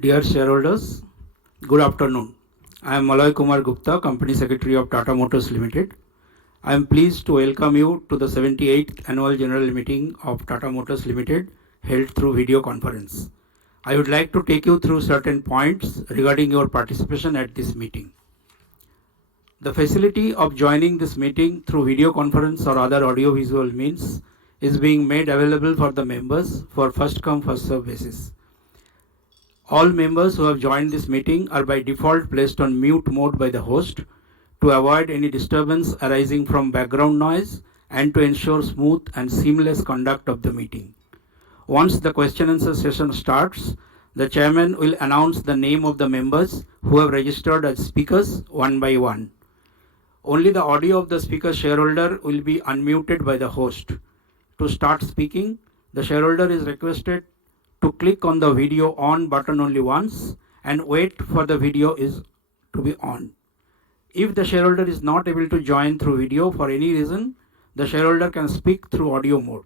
Dear shareholders, good afternoon. I am Malay Kumar Gupta, Company Secretary of Tata Motors Limited. I am pleased to welcome you to the 78th Annual General Meeting of Tata Motors Limited held through video conference. I would like to take you through certain points regarding your participation at this meeting. The facility of joining this meeting through video conference or other audio-visual means is being made available for the members for first come first serve basis. All members who have joined this meeting are by default placed on mute mode by the host to avoid any disturbance arising from background noise and to ensure smooth and seamless conduct of the meeting. Once the question and answer session starts, the chairman will announce the name of the members who have registered as speakers one by one. Only the audio of the speaker shareholder will be unmuted by the host. To start speaking, the shareholder is requested to click on the video on button only once and wait for the video is to be on. If the shareholder is not able to join through video for any reason, the shareholder can speak through audio mode.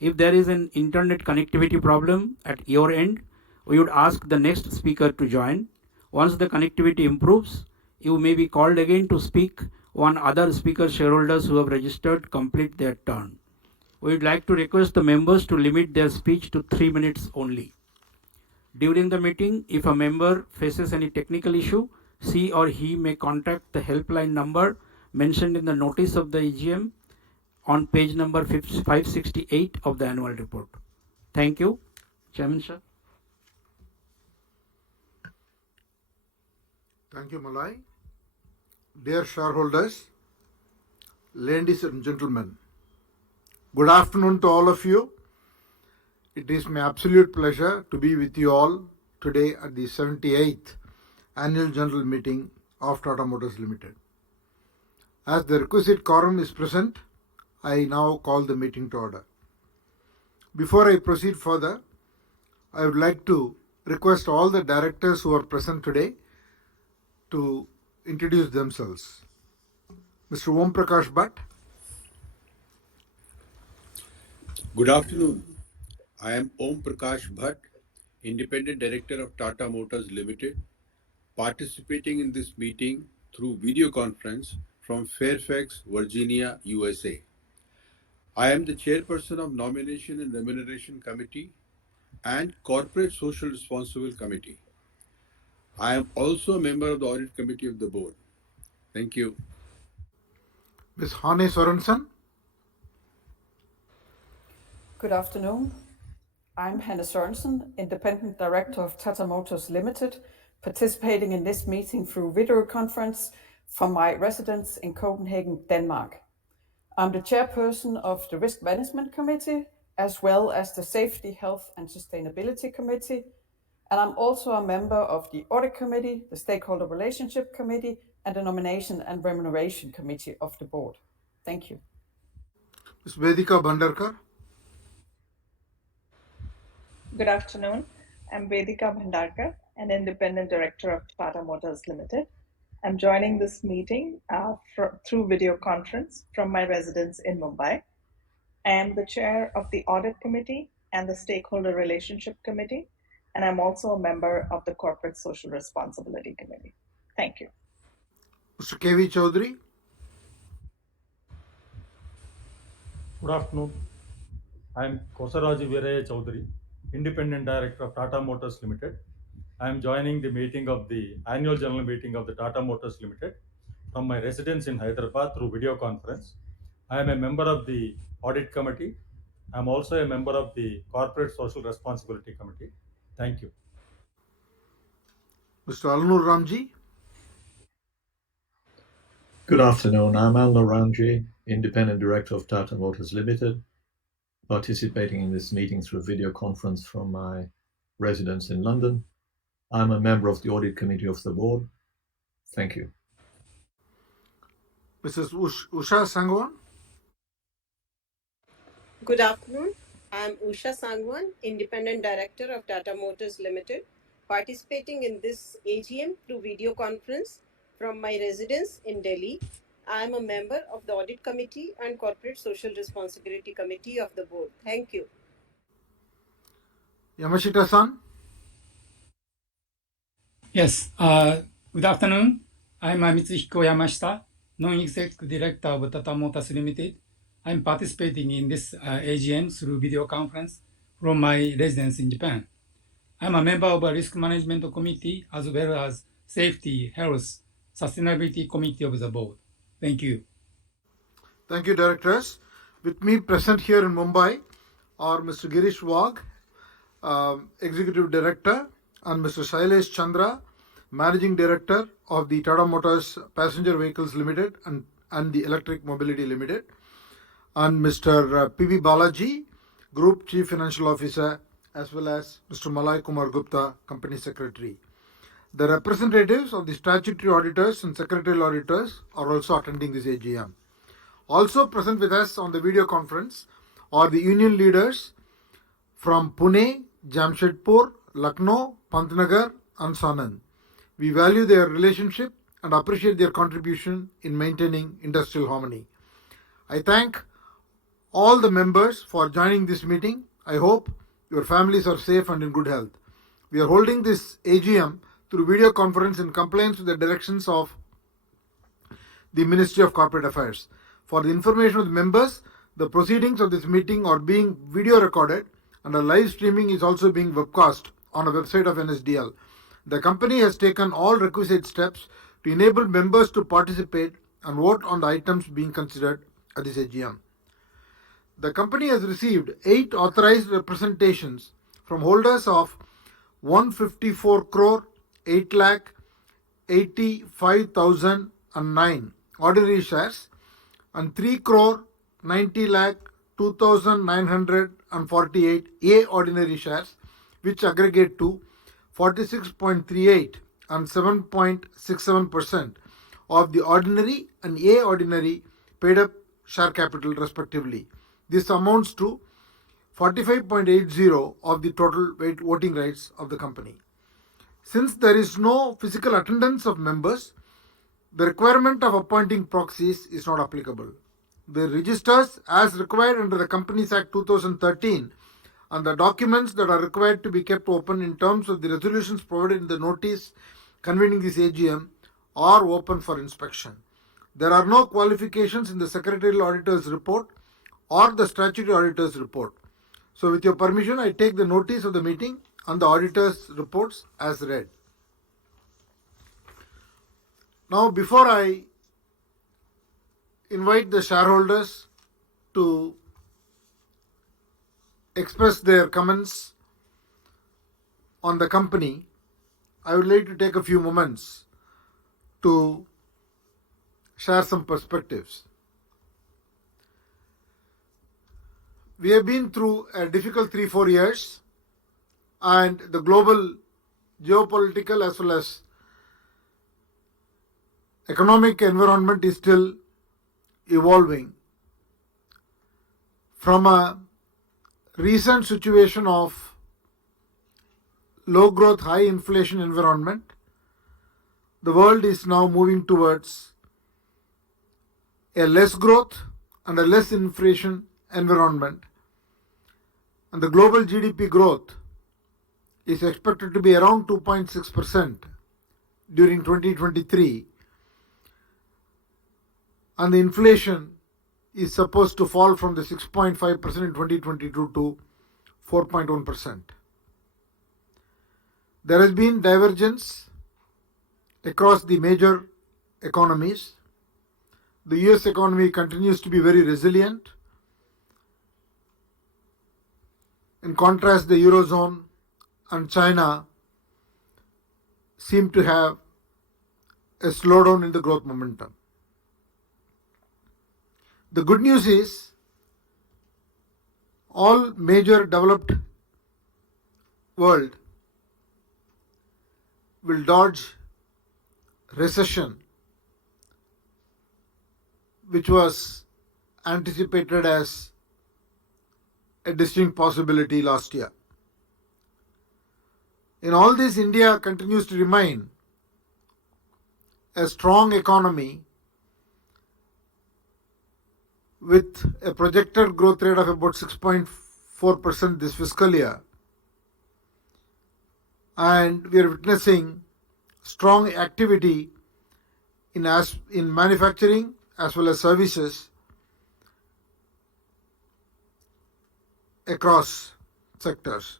If there is an internet connectivity problem at your end, we would ask the next speaker to join. Once the connectivity improves, you may be called again to speak when other speaker shareholders who have registered complete their turn. We would like to request the members to limit their speech to 3 minutes only. During the meeting, if a member faces any technical issue, she or he may contact the helpline number mentioned in the notice of the AGM on page number 568 of the annual report. Thank you. Chairman, sir. Thank you, Malay. Dear shareholders, ladies and gentlemen, good afternoon to all of you. It is my absolute pleasure to be with you all today at the 78th Annual General Meeting of Tata Motors Limited. As the requisite quorum is present, I now call the meeting to order. Before I proceed further, I would like to request all the directors who are present today to introduce themselves. Mr. Om Prakash Bhatt. Good afternoon. I am Om Prakash Bhatt, Independent Director of Tata Motors Limited, participating in this meeting through video conference from Fairfax, Virginia, USA. I am the Chairperson of Nomination and Remuneration Committee and Corporate Social Responsible Committee. I am also a member of the Audit Committee of the Board. Thank you. Ms. Hane Sorensen. Good afternoon. I'm Hanne Sørensen, Independent Director of Tata Motors Limited, participating in this meeting through video conference from my residence in Copenhagen, Denmark. I'm the chairperson of the Risk Management Committee, as well as the Safety, Health and Sustainability Committee, and I'm also a member of the Audit Committee, the Stakeholder Relationship Committee, and the Nomination and Remuneration Committee of the Board. Thank you. Ms. Vedika Bhandarkar. Good afternoon. I'm Vedika Bhandarkar, an Independent Director of Tata Motors Limited. I'm joining this meeting through video conference from my residence in Mumbai. I am the chair of the Audit Committee and the Stakeholder Relationship Committee, and I'm also a member of the Corporate Social Responsibility Committee. Thank you. Mr. K.V. Chaudhary. Good afternoon. I am Kosaraji Viraya Chaudhary, Independent Director of Tata Motors Limited. I am joining the meeting of the annual general meeting of the Tata Motors Limited from my residence in Hyderabad through video conference. I am a member of the Audit Committee. I am also a member of the Corporate Social Responsibility Committee. Thank you. Mr. Alnur Ramji. Good afternoon. I'm Alnur Ramji, Independent Director of Tata Motors Limited, participating in this meeting through video conference from my residence in London. I'm a member of the Audit Committee of the Board. Thank you. Mrs. Usha Sangwan. Good afternoon. I'm Usha Sangwan, Independent Director of Tata Motors Limited, participating in this AGM through video conference from my residence in Delhi. I am a member of the Audit Committee and Corporate Social Responsibility Committee of the Board. Thank you. Yamashita-san. Yes. Good afternoon. I'm Mitsuhiko Yamashita, Non-Executive Director of Tata Motors Limited. I'm participating in this AGM through video conference from my residence in Japan. I'm a member of a Risk Management Committee as well as Safety, Health, Sustainability Committee of the Board. Thank you. Thank you, directors. With me present here in Mumbai are Mr. Girish Wagh, Executive Director, and Mr. Shailesh Chandra, Managing Director of the Tata Motors Passenger Vehicles Limited and the Electric Mobility Limited, and Mr. P.B. Balaji, Group Chief Financial Officer, as well as Mr. Malay Kumar Gupta, Company Secretary. The representatives of the statutory auditors and secretarial auditors are also attending this AGM. Also present with us on the video conference are the union leaders from Pune, Jamshedpur, Lucknow, Pantnagar, and Sanand. We value their relationship and appreciate their contribution in maintaining industrial harmony. I thank all the members for joining this meeting. I hope your families are safe and in good health. We are holding this AGM through video conference in compliance with the directions of the Ministry of Corporate Affairs. For the information of the members, the proceedings of this meeting are being video recorded and a live streaming is also being webcast on a website of NSDL. The company has taken all requisite steps to enable members to participate and vote on the items being considered at this AGM. The company has received 8 authorized representations from holders of 154 crore 8 lakh 85,009 ordinary shares and 3 crore 90 lakh 2,948 A ordinary shares, which aggregate to 46.38 and 7.67% of the ordinary and A ordinary paid up share capital respectively. This amounts to 45.80 of the total voting rights of the company. Since there is no physical attendance of members, the requirement of appointing proxies is not applicable. The registers as required under the Companies Act 2013 and the documents that are required to be kept open in terms of the resolutions provided in the notice convening this AGM are open for inspection. There are no qualifications in the Secretarial Auditor's report or the Statutory Auditor's report. So with your permission, I take the notice of the meeting and the Auditor's reports as read. Now, before I invite the shareholders to express their comments on the company, I would like to take a few moments to share some perspectives. We have been through a difficult 3-4 years, and the global geopolitical as well as economic environment is still evolving. From a recent situation of low growth, high inflation environment, the world is now moving towards a less growth and a less inflation environment. And the global GDP growth is expected to be around 2.6% during 2023. And the inflation is supposed to fall from the 6.5% in 2022 to 4.1%. There has been divergence across the major economies. The US economy continues to be very resilient. In contrast, the Eurozone and China seem to have a slowdown in the growth momentum. The good news is all major developed world will dodge recession, which was anticipated as a distinct possibility last year. In all this, India continues to remain a strong economy with a projected growth rate of about 6.4% this fiscal year. And we are witnessing strong activity in manufacturing as well as services across sectors.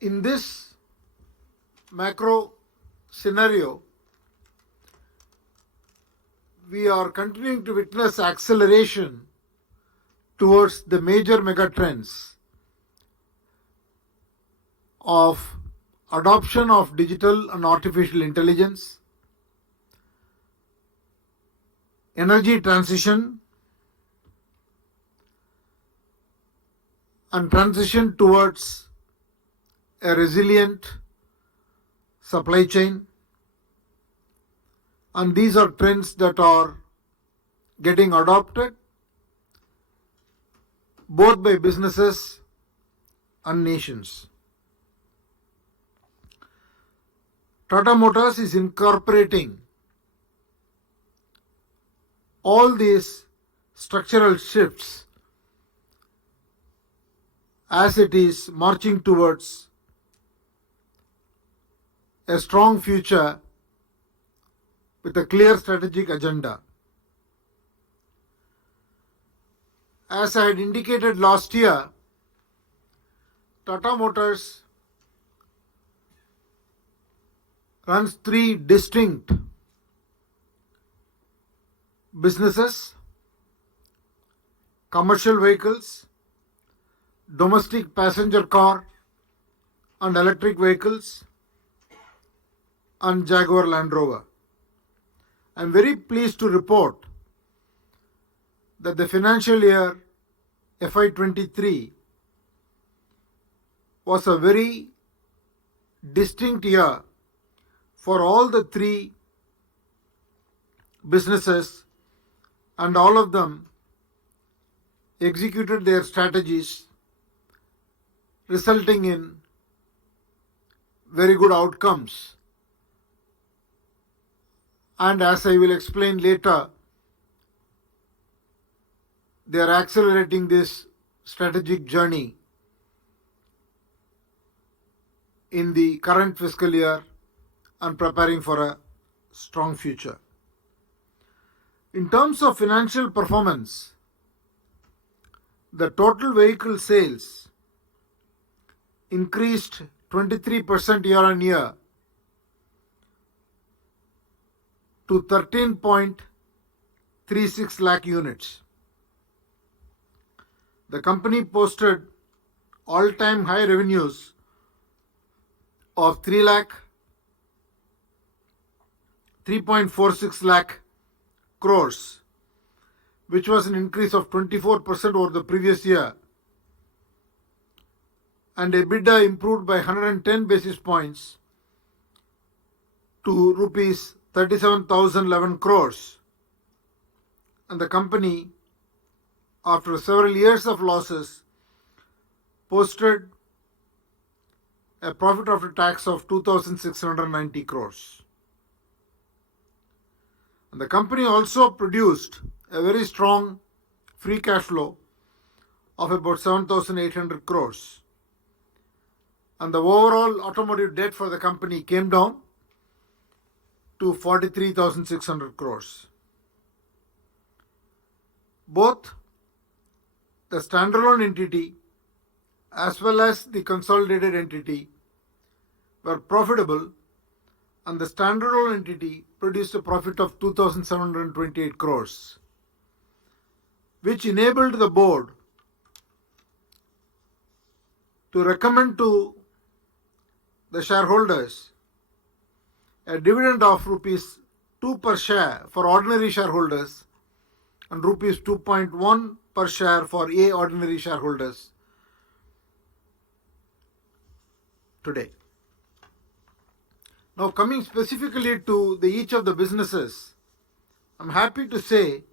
In this macro scenario, we are continuing to witness acceleration towards the major megatrends of adoption of digital and artificial intelligence, energy transition, and transition towards a resilient supply chain. And these are trends that are getting adopted both by businesses and nations. Tata Motors is incorporating all these structural shifts as it is marching towards a strong future with a clear strategic agenda. As I had indicated last year, Tata Motors runs three distinct businesses: commercial vehicles, domestic passenger car and electric vehicles, and Jaguar Land Rover. I am very pleased to report that the financial year FY23 was a very distinct year for all the three businesses, and all of them executed their strategies, resulting in very good outcomes. And as I will explain later, they are accelerating this strategic journey in the current fiscal year and preparing for a strong future. In terms of financial performance, the total vehicle sales increased 23% year on year to 13.36 lakh units. The company posted all-time high revenues of 3.46 lakh crores, which was an increase of 24% over the previous year, and EBITDA improved by 110 basis points to rupees 37,011 crores. And the company, after several years of losses, posted a profit after tax of 2,690 crores. And the company also produced a very strong free cash flow of about 7,800 crores. And the overall automotive debt for the company came down to 43,600 crores. Both the standalone entity as well as the consolidated entity were profitable, and the standalone entity produced a profit of 2,728 crores, which enabled the board to recommend to the shareholders a dividend of rupees 2 per share for ordinary shareholders and rupees 2.1 per share for A ordinary shareholders today. Now, coming specifically to each of the businesses, I'm happy to say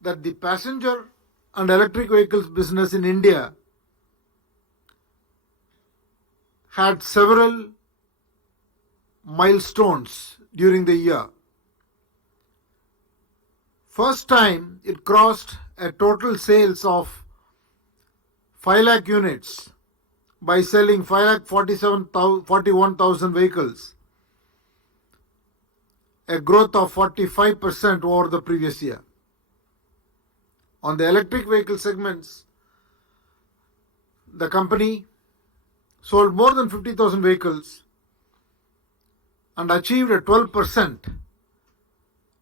that the passenger and electric vehicles business in India had several milestones during the year. First time it crossed a total sales of 5 lakh units by selling 5,41,000 vehicles, a growth of 45% over the previous year. On the electric vehicle segments, the company sold more than 50,000 vehicles and achieved a 12%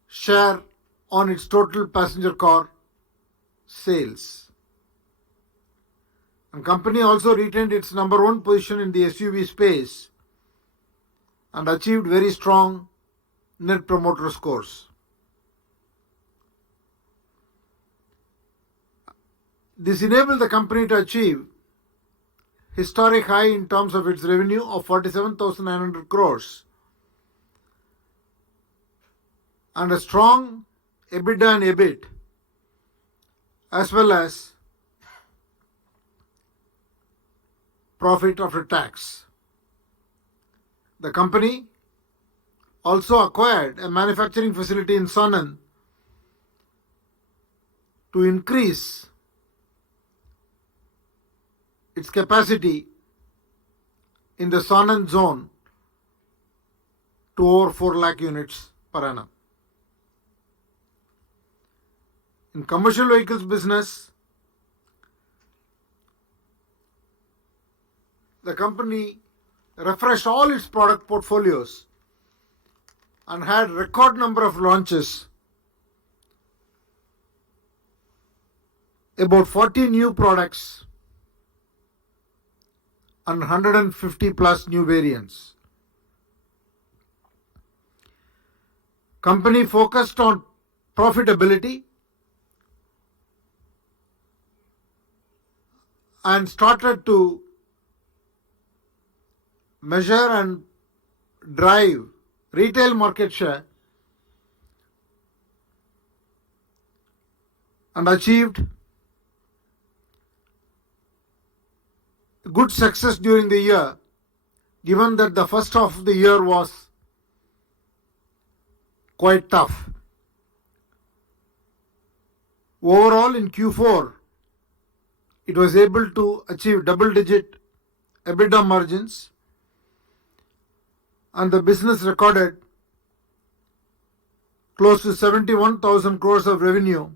share on its total passenger car sales. And company also retained its number one position in the SUV space and achieved very strong net promoter scores. This enabled the company to achieve historic high in terms of its revenue of 47,900 crores and a strong EBITDA and EBIT as well as profit after tax. The company also acquired a manufacturing facility in Sanand to increase its capacity in the Sanand zone to over 4 lakh units per annum. In commercial vehicles business, the company refreshed all its product portfolios and had record number of launches, about 40 new products and 150 plus new variants. Company focused on profitability and started to measure and drive retail market share and achieved good success during the year, given that the first half of the year was quite tough. Overall, in Q4, it was able to achieve double-digit EBITDA margins, and the business recorded close to 71,000 crores of revenue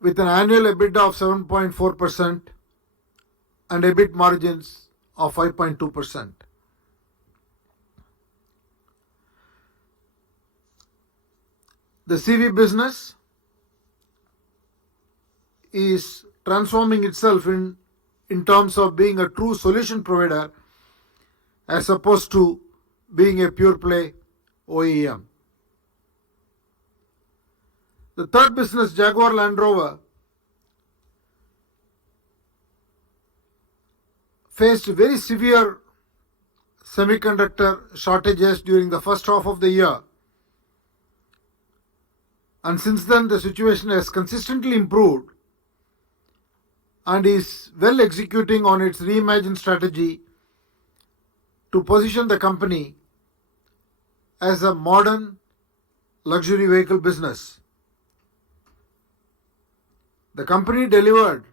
with an annual EBITDA of 7.4% and EBIT margins of 5.2%. The CV business is transforming itself in terms of being a true solution provider as opposed to being a pure play OEM. The third business, Jaguar Land Rover, faced very severe semiconductor shortages during the first half of the year. And since then, the situation has consistently improved and is well executing on its reimagined strategy to position the company as a modern luxury vehicle business. The company delivered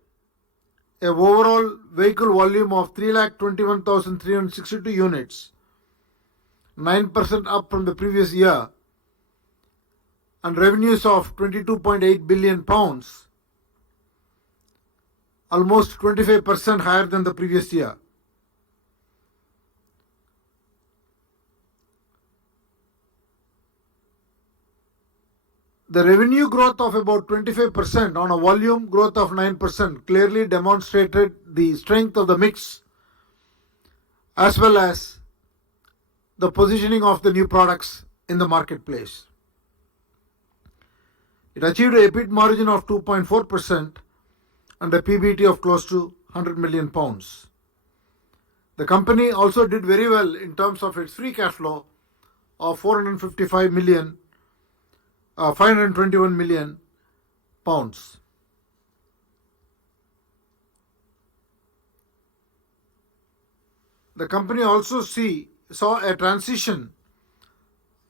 an overall vehicle volume of 3,21,362 units, 9% up from the previous year, and revenues of £22.8 billion, almost 25% higher than the previous year. The revenue growth of about 25% on a volume growth of 9% clearly demonstrated the strength of the mix as well as the positioning of the new products in the marketplace. It achieved an EBIT margin of 2.4% and a PBT of close to £100 million. The company also did very well in terms of its free cash flow of 521 million pounds. The company also saw a transition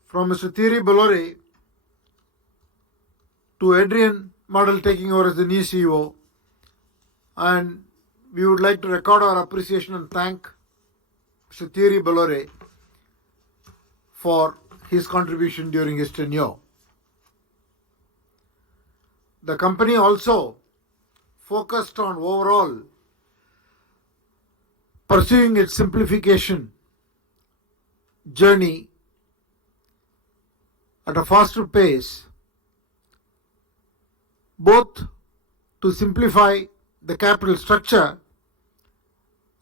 from Mr. Thierry Bolloré to Adrian Model taking over as the new CEO, and we would like to record our appreciation and thank Mr. Thierry Bolloré for his contribution during his tenure. The company also focused on overall pursuing its simplification journey at a faster pace, both to simplify the capital structure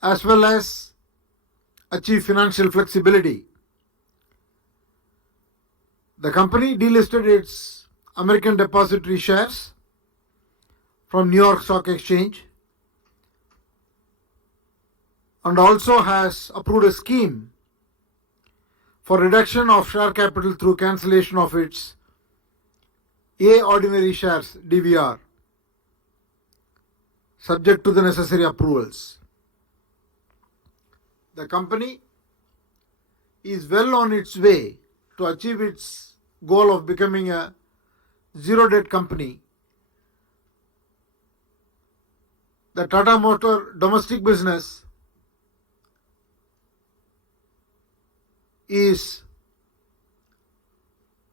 as well as achieve financial flexibility. The company delisted its American depository shares from New York Stock Exchange and also has approved a scheme for reduction of share capital through cancellation of its A ordinary shares DVR, subject to the necessary approvals. The company is well on its way to achieve its goal of becoming a zero debt company. The Tata Motor domestic business is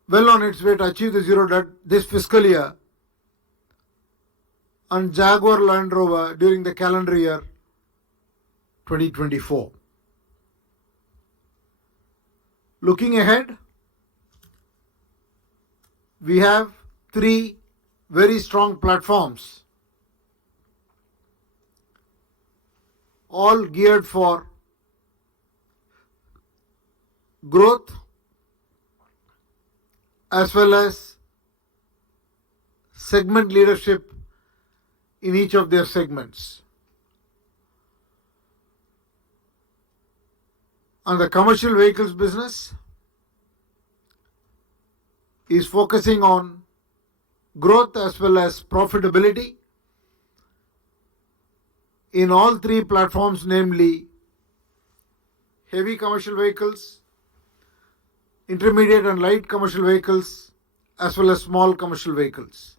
well on its way to achieve the zero debt this fiscal year, and Jaguar Land Rover during the calendar year 2024. Looking ahead, we have three very strong platforms, all geared for growth as well as segment leadership in each of their segments. And the commercial vehicles business is focusing on growth as well as profitability in all three platforms, namely heavy commercial vehicles, intermediate and light commercial vehicles, as well as small commercial vehicles.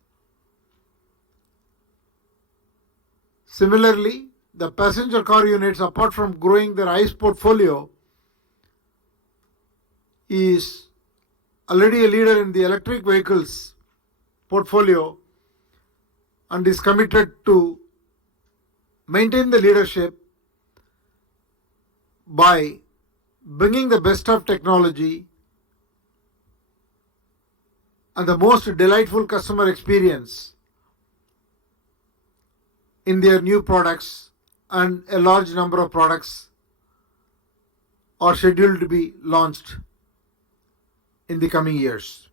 Similarly, the passenger car units, apart from growing their ICE portfolio, is already a leader in the electric vehicles portfolio and is committed to maintain the leadership by bringing the best of technology and the most delightful customer experience in their new products, and a large number of products are scheduled to be launched in the coming years.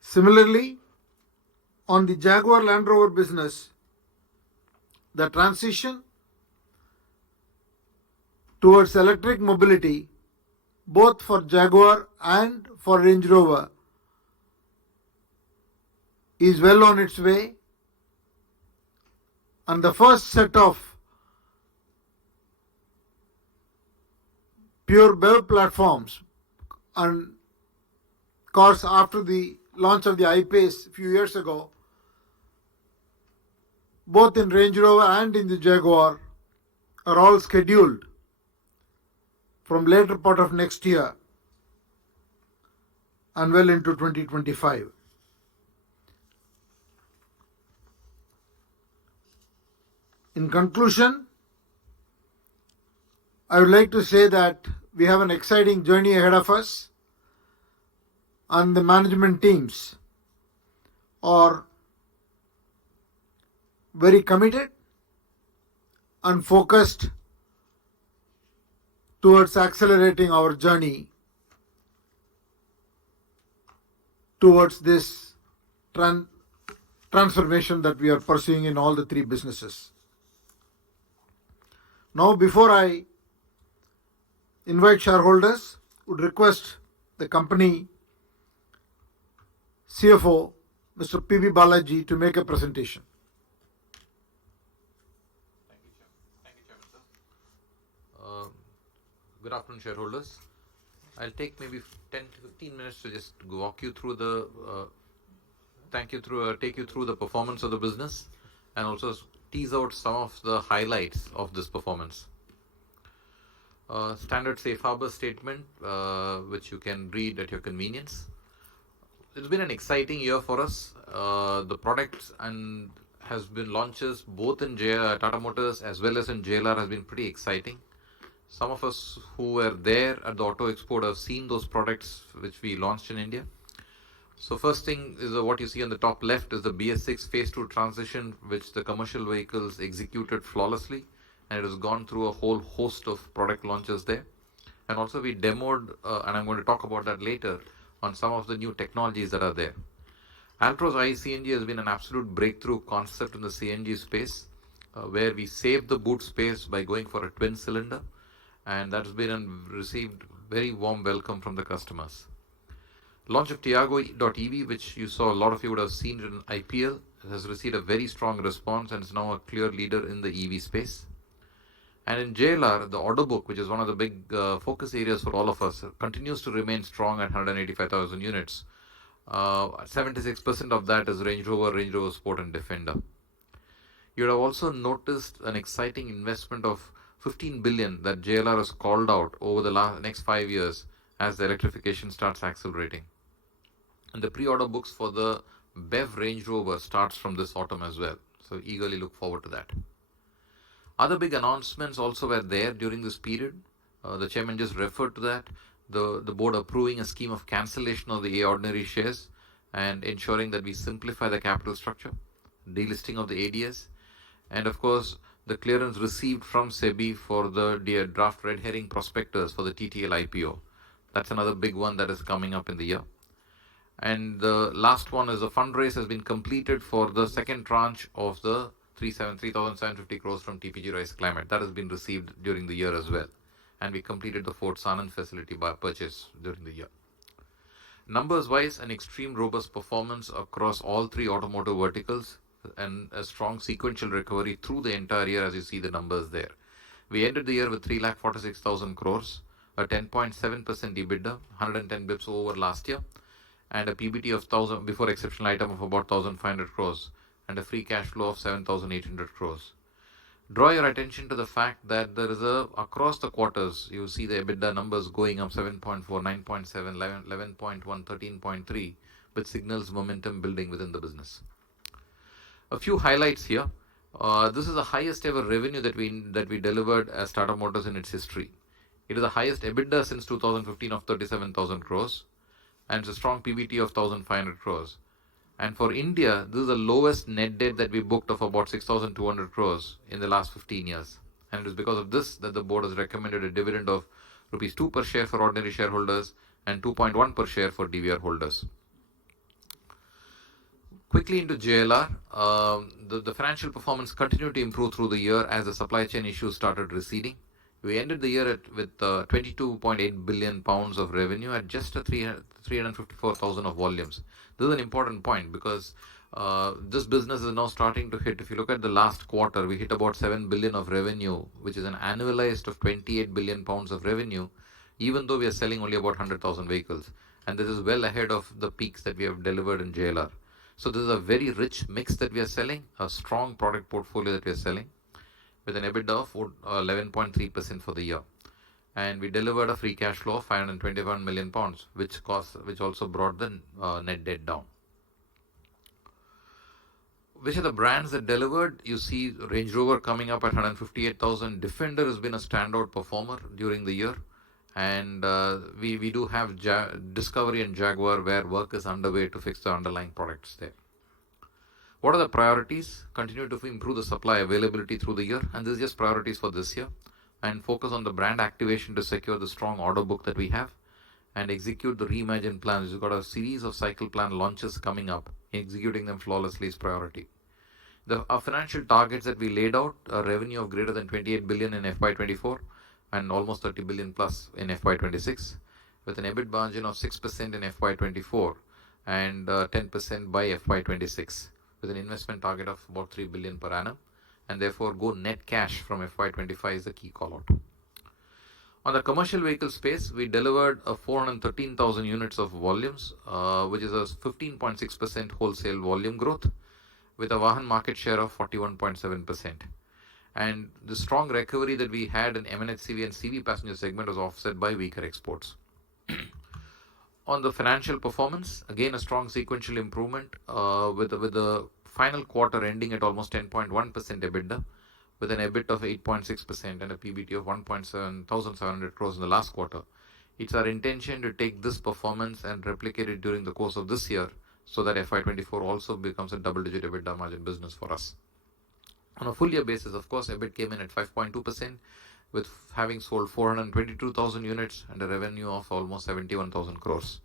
Similarly, on the Jaguar Land Rover business, the transition towards electric mobility, both for Jaguar and for Range Rover, is well on its way, and the first set of pure BEV platforms and cars after the launch of the I-Pace a few years ago, both in Range Rover and in the Jaguar, are all scheduled from later part of next year and well into 2025. In conclusion, I would like to say that we have an exciting journey ahead of us, and the management teams are very committed and focused towards accelerating our journey towards this transformation that we are pursuing in all the three businesses. Now, before I invite shareholders, would request the company CFO, Mr. P.B. Balaji, to make a presentation. Thank you, Chairman, sir. Good afternoon, shareholders. I'll take maybe 10 to 15 minutes to just walk you through the, take you through the performance of the business and also tease out some of the highlights of this performance. Standard safe harbor statement, which you can read at your convenience. It's been an exciting year for us. The products and has been launches both in Tata Motors as well as in JLR has been pretty exciting. Some of us who were there at the Auto Expo have seen those products which we launched in India. So first thing is what you see on the top left is the BS6 phase 2 transition, which the commercial vehicles executed flawlessly, and it has gone through a whole host of product launches there. And also we demoed, and I'm going to talk about that later, on some of the new technologies that are there. Altro's iCNG has been an absolute breakthrough concept in the CNG space, where we saved the boot space by going for a twin cylinder, and that's been received very warm welcome from the customers. Launch of Tiago.ev, which you saw a lot of you would have seen in IPL, has received a very strong response and is now a clear leader in the EV space. And in JLR, the order book, which is one of the big focus areas for all of us, continues to remain strong at 185,000 units. 76% of that is Range Rover Sport and Defender. You would have also noticed an exciting investment of 15 billion that JLR has called out over the next 5 years as the electrification starts accelerating. And the pre-order books for the BEV Range Rover starts from this autumn as well. So eagerly look forward to that. Other big announcements also were there during this period. The chairman just referred to that. The board approving a scheme of cancellation of the ordinary shares and ensuring that we simplify the capital structure, delisting of the ADS, and of course the clearance received from SEBI for the draft red herring prospectus for the TTL IPO. That's another big one that is coming up in the year. And the last one is the fundraise has been completed for the second tranche of the 3,750 crores from TPG Rise Climate. That has been received during the year as well. And we completed the Fort Sanand facility by purchase during the year. Numbers wise, an extreme robust performance across all three automotive verticals and a strong sequential recovery through the entire year as you see the numbers there. We ended the year with 3,46,000 crores, a 10.7% EBITDA, 110 bips over last year, and a PBT of 1,000 before exceptional item of about 1,500 crores, and a free cash flow of 7,800 crores. Draw your attention to the fact that there is across the quarters, you see the EBITDA numbers going up 7.4, 9.7, 11.1, 13.3, which signals momentum building within the business. A few highlights here. This is the highest ever revenue that we delivered as Tata Motors in its history. It is the highest EBITDA since 2015 of 37,000 crores, and it's a strong PBT of 1,500 crores. And for India, this is the lowest net debt that we booked of about 6,200 crores in the last 15 years. And it is because of this that the board has recommended a dividend of rupees 2 per share for ordinary shareholders and 2.1 per share for DVR holders. Quickly into JLR, the financial performance continued to improve through the year as the supply chain issues started receding. We ended the year with 22.8 billion pounds of revenue at just 354,000 of volumes. This is an important point because this business is now starting to hit. If you look at the last quarter, we hit about 7 billion of revenue, which is an annualized of 28 billion pounds of revenue, even though we are selling only about 100,000 vehicles. And this is well ahead of the peaks that we have delivered in JLR. So this is a very rich mix that we are selling, a strong product portfolio that we are selling, with an EBITDA of 11.3% for the year. And we delivered a free cash flow of 521 million pounds, which also brought the net debt down. Which are the brands that delivered? You see Range Rover coming up at 158,000. Defender has been a standout performer during the year. And we do have Discovery and Jaguar where work is underway to fix the underlying products there. What are the priorities? Continue to improve the supply availability through the year, and this is just priorities for this year, and focus on the brand activation to secure the strong order book that we have, and execute the reimagined plans. We've got a series of cycle plan launches coming up. Executing them flawlessly is priority. Our financial targets that we laid out, a revenue of greater than 28 billion in FY24 and almost 30 billion plus in FY26, with an EBIT margin of 6% in FY24 and 10% by FY26. With an investment target of about 3 billion per annum, and therefore go net cash from FY25 is the key call out. On the commercial vehicle space, we delivered 413,000 units of volumes, which is a 15.6% wholesale volume growth, with a Vahan market share of 41.7%. And the strong recovery that we had in MNHCV and CV passenger segment was offset by weaker exports. On the financial performance, again a strong sequential improvement with the final quarter ending at almost 10.1% EBITDA, with an EBIT of 8.6% and a PBT of 1,700 crores in the last quarter. It's our intention to take this performance and replicate it during the course of this year, so that FY24 also becomes a double-digit EBITDA margin business for us. On a full year basis, of course, EBIT came in at 5.2%, with having sold 422,000 units and a revenue of almost 71,000 crores.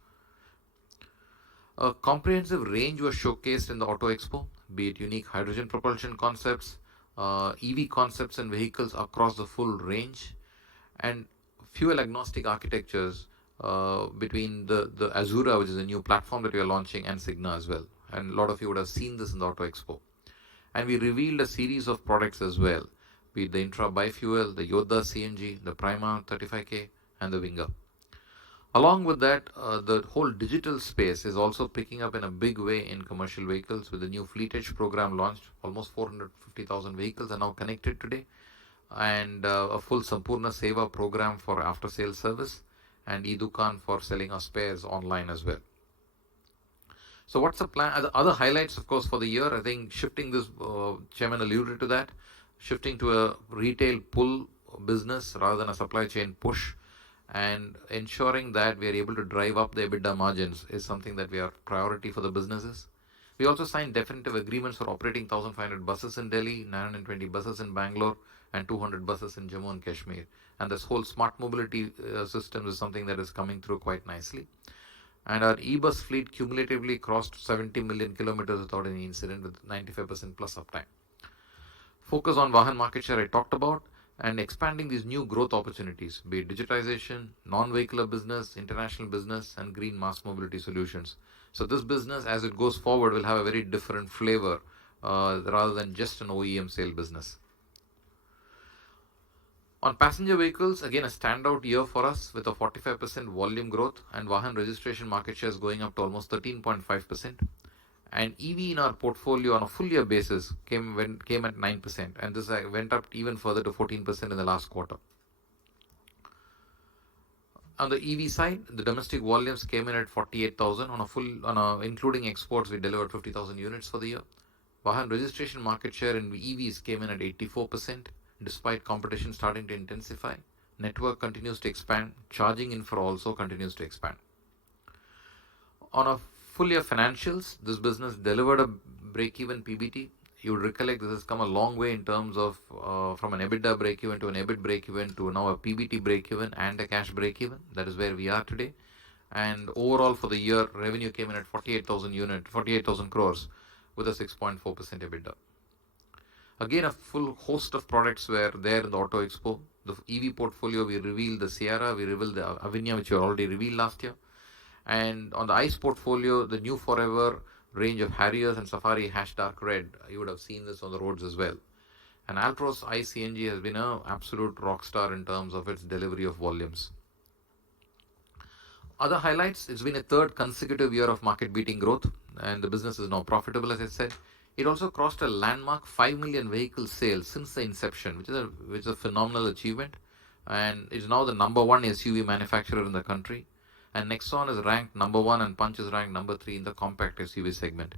A comprehensive range was showcased in the Auto Expo, be it unique hydrogen propulsion concepts, EV concepts and vehicles across the full range, and fuel agnostic architectures between the Azura, which is a new platform that we are launching, and Signa as well. And a lot of you would have seen this in the Auto Expo. And we revealed a series of products as well, be it the Intra Bifuel, the Yodha CNG, the Prima 35K, and the Winger. Along with that, the whole digital space is also picking up in a big way in commercial vehicles, with the new Fleet Edge program launched. Almost 450,000 vehicles are now connected today, and a full Sampurna Seva program for after sales service, and e-Dukan for selling our spares online as well. So what's the plan? The other highlights, of course, for the year, I think shifting this, Chairman alluded to that, shifting to a retail pull business rather than a supply chain push, and ensuring that we are able to drive up the EBITDA margins is something that we are priority for the businesses. We also signed definitive agreements for operating 1,500 buses in Delhi, 920 buses in Bangalore, and 200 buses in Jammu and Kashmir. And this whole smart mobility system is something that is coming through quite nicely. And our e-bus fleet cumulatively crossed 70 million kilometers without any incident, with 95% plus uptime. Focus on Vahan market share I talked about, and expanding these new growth opportunities, be it digitization, non-vehicular business, international business, and green mass mobility solutions. So this business, as it goes forward, will have a very different flavor rather than just an OEM sale business. On passenger vehicles, again a standout year for us, with a 45% volume growth, and Vahan registration market shares going up to almost 13.5%. And EV in our portfolio on a full year basis came at 9%, and this went up even further to 14% in the last quarter. On the EV side, the domestic volumes came in at 48,000 including exports. We delivered 50,000 units for the year. Vahan registration market share in EVs came in at 84%, despite competition starting to intensify. Network continues to expand. Charging infra also continues to expand. On a full year financials, this business delivered a break-even PBT. You would recollect this has come a long way in terms of from an EBITDA break-even to an EBIT break-even to now a PBT break-even and a cash break-even. That is where we are today. And overall for the year, revenue came in at 48,000 crores with a 6.4% EBITDA. Again, a full host of products were there in the Auto Expo. The EV portfolio, we revealed the Sierra, we revealed the Avinya, which we already revealed last year. And on the ICE portfolio, the new Forever range of Harriers and Safari Dark Red, you would have seen this on the roads as well. And Altro's ICE CNG has been an absolute rock star in terms of its delivery of volumes. Other highlights, it's been a third consecutive year of market-beating growth, and the business is now profitable, as I said. It also crossed a landmark 5 million vehicle sales since the inception, which is a phenomenal achievement. And it's now the number one SUV manufacturer in the country. And Nexon is ranked number one, and Punch is ranked number 3 in the compact SUV segment.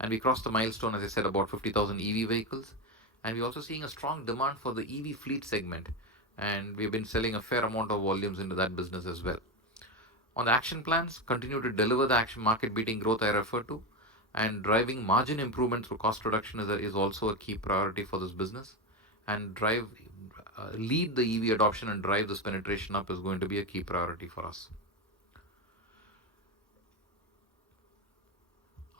And we crossed the milestone, as I said, about 50,000 EV vehicles. And we're also seeing a strong demand for the EV fleet segment. And we've been selling a fair amount of volumes into that business as well. On the action plans, continue to deliver the action market-beating growth I referred to. And driving margin improvement through cost reduction is also a key priority for this business. And lead the EV adoption and drive this penetration up is going to be a key priority for us.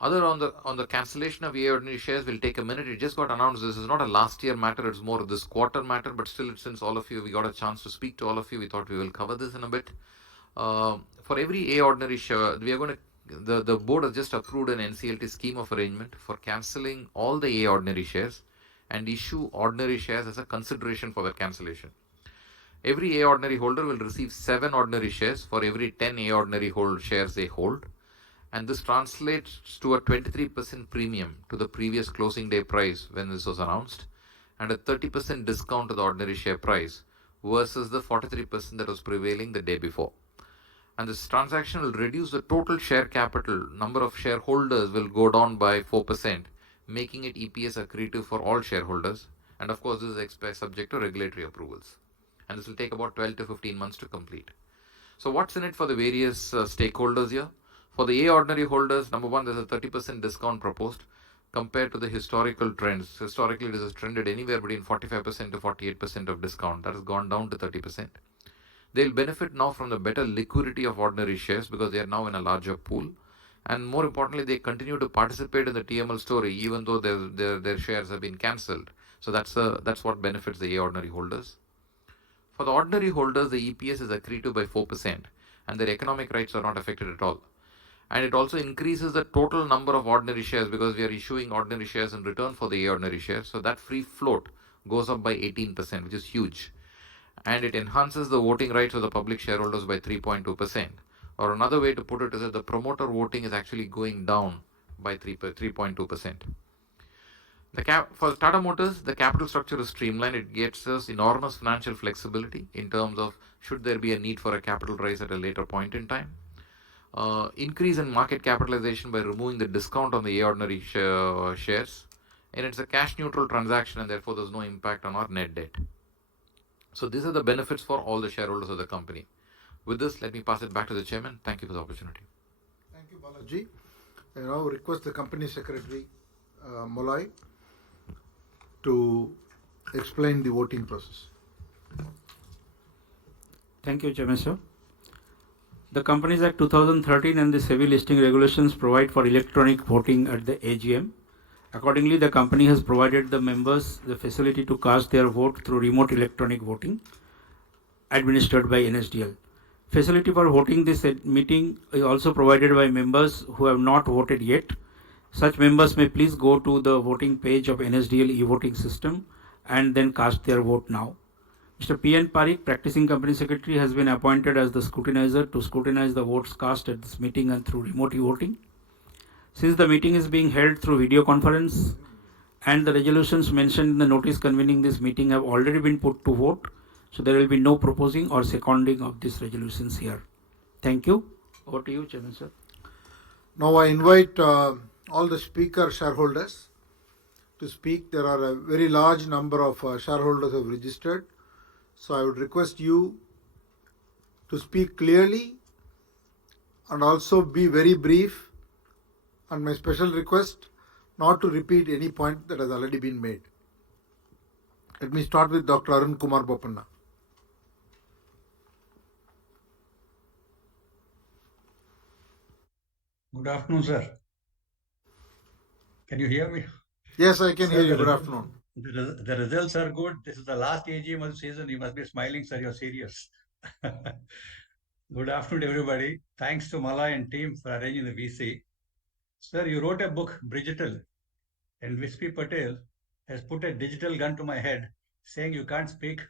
Other on the cancellation of EA ordinary shares, will take a minute. It just got announced. This is not a last year matter, it's more this quarter matter, but still, since all of you, we got a chance to speak to all of you, we thought we will cover this in a bit. For every A ordinary share, we are going to, the board has just approved an NCLT scheme of arrangement for cancelling all the A ordinary shares and issue ordinary shares as a consideration for that cancellation. Every A ordinary holder will receive 7 ordinary shares for every 10 A ordinary shares they hold. and this translates to a 23% premium to the previous closing day price when this was announced, and a 30% discount to the ordinary share price versus the 43% that was prevailing the day before. And this transaction will reduce the total share capital, number of shareholders will go down by 4%, making it EPS accretive for all shareholders. And of course, this is subject to regulatory approvals. And this will take about 12 to 15 months to complete. So, what's in it for the various stakeholders here? For the A ordinary holders, number one, there's a 30% discount proposed compared to the historical trends. Historically, this has trended anywhere between 45% to 48% of discount. That has gone down to 30%. They'll benefit now from the better liquidity of ordinary shares because they are now in a larger pool. And more importantly, they continue to participate in the TML story even though their shares have been cancelled. So that's what benefits the A ordinary holders. For the ordinary holders, the EPS is accretive by 4% and their economic rights are not affected at all. And it also increases the total number of ordinary shares because we are issuing ordinary shares in return for the A ordinary shares. So that free float goes up by 18%, which is huge. And it enhances the voting rights of the public shareholders by 3.2%. Or another way to put it is that the promoter voting is actually going down by 3.2%. For Tata Motors, the capital structure is streamlined. It gets us enormous financial flexibility in terms of should there be a need for a capital raise at a later point in time. Increase in market capitalization by removing the discount on the A ordinary shares. And it's a cash neutral transaction and therefore there's no impact on our net debt. So these are the benefits for all the shareholders of the company. With this, let me pass it back to the chairman. Thank you for the opportunity. Thank you, Balaji. I now request the company secretary, Molai, to explain the voting process. Thank you, Chairman sir. The Companies Act 2013 and the SEBI listing regulations provide for electronic voting at the AGM. Accordingly, the company has provided the members the facility to cast their vote through remote electronic voting administered by NSDL. Facility for voting this meeting is also provided by members who have not voted yet. Such members may please go to the voting page of NSDL e-voting system and then cast their vote now. Mr. P. N. Parikh, Practicing Company Secretary, has been appointed as the scrutinizer to scrutinize the votes cast at this meeting and through remote e-voting. Since the meeting is being held through video conference and the resolutions mentioned in the notice convening this meeting have already been put to vote, so there will be no proposing or seconding of these resolutions here. Thank you. Over to you, Chairman sir. Now I invite all the speaker shareholders to speak. There are a very large number of shareholders who have registered. So I would request you to speak clearly and also be very brief. And my special request not to repeat any point that has already been made. Let me start with Dr. Arun Kumar Bopanna. Good afternoon, sir. Can you hear me? Yes, I can Sir, hear you. Good afternoon. The results are good. This is the last AGM of the season. You must be smiling, sir. You're serious. Good afternoon, everybody. Thanks to Malay and team for arranging the VC. Sir, you wrote a book, Brigital, and Vispi Patel has put a digital gun to my head saying you can't speak.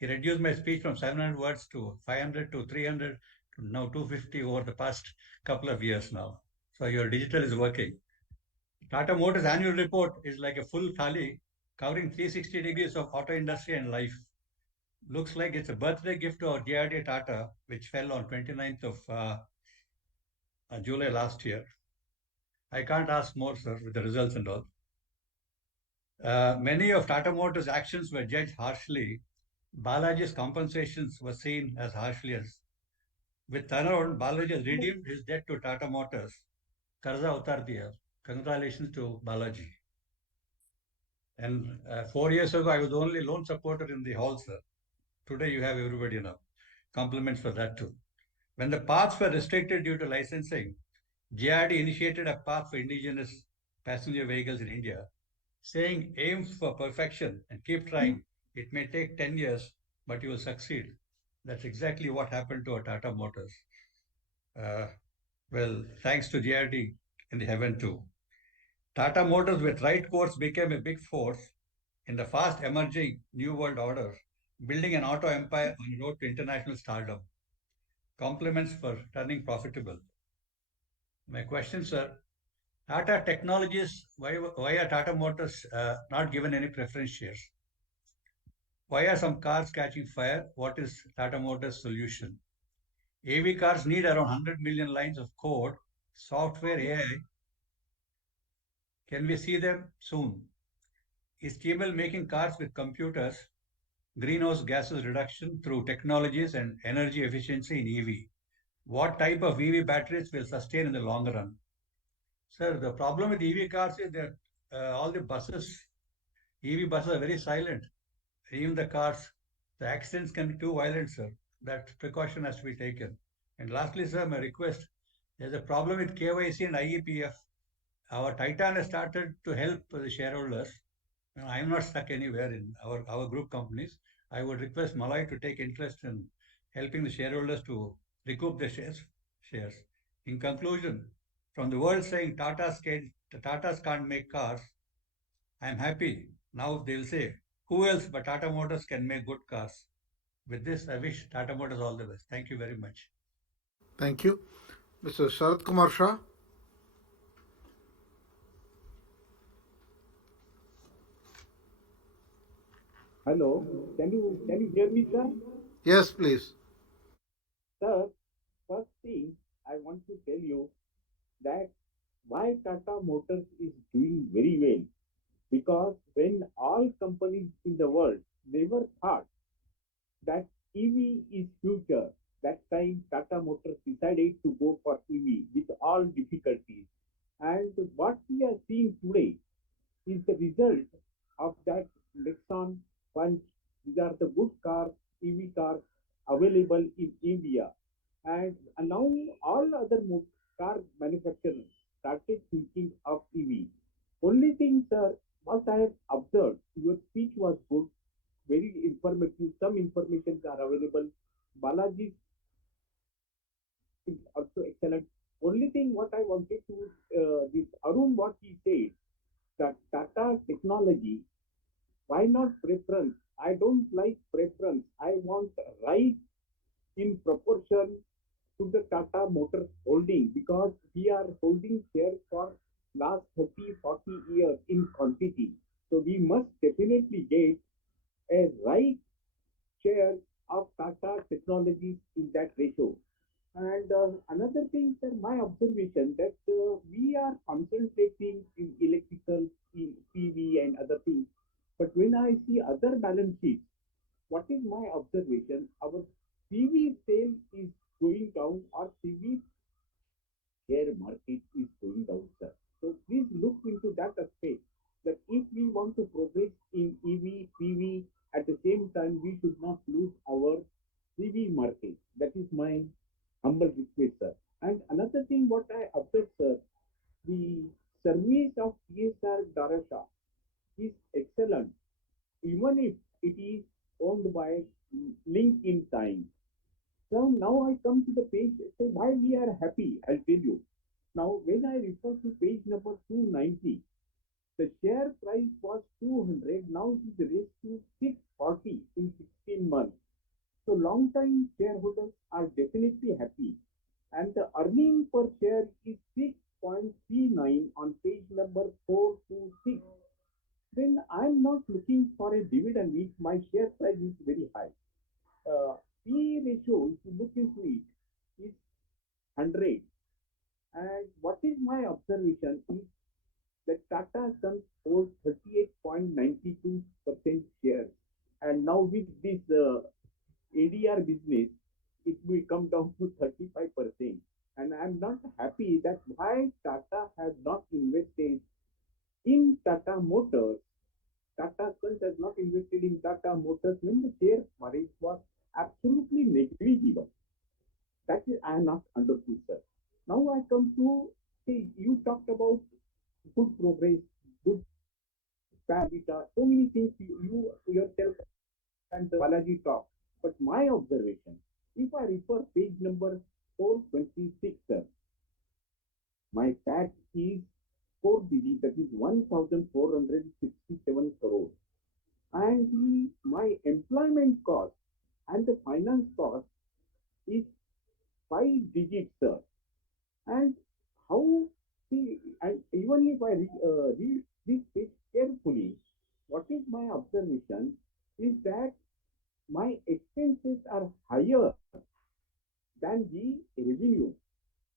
He reduced my speech from 700 words to 500 to 300 to now 250 over the past couple of years now. So your digital is working. Tata Motors annual report is like a full thali covering 360 degrees of auto industry and life. Looks like it's a birthday gift to our JRD Tata, which fell on 29th of July last year. I can't ask more, sir, with the results and all. Many of Tata Motors' actions were judged harshly. Balaji's compensations were seen as harshly as. With turnaround, Balaji has redeemed his debt to Tata Motors. Karza utar diya. Congratulations to Balaji. And 4 years ago, I was the only lone supporter in the hall, sir. Today, you have everybody now. Compliments for that too. When the paths were restricted due to licensing, JRD initiated a path for indigenous passenger vehicles in India, saying aim for perfection and keep trying. It may take 10 years, but you will succeed. That's exactly what happened to our Tata Motors. Well, thanks to JRD in the heaven too. Tata Motors with right course became a big force in the fast emerging New World Order, building an auto empire on the road to international stardom. Compliments for turning profitable. My question, sir, Tata Technologies, why are Tata Motors not given any preference shares? Why are some cars catching fire? What is Tata Motors' solution? AV cars need around 100 million lines of code, software, AI. Can we see them soon? Is TML making cars with computers, greenhouse gases reduction through technologies and energy efficiency in EV? What type of EV batteries will sustain in the long run? Sir, the problem with EV cars is that all the buses, EV buses are very silent. Even the cars, the accidents can be too violent, sir. That precaution has to be taken. And lastly, sir, my request, there's a problem with KYC and IEPF. Our Titan has started to help the shareholders. I'm not stuck anywhere in our group companies. I would request Malay to take interest in helping the shareholders to recoup their shares. In conclusion, from the world saying Tatas can't make cars, I'm happy. Now they'll say, who else but Tata Motors can make good cars? With this, I wish Tata Motors all the best. Thank you very much. Thank you. Mr. Sharat Kumar Shah. Hello, can you hear me, sir? Yes, please. Sir, first thing I want to tell you that why Tata Motors is doing very well, because when all companies in the world never thought that EV is future, that time Tata Motors decided to go for EV with all difficulties. And what we are seeing today is the result of that Nexon Punch. These are the good cars, EV cars available in India. And now all other car manufacturers started thinking of EV. Only thing, sir, what I have observed, your speech was good, very informative. Some informations are available. Balaji is also excellent. Only thing what I wanted to, this Arun, what he said, that Tata technology, why not preference? I don't like preference. I want right in proportion to the Tata Motors holding, because we are holding shares for last 30, 40 years in quantity. So we must definitely get a right share of Tata Technologies in that ratio. And another thing, sir, my observation that we are concentrating in electrical, in PV and other things. But when I see other balance sheets, what is my observation? Our PV sale is going down, or PV share market is going down, sir. So please look into that aspect, that if we want to progress in EV, PV, at the same time, we should not lose our PV market. That is my humble request, sir. And another thing, what I observed, sir, the service of PSR Darasha is excellent, even if it is owned by Link in Time. So now I come to the page, say why we are happy, I'll tell you. Now, when I refer to page number 290, the share price was 200, now it is raised to 640 in 16 months. So long time shareholders are definitely happy. And the earning per share is 6.39 on page number 426. Then I'm not looking for a dividend if my share price is very high. P ratio, if you look into it, is 100. And what is my observation is that Tata Sons holds 38.92% shares. And now with this ADR business, it will come down to 35%. And I'm not happy that why Tata has not invested in Tata Motors. Tata Sons has not invested in Tata Motors when the share price was absolutely negligible. That is, I am not understood, sir. Now I come to, see, you talked about good progress, good Vita, so many things you yourself and Balaji talk. But my observation, if I refer page number 426, sir, my PAT is 4 digit, that is 1,467 crores. And my employment cost and the finance cost is 5 digits, sir. And how, see, and even if I read this page carefully, what is my observation is that my expenses are higher than the revenue.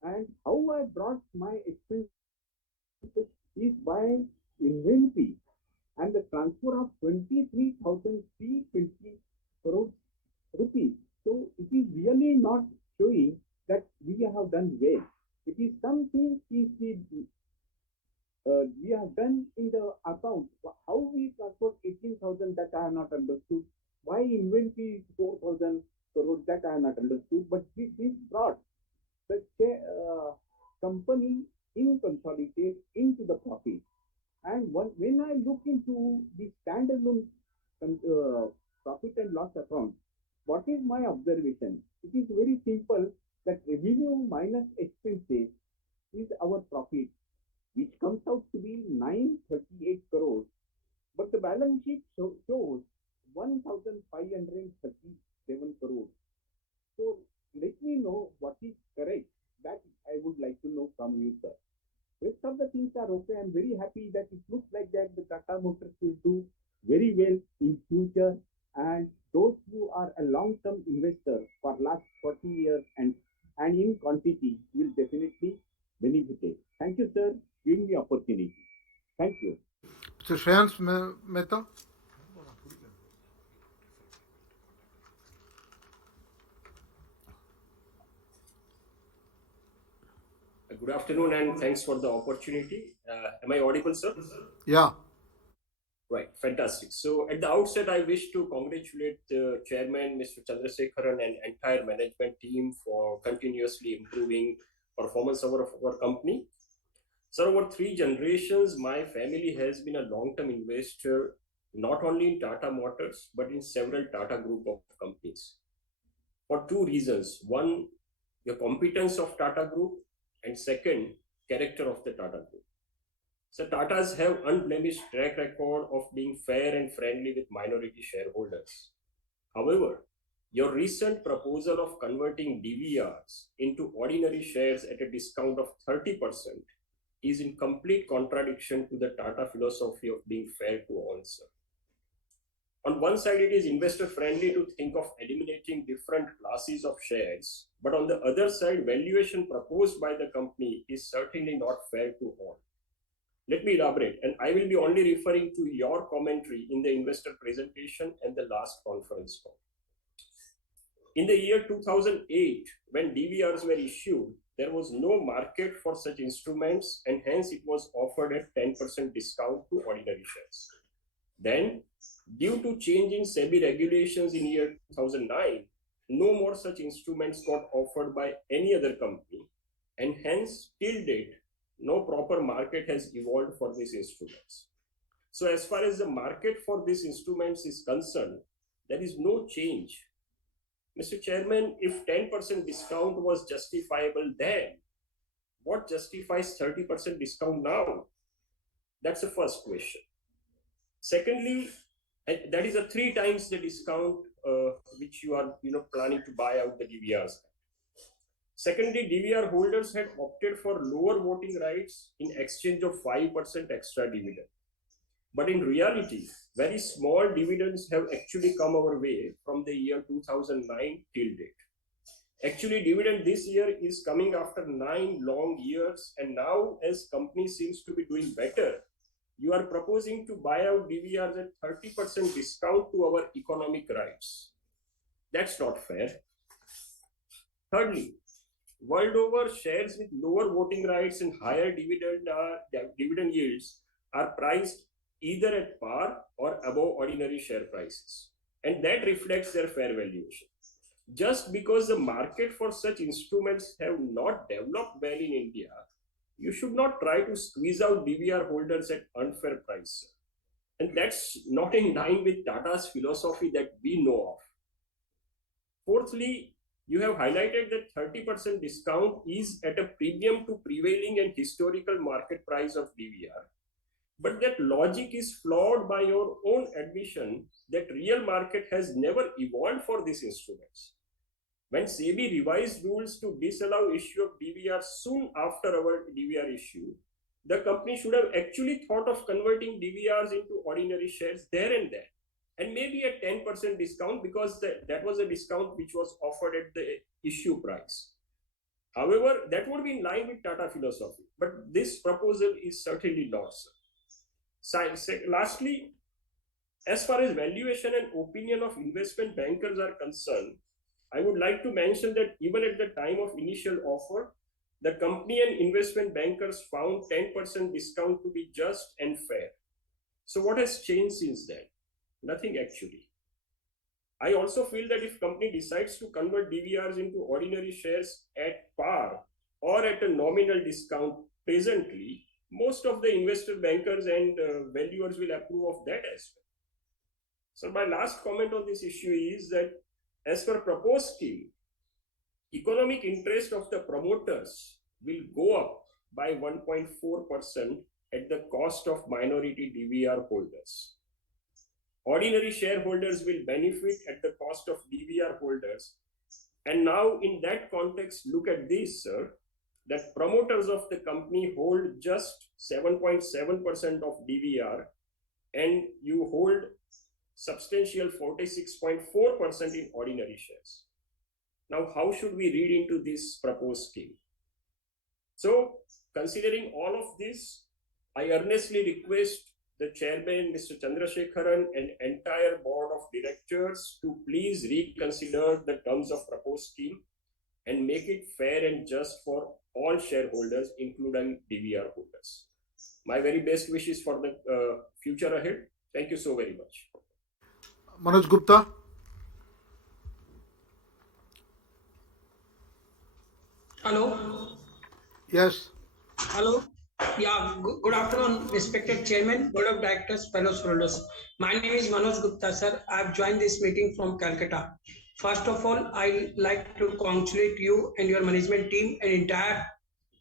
And how I brought my expenses is by inventory and the transfer of 23,320 crores rupees. So it is really not showing that we have done well. It is something is we have done in the account. How we transfer 18,000, that I have not understood. Why inventory is 4,000 crores, that I have not understood. But this brought the company in consolidate into the profit. And when I look into the standalone profit and loss account, what is my observation? It is very simple that revenue minus expenses is our profit, which comes out to be 938 crores. But the balance sheet shows 1,537 crores. So let me know what is correct. That I would like to know from you, sir. Rest of the things are okay. I'm very happy that it looks like that the Tata Motors will do very well in future, and those who are a long-term investor for last 40 years and in quantity will definitely benefit. Thank you, sir, giving the opportunity. Thank you. Mr. Shreyans Mehta. Good afternoon and thanks for the opportunity. Am I audible, sir? Yeah. Right, fantastic. So at the outset, I wish to congratulate the chairman, Mr. Chandrasekharan, and entire management team for continuously improving performance of our company. Sir, over 3 generations, my family has been a long-term investor, not only in Tata Motors, but in several Tata Group of companies. For 2 reasons. One, the competence of Tata Group, and second, character of the Tata Group. So Tatas have unblemished track record of being fair and friendly with minority shareholders. However, your recent proposal of converting DVRs into ordinary shares at a discount of 30% is in complete contradiction to the Tata philosophy of being fair to all, sir. On one side, it is investor friendly to think of eliminating different classes of shares, but on the other side, valuation proposed by the company is certainly not fair to all. Let me elaborate, and I will be only referring to your commentary in the investor presentation and the last conference call. In the year 2008, when DVRs were issued, there was no market for such instruments, and hence it was offered at 10% discount to ordinary shares. Then, due to change in SEBI regulations in year 2009, no more such instruments got offered by any other company, and hence, till date, no proper market has evolved for these instruments. So as far as the market for these instruments is concerned, there is no change. Mr. Chairman, if 10% discount was justifiable then, what justifies 30% discount now? That's the first question. Secondly, that is a 3 times the discount which you are planning to buy out the DVRs. Secondly, DVR holders had opted for lower voting rights in exchange of 5% extra dividend. But in reality, very small dividends have actually come our way from the year 2009 till date. Actually, dividend this year is coming after 9 long years, and now as company seems to be doing better, you are proposing to buy out DVRs at 30% discount to our economic rights. That's not fair. Thirdly, world over, shares with lower voting rights and higher dividend yields are priced either at par or above ordinary share prices, and that reflects their fair valuation. Just because the market for such instruments have not developed well in India, you should not try to squeeze out DVR holders at unfair price. And that's not in line with Tata's philosophy that we know of. Fourthly, you have highlighted that 30% discount is at a premium to prevailing and historical market price of DVR. But that logic is flawed by your own admission that real market has never evolved for these instruments. When SEBI revised rules to disallow issue of DVR soon after our DVR issue, the company should have actually thought of converting DVRs into ordinary shares there and then, and maybe a 10% discount, because that was a discount which was offered at the issue price. However, that would be in line with Tata philosophy, but this proposal is certainly not, sir. Lastly, as far as valuation and opinion of investment bankers are concerned, I would like to mention that even at the time of initial offer, the company and investment bankers found 10% discount to be just and fair. So what has changed since then? Nothing actually. I also feel that if company decides to convert DVRs into ordinary shares at par or at a nominal discount presently, most of the investor bankers and valuers will approve of that as well. So my last comment on this issue is that as per proposed scheme, economic interest of the promoters will go up by 1.4% at the cost of minority DVR holders. Ordinary shareholders will benefit at the cost of DVR holders. And now in that context, look at this, sir, that promoters of the company hold just 7.7% of DVR and you hold substantial 46.4% in ordinary shares. Now, how should we read into this proposed scheme? So, considering all of this, I earnestly request the chairman, Mr. Chandrasekharan, and entire board of directors to please reconsider the terms of proposed scheme and make it fair and just for all shareholders, including DVR holders. My very best wishes for the future ahead. Thank you so very much. Manoj Gupta. Hello. Yes. Hello. Yeah, good afternoon, respected Chairman, Board of Directors, fellow shareholders. My name is Manoj Gupta, sir. I have joined this meeting from Calcutta. First of all, I like to congratulate you and your management team and entire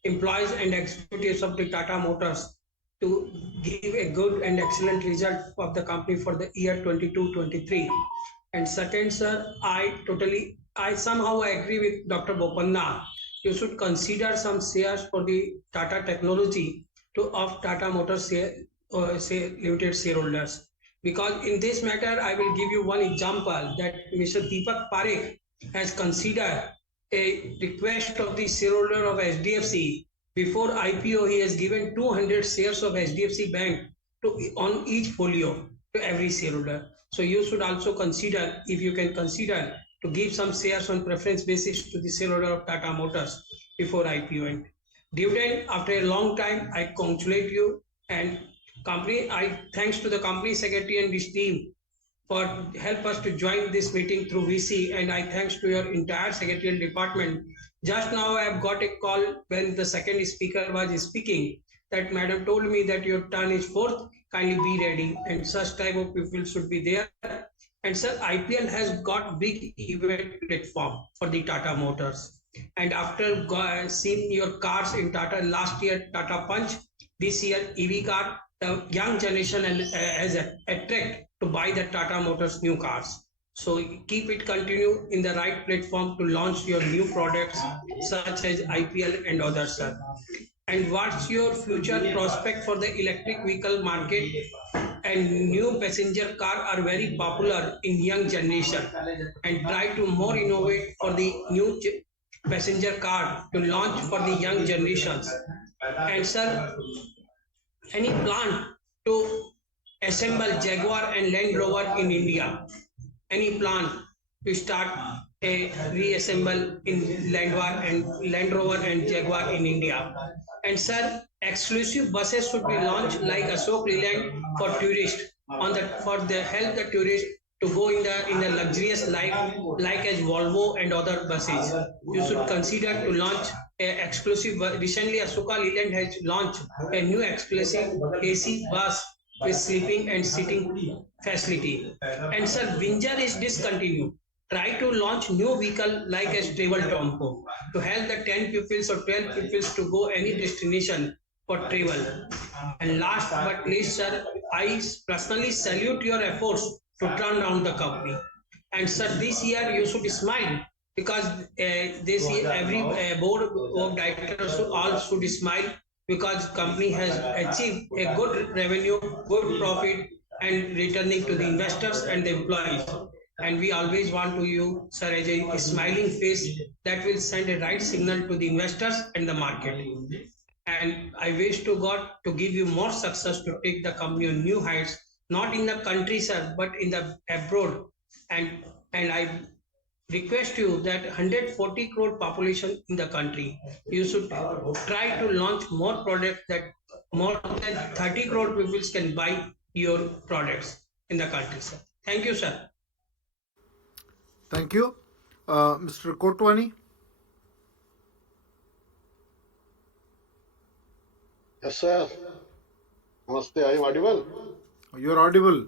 employees and executives of the Tata Motors to give a good and excellent result of the company for the year 22-23. And second, sir, I somehow agree with Dr. Bopanna. You should consider some shares for the Tata Technology of Tata Motors say limited shareholders. Because in this matter, I will give you one example that Mr. Deepak Parekh has considered a request of the shareholder of HDFC. Before IPO, he has given 200 shares of HDFC Bank on each folio to every shareholder. So you should also consider, if you can consider, to give some shares on preference basis to the shareholder of Tata Motors before IPO. And dividend, after a long time, I congratulate you and company. I thanks to the company secretary and his team for help us to join this meeting through VC, and I thanks to your entire secretarial department. Just now I have got a call when the second speaker was speaking that madam told me that your turn is fourth, kindly be ready, and such type of people should be there. And sir, IPL has got big event platform for the Tata Motors. And after seeing your cars in Tata last year, Tata Punch, this year EV car, the young generation has attract to buy the Tata Motors new cars. So keep it continue in the right platform to launch your new products such as IPL and others, sir. And what's your future prospect for the electric vehicle market? And new passenger car are very popular in young generation, and try to more innovate for the new passenger car to launch for the young generations. And sir, any plan to assemble Jaguar and Land Rover in India? Any plan to start a reassemble in Land Rover and Jaguar in India? And sir, exclusive buses should be launched like Ashok Leland for tourists for the help the tourists to go in the luxurious life like as Volvo and other buses. You should consider to launch a exclusive. Recently, Ashoka Leland has launched a new exclusive AC bus with sleeping and sitting facility. And sir, Windsor is discontinued. Try to launch new vehicle like as Travel Tomco to help the 10 pupils or 12 pupils to go any destination for travel. And last but least, sir, I personally salute your efforts to turn around the company. And sir, this year you should smile because they see every board of directors all should smile because company has achieved a good revenue, good profit, and returning to the investors and the employees. And we always want to you, sir, as a smiling face that will send a right signal to the investors and the market. And I wish to God to give you more success to take the company on new heights, not in the country, sir, but in the abroad. And I request you that 140 crore population in the country, you should try to launch more products that more than 30 crore people can buy your products in the country, sir. Thank you, sir. Thank you. Mr. Kotwani. Yes, sir. Namaste. Are you audible? You're audible.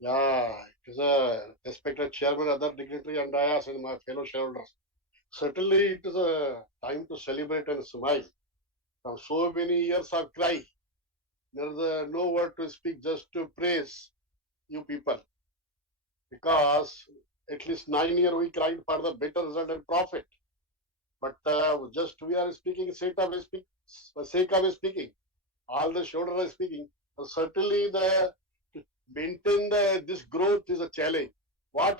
Yeah, it is a respected chairman, other dignitary, and I and my fellow shareholders. Certainly, it is a time to celebrate and smile. From so many years of cry, there is no word to speak, just to praise you people. Because at least 9 years we cried for the better result and profit. But just we are speaking sake of speaking. All the shareholders are speaking. Certainly, the maintain this growth is a challenge. How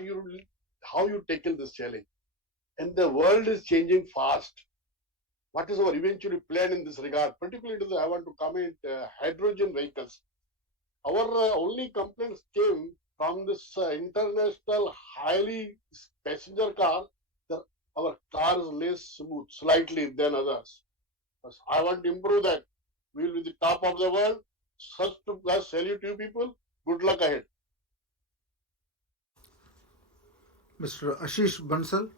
you tackle this challenge? And the world is changing fast. What is our eventual plan in this regard? Particularly, I want to comment hydrogen vehicles. Our only complaints came from this international highly passenger car. Our car is less smooth, slightly than others. I want to improve that. We will be the top of the world. Such to salute you people. Good luck ahead. Mr. Ashish Bansal.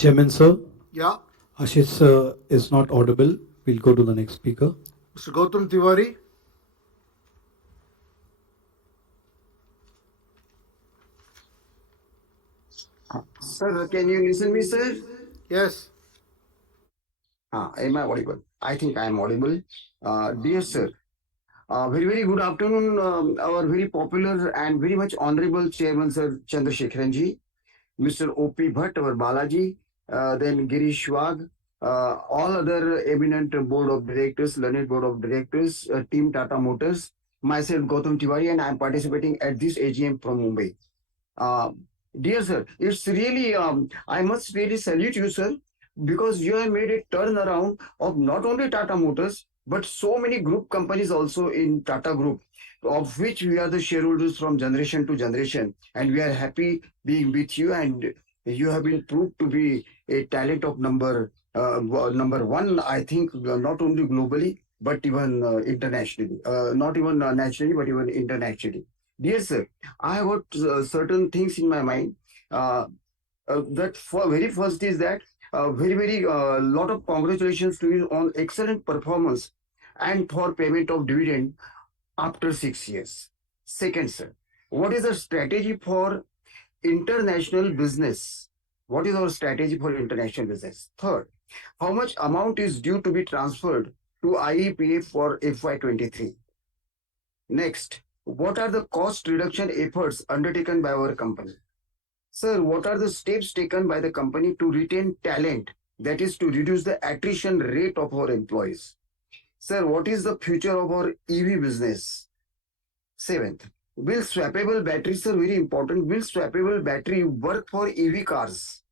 Chairman sir, Yeah. Ashish sir is not audible. We'll go to the next speaker. Mr. Gautam Tiwari. Sir, can you listen me, sir? Yes. Am I audible? I think I am audible. Dear sir, very good afternoon, our very popular and very much honorable chairman, sir Chandrasekharanji, Mr. O.P. Bhatt, our Balaji, then Girish Wag, all other eminent board of directors, learned board of directors, team Tata Motors, myself Gautam Tiwari, and I am participating at this AGM from Mumbai. Uh, Dear sir, it's really, I must really salute you, sir, because you have made a turnaround of not only Tata Motors, but so many group companies also in Tata Group, of which we are the shareholders from generation to generation. And we are happy being with you. And you have been proved to be a talent of number one, I think, not only globally, but even internationally. Not even nationally, but even internationally. Dear sir, I have got certain things in my mind. Uh, that for very first is that very lot of congratulations to you on excellent performance and for payment of dividend after 6 years. Second, sir, what is the strategy for international business? What is our strategy for international business? Third, how much amount is due to be transferred to IEPF for FY23? Next, what are the cost reduction efforts undertaken by our company? Sir, what are the steps taken by the company to retain talent, that is, to reduce the attrition rate of our employees? Sir, what is the future of our EV business? Seventh, will swappable batteries, sir, very important, will swappable battery work for EV cars?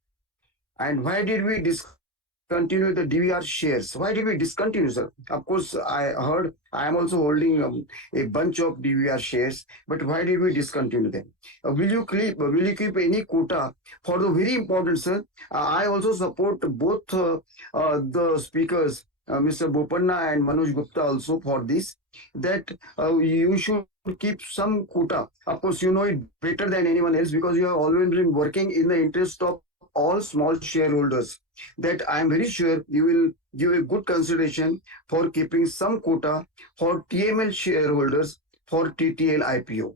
And why did we discontinue the DVR shares? Why did we discontinue, sir? Of course, I heard I am also holding a bunch of DVR shares, but why did we discontinue them? Will you keep any quota for the very important, sir? I also support both the speakers, Mr. Bopanna and Manoj Gupta, also for this, that you should to keep some quota. Of course, you know it better than anyone else because you have always been working in the interest of all small shareholders. That I am very sure you will give a good consideration for keeping some quota for TML shareholders for TTL IPO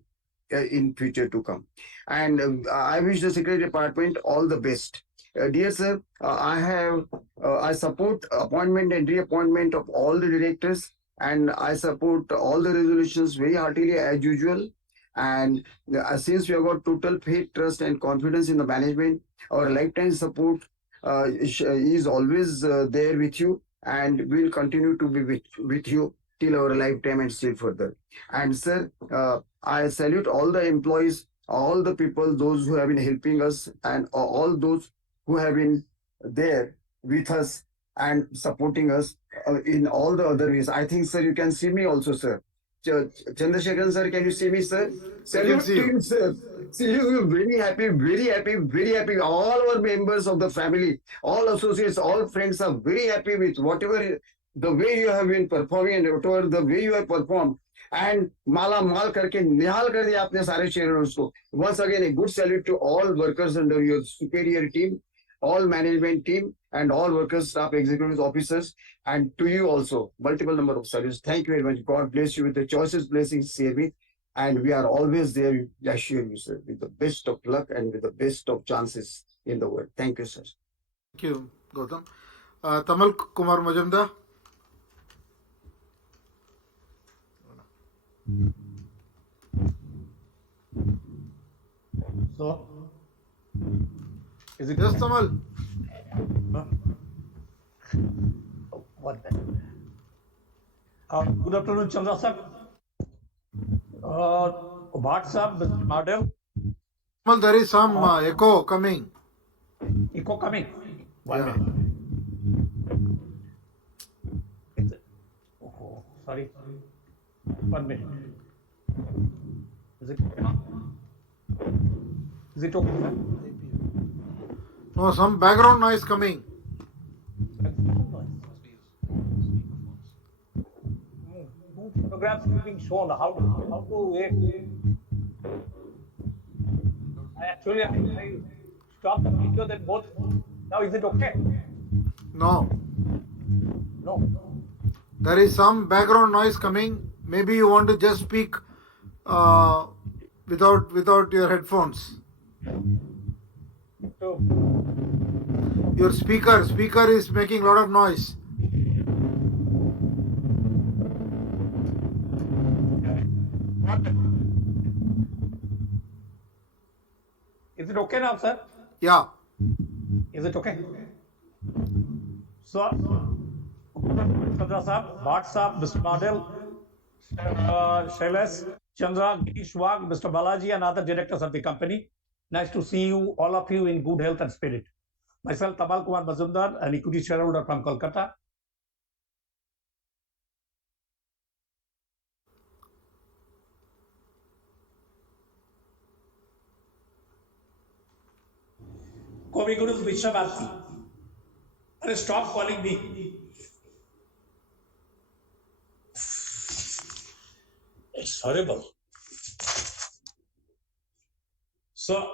in future to come. And I wish the Secretary Department all the best. Dear sir, I support appointment and reappointment of all the directors, and I support all the resolutions very heartily as usual. And since we have got total faith, trust, and confidence in the management, our lifetime support is always there with you, and will continue to be with you till our lifetime and still further. And sir, I salute all the employees, all the people, those who have been helping us, and all those who have been there with us and supporting us in all the other ways. I think, sir, you can see me also, sir. Chandrasekharan, sir, can you see me, sir? Salute see to you. you, sir. See you, very happy, very happy, very happy. All our members of the family, all associates, all friends are very happy with whatever the way you have been performing and whatever the way you have performed. And mala mal करके निहाल कर दिया आपने सारे shareholders को. Once again, a good salute to all workers under your superior team, all management team, and all workers, staff, executives, officers, and to you also, multiple number of service. Thank you very much. God bless you with the choicest blessings, CME. And we are always there, I assure you, sir, with the best of luck and with the best of chances in the world. Thank you, sir. Thank you, Gautam. Tamal Kumar Majumdar. So, is it Yes, Tamal. One minute. Good afternoon, Chandra sir. WhatsApp model. Tamal, there is some echo coming. Echo coming. One Yeah. minute. Oh, sorry. 1 minute. Is it okay now? Is it okay? No, some background noise coming. Two photographs are being shown. How to wait? I stopped the video. Then both. Now is it okay? No. No. There is some background noise coming. Maybe you want to just speak without your headphones. So, Your speaker is making a lot of noise. is it okay now, sir? Yeah. Is it okay? So, Chandra sir, WhatsApp, Mr. Model, Shailesh, Chandra, Girish Wag, Mr. Balaji, and other directors of the company. Nice to see you, all of you, in good health and spirit. Myself, Tamal Kumar Majumdar, an equity shareholder from Kolkata. Komi Guru Vishwavarti. Stop calling me. It's horrible. So,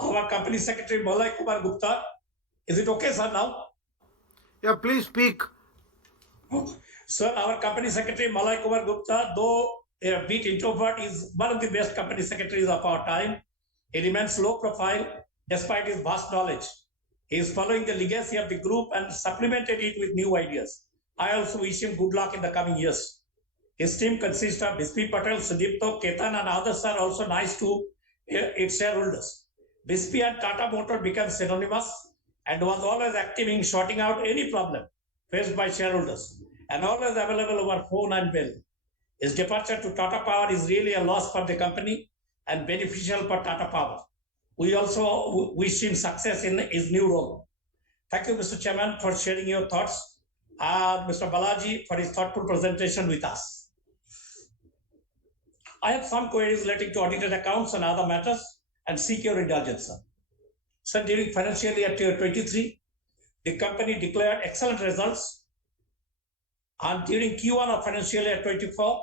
our company secretary Malay Kumar Gupta, is it okay, sir, now? Yeah, please speak. Sir, our company secretary Malay Kumar Gupta, though a bit introvert, is one of the best company secretaries of our time. He remains low profile despite his vast knowledge. He is following the legacy of the group and supplemented it with new ideas. I also wish him good luck in the coming years. His team consists of Bispi Patel, Sudipto, Ketan, and others are also nice to its shareholders. Bispi and Tata Motor became synonymous and was always active in sorting out any problem faced by shareholders and always available over phone and mail. His departure to Tata Power is really a loss for the company and beneficial for Tata Power. We also wish him success in his new role. Thank you, Mr. Chairman, for sharing your thoughts. Mr. Balaji for his thoughtful presentation with us. I have some queries relating to audited accounts and other matters and seek your indulgence, sir. Sir, during financial year 23, the company declared excellent results and during Q1 of financial year 24,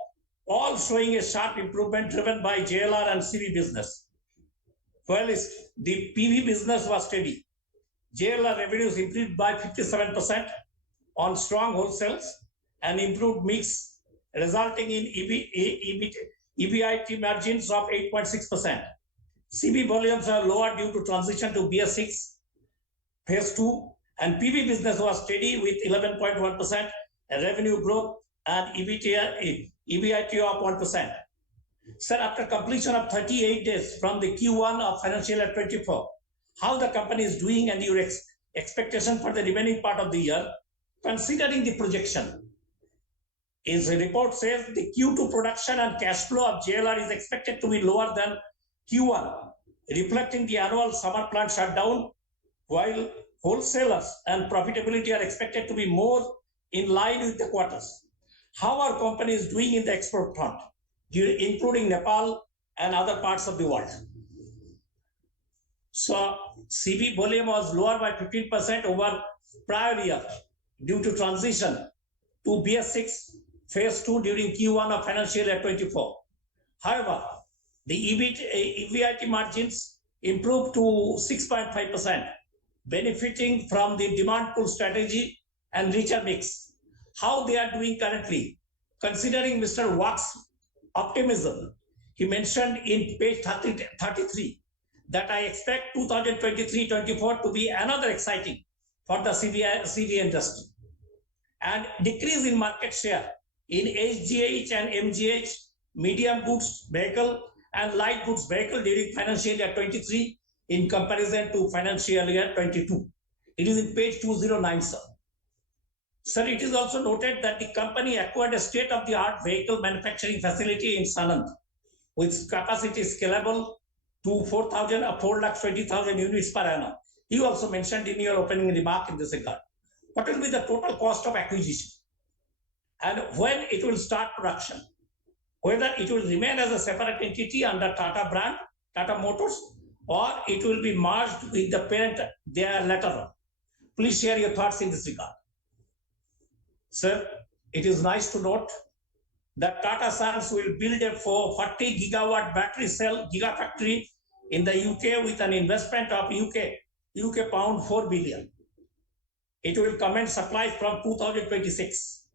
all showing a sharp improvement driven by JLR and CV business. While the PV business was steady, JLR revenues improved by 57% on strong wholesales and improved mix, resulting in EBIT margins of 8.6%. CV volumes are lower due to transition to BS6 phase 2, and PV business was steady with 11.1% revenue growth and EBIT of 1%. Sir, after completion of 38 days from the Q1 of financial year 24, how the company is doing and your expectation for the remaining part of the year, considering the projection. His report says the Q2 production and cash flow of JLR is expected to be lower than Q1, reflecting the annual summer plant shutdown, while wholesalers and profitability are expected to be more in line with the quarters. How our company is doing in the export front, including Nepal and other parts of the world. So CV volume was lower by 15% over prior year due to transition to BS6 phase 2 during Q1 of financial year 24. However, the EBIT margins improved to 6.5%, benefiting from the demand pull strategy and richer mix. How they are doing currently, considering Mr. Watt's optimism, he mentioned in page 33 that I expect 2023-24 to be another exciting for the CV industry. And decrease in market share in HGH and MGH, medium goods vehicle and light goods vehicle during financial year 23 in comparison to financial year 22. It is in page 209, sir. Sir, it is also noted that the company acquired a state-of-the-art vehicle manufacturing facility in Sanand with capacity scalable to 4,20,000 units per annum. You also mentioned in your opening remark in this regard. What will be the total cost of acquisition? And when it will start production? Whether it will remain as a separate entity under Tata brand, Tata Motors, or it will be merged with the parent there later on. Please share your thoughts in this regard. Sir, it is nice to note that Tata Sons will build a 40 gigawatt battery cell gigafactory in the UK with an investment of UK pound 4 billion. It will commence supplies from 2026.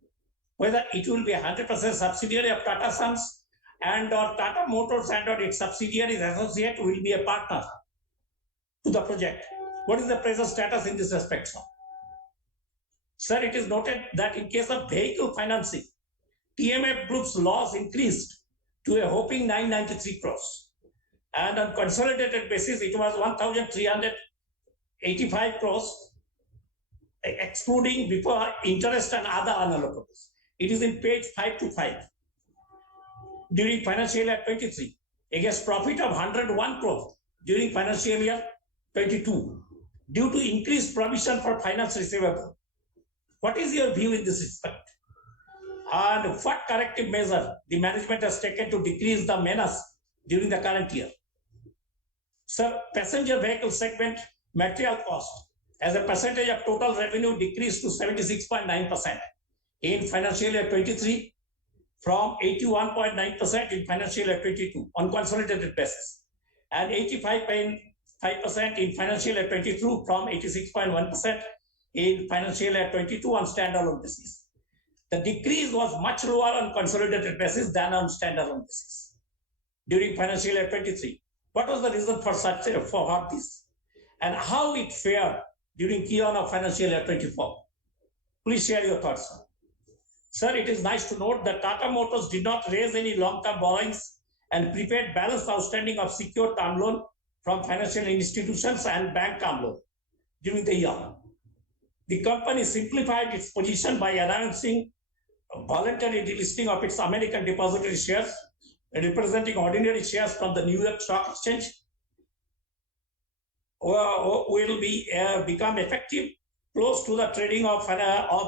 Whether it will be 100% subsidiary of Tata Sons and or Tata Motors and or its subsidiaries associate will be a partner to the project. What is the present status in this respect, sir? Sir, it is noted that in case of vehicle financing, TMF Group's loss increased to a whopping 993 crores. And on consolidated basis, it was 1,385 crores, excluding before interest and other unallocables. It is in page 525. During financial year 23, against profit of 101 crores during financial year 22, due to increased provision for finance receivable. What is your view in this respect? And what corrective measure the management has taken to decrease the menace during the current year? Sir, passenger vehicle segment material cost as a percentage of total revenue decreased to 76.9% in financial year 23 from 81.9% in financial year 22 on consolidated basis and 85.5% in financial year 22 from 86.1% in financial year 22 on standalone basis. The decrease was much lower on consolidated basis than on standalone basis during financial year 23. What was the reason for this? And how it fared during Q1 of financial year 24? Please share your thoughts, sir. Sir, it is nice to note that Tata Motors did not raise any long-term borrowings and prepaid balance outstanding of secured term loan from financial institutions and bank term loan during the year. The company simplified its position by announcing a voluntary delisting of its American depository shares, representing ordinary shares from the New York Stock Exchange, will become effective close to the trading of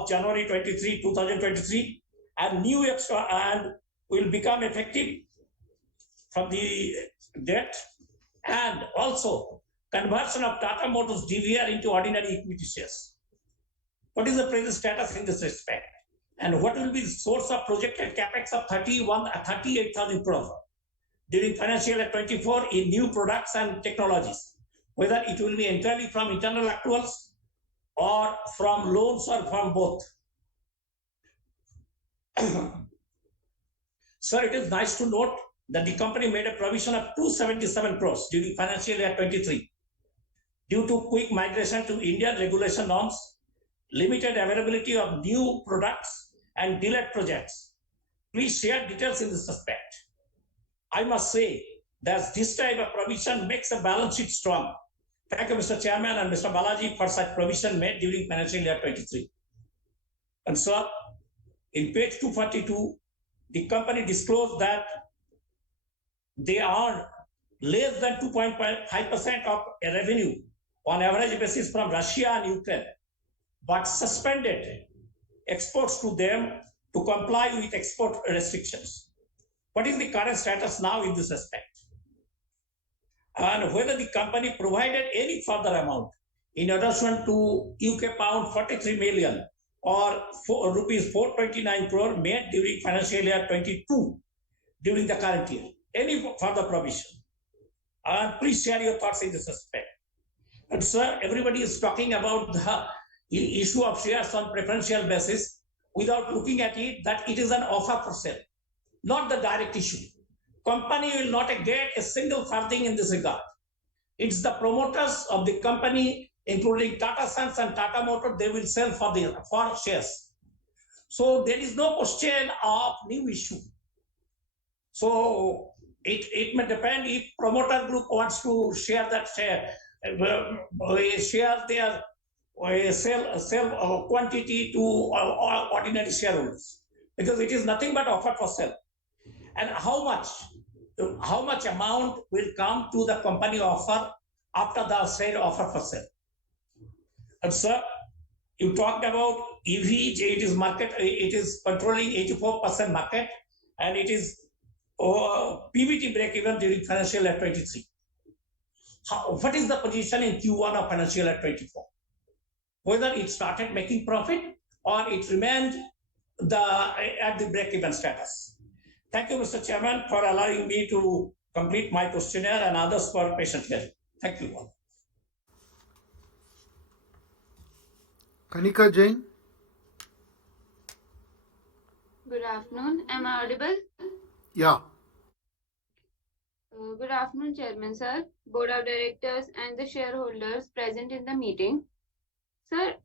January 23, 2023, and New York Stock and will become effective from the date, and also conversion of Tata Motors DVR into ordinary equity shares. What is the present status in this respect? And what will be the source of projected capex of 38,000 crore during financial year 24 in new products and technologies? Whether it will be entirely from internal accruals or from loans or from both. Sir, it is nice to note that the company made a provision of 277 crores during financial year 23 due to quick migration to Indian regulation norms, limited availability of new products, and delayed projects. Please share details in this respect. I must say that this type of provision makes a balance sheet strong. Thank you, Mr. Chairman and Mr. Balaji, for such provision made during financial year 23. And sir, in page 242, the company disclosed that they are less than 2.5% of revenue on average basis from Russia and Ukraine, but suspended exports to them to comply with export restrictions. What is the current status now in this respect? And whether the company provided any further amount in addition to UK pound 43 million or rupees 429 crore made during financial year 22 during the current year. Any further provision? And please share your thoughts in this respect. And sir, everybody is talking about the issue of shares on preferential basis without looking at it that it is an offer for sale, not the direct issue. Company will not get a single farthing in this regard. It's the promoters of the company, including Tata Sons and Tata Motors, they will sell for shares. So there is no question of new issue. So it may depend if promoter group wants to share that share, share their sell quantity to ordinary shareholders, because it is nothing but offer for sale. And how much amount will come to the company offer after the said offer for sale? And sir, you talked about EV, it is market, it is controlling 84% market, and it is PBT break even during financial year 23. What is the position in Q1 of financial year 24? Whether it started making profit or it remained at the break even status. Thank you, Mr. Chairman, for allowing me to complete my questionnaire and others for patient hearing. Thank you all. Kanika Jain. Good afternoon. Am I audible? Yeah. Good afternoon, Chairman, sir, Board of Directors, and the shareholders present in the meeting. Sir,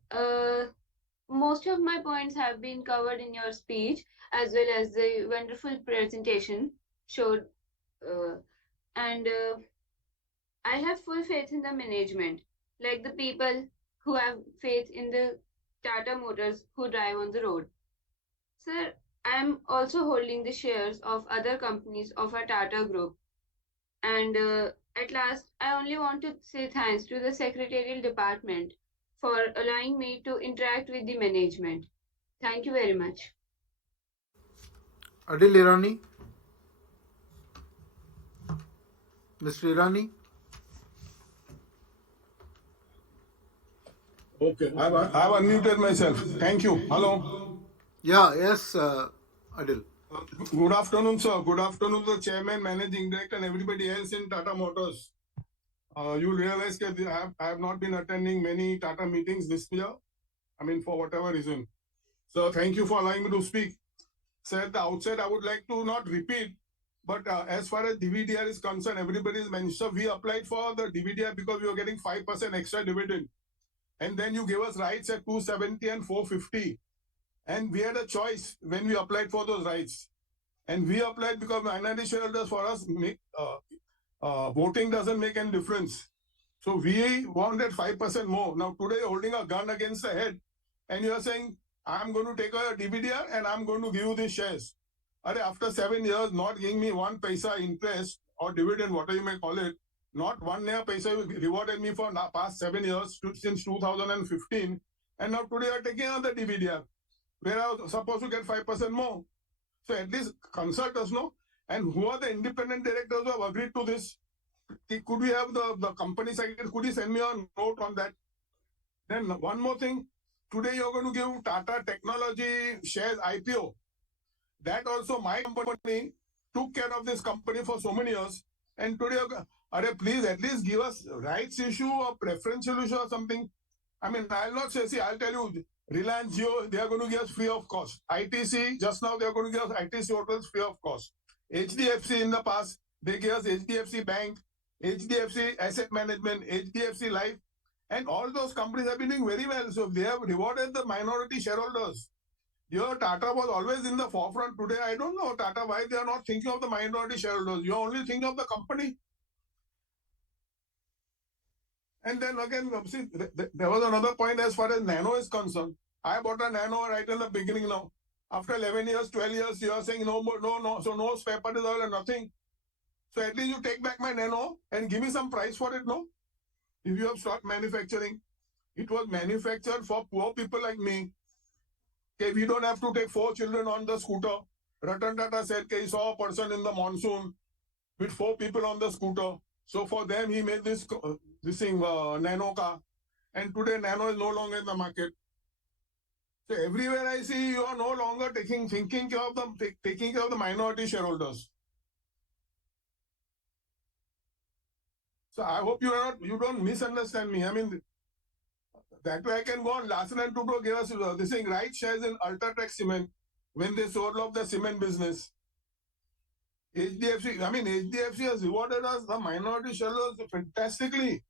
most of my points have been covered in your speech, as well as the wonderful presentation showed. And I have full faith in the management, like the people who have faith in the Tata Motors who drive on the road. Sir, I am also holding the shares of other companies of our Tata group. And at last, I only want to say thanks to the secretarial department for allowing me to interact with the management. Thank you very much. Adil Irani. Mr. Irani. Okay, I've unmuted myself. Thank you. Hello. Yeah, yes, Adil. Good afternoon, sir. Good afternoon to the chairman, managing director, and everybody else in Tata Motors. You realize that I have not been attending many Tata meetings this year. I mean, for whatever reason. So thank you for allowing me to speak. So at the outset, I would like to not repeat, but as far as DVDR is concerned, everybody is mentioned. So we applied for the DVDR because we were getting 5% extra dividend. And then you gave us rights at 270 and 450. And we had a choice when we applied for those rights. And we applied because minority shareholders for us voting doesn't make any difference. So we wanted 5% more. Now today holding a gun against the head and you are saying, I'm going to take a DVDR and I'm going to give you these shares. After 7 years, not giving me 1 paisa interest or dividend, whatever you may call it, not 1 paisa you rewarded me for past 7 years since 2015. And now today you are taking another DVDR where I was supposed to get 5% more. So at least consult us, no? And who are the independent directors who have agreed to this? Could we have the company secretary? Could you send me a note on that? Then one more thing. Today you're going to give Tata Technology shares IPO. That also my company took care of this company for so many years. And today, please at least give us rights issue or preferential issue or something. I mean, I'll not say, see, I'll tell you, Reliance Jio, they are going to give us free of cost. ITC, just now they are going to give us ITC hotels free of cost. HDFC in the past, they gave us HDFC Bank, HDFC Asset Management, HDFC Life, and all those companies have been doing very well. So they have rewarded the minority shareholders. Here, Tata was always in the forefront. Today, I don't know, Tata, why they are not thinking of the minority shareholders. You only think of the company. And then again, see, there was another point as far as Nano is concerned. I bought a Nano right in the beginning now. After 11 years, 12 years, you are saying no more, no. So no spare part is all and nothing. So at least you take back my Nano and give me some price for it, no? If you have stopped manufacturing, it was manufactured for poor people like me. Okay, we don't have to take 4 children on the scooter. Ratan Tata said he saw a person in the monsoon with 4 people on the scooter. So for them, he made this thing, Nano car. And today, Nano is no longer in the market. So everywhere I see, you are no longer taking care of the minority shareholders. So I hope you don't misunderstand me. I mean, that way I can go on. Larsen and Toubro gave us this thing, right shares in Ultratech Cement when they sold off the cement business. HDFC has rewarded us, the minority shareholders, fantastically.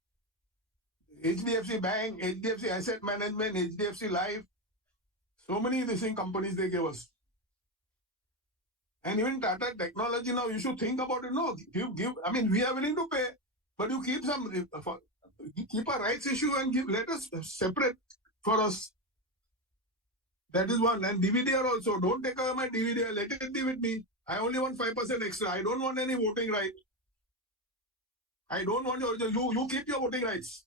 HDFC Bank, HDFC Asset Management, HDFC Life, so many these companies they gave us. And even Tata Technology now, you should think about it. No, give. I mean, we are willing to pay, but you keep keep a rights issue and let us separate for us. That is one. And DVDR also, don't take away my DVDR. Let it be with me. I only want 5% extra. I don't want any voting right. I don't want you keep your voting rights.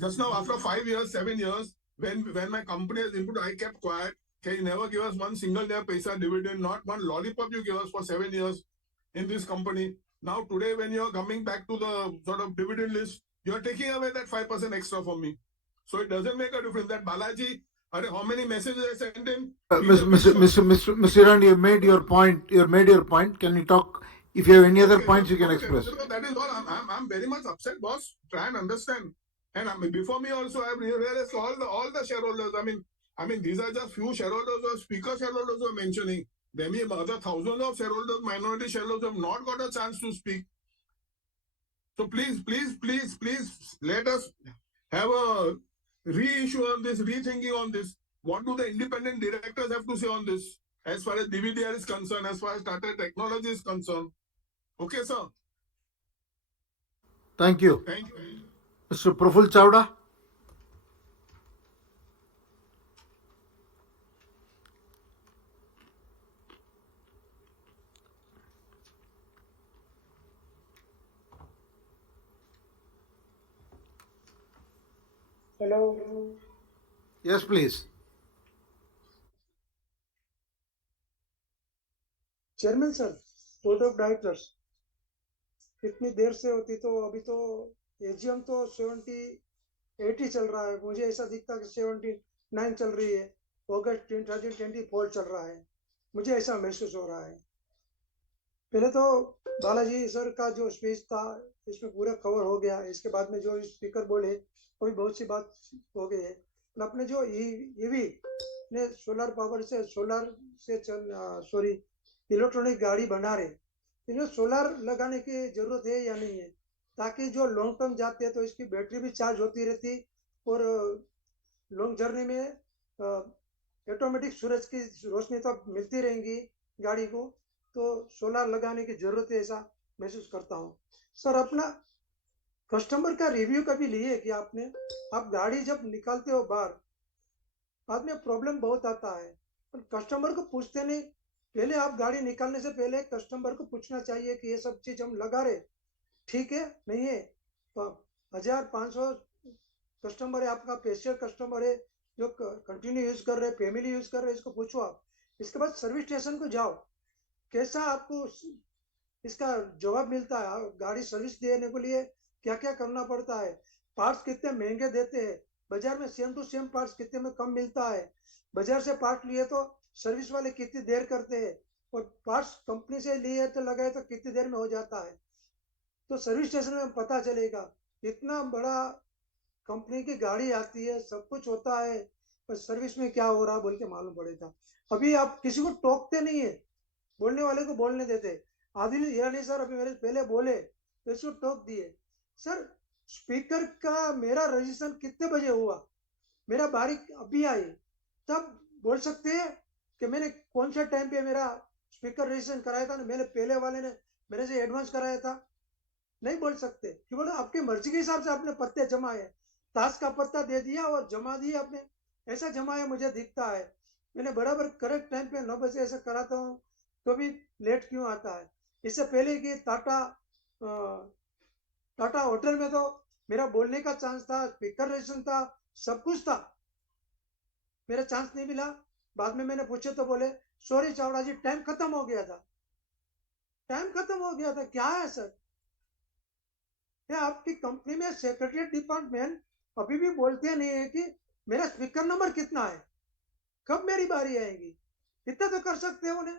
Just now, after 5 years, 7 years, when my company has input, I kept quiet. Okay, you never give us one single day paisa dividend, not one lollipop you give us for 7 years in this company. Now today, when you're coming back to the sort of dividend list, you're taking away that 5% extra from me. So it doesn't make a difference. That Balaji, how many messages I sent in? Mr. Iran, you made your point. Can you talk? If you have any other points, you can express. So that is all. I'm very much upset, boss. Try and understand. And before me also, I have realized all the shareholders. I mean, these are just few shareholders or speaker shareholders who are mentioning. There may be other thousands of shareholders, minority shareholders who have not got a chance to speak. So please, let us have a reissue on this, rethinking on this. What do the independent directors have to say on this? As far as DVDR is concerned, as far as Tata Technology is concerned. Okay, sir. Thank you. Thank you. Mr. Praful Chawda. Hello. Yes, please. Chairman sir, board of directors, कितनी देर से होती तो अभी तो AGM तो 80 चल रहा है, मुझे ऐसा दिखता है कि 79 चल रही है, अगस्त 2024 चल रहा है, मुझे ऐसा महसूस हो रहा है। पहले तो बालाजी सर का जो स्पीच था इसमें पूरा कवर हो गया, इसके बाद में जो स्पीकर बोले कोई बहुत सी बात हो गई है। अपने जो ईवी ने सोलर पावर से इलेक्ट्रॉनिक गाड़ी बना रहे, इन्हें सोलर लगाने की जरूरत है या नहीं है, ताकि जो लॉन्ग टर्म जाते हैं तो इसकी बैटरी भी चार्ज होती रहती और लॉन्ग जर्नी में ऑटोमेटिक सूरज की रोशनी तो मिलती रहेंगी गाड़ी को, तो सोलर लगाने की जरूरत है ऐसा महसूस करता हूँ। सर, अपना कस्टमर का रिव्यू कभी लिए कि आपने? आप गाड़ी जब निकालते हो बाहर, बाद में प्रॉब्लम बहुत आता है, पर कस्टमर को पूछते नहीं। पहले आप गाड़ी निकालने से पहले कस्टमर को पूछना चाहिए कि ये सब चीज हम लगा रहे, ठीक है नहीं है। तो 1500 कस्टमर है, आपका स्पेशल कस्टमर है जो कंटिन्यू यूज कर रहे, फैमिली यूज कर रहे, इसको पूछो आप। इसके बाद सर्विस स्टेशन को जाओ, कैसा आपको इसका जवाब मिलता है। गाड़ी सर्विस देने के लिए क्या क्या करना पड़ता है, पार्ट्स कितने महंगे देते हैं, बाजार में सेम टू सेम पार्ट्स कितने में कम मिलता है, बाजार से पार्ट लिए तो सर्विस वाले कितनी देर करते हैं, और पार्ट्स कंपनी से लिए तो लगाए तो कितनी देर में हो जाता है। तो सर्विस स्टेशन में पता चलेगा। इतना बड़ा कंपनी की गाड़ी आती है, सब कुछ होता है, पर सर्विस में क्या हो रहा बोल के मालूम पड़ेगा। अभी आप किसी को टोकते नहीं है, बोलने वाले को बोलने देते। आदिल ईरानी सर अभी मेरे पहले बोले तो इसको टोक दिए। सर स्पीकर का मेरा रजिस्ट्रेशन कितने बजे हुआ, मेरा बारी अभी आई, तब बोल सकते हैं कि मैंने कौन सा टाइम पे मेरा स्पीकर रजिस्ट्रेशन कराया था, मेरे पहले वाले ने मेरे से एडवांस कराया था। नहीं बोल सकते कि बोलो आपकी मर्जी के हिसाब से आपने पत्ते जमाए, ताश का पत्ता दे दिया और जमा दिया आपने, ऐसा जमाया मुझे दिखता है। मैंने बराबर करेक्ट टाइम पे 9 बजे ऐसा कराता हूँ, तो भी लेट क्यों आता है। इससे पहले कि टाटा होटल में तो मेरा बोलने का चांस था, स्पीकर रजिस्ट्रेशन था, सब कुछ था, मेरा चांस नहीं मिला। बाद में मैंने पूछे तो बोले सॉरी चावड़ा जी, टाइम खत्म हो गया था, टाइम खत्म हो गया था। क्या है सर, क्या आपकी कंपनी में सेक्रेटरी डिपार्टमेंट अभी भी बोलते नहीं है कि मेरा स्पीकर नंबर कितना है, कब मेरी बारी आएगी। इतना तो कर सकते हो उन्हें,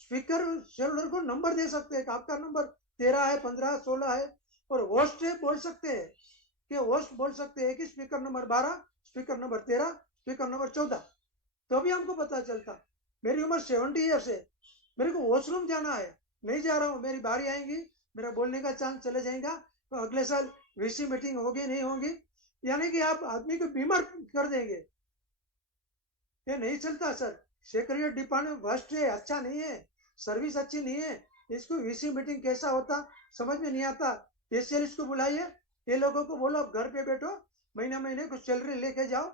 स्पीकर शेयरहोल्डर को नंबर दे सकते हैं कि आपका नंबर 13 है, 15, 16 है। और होस्ट बोल सकते हैं कि होस्ट बोल सकते हैं कि speaker number 12, speaker number 13, speaker number 14, तो भी हमको पता चलता। मेरी उम्र 70 ईयर्स है, मेरे को वॉशरूम जाना है, नहीं जा रहा हूँ, मेरी बारी आएगी, मेरा बोलने का चांस चले जाएगा, तो अगले साल वीसी मीटिंग होगी नहीं होगी, यानी कि आप आदमी को बीमार कर देंगे। ये नहीं चलता सर। सेक्रेटरी डिपार्टमेंट वर्स्ट है, अच्छा नहीं है, सर्विस अच्छी नहीं है। इसको वीसी मीटिंग कैसा होता समझ में नहीं आता। स्पेशलिस्ट को बुलाइए, ये लोगों को बोलो घर पे बैठो, महीना महीने कुछ सैलरी लेके जाओ।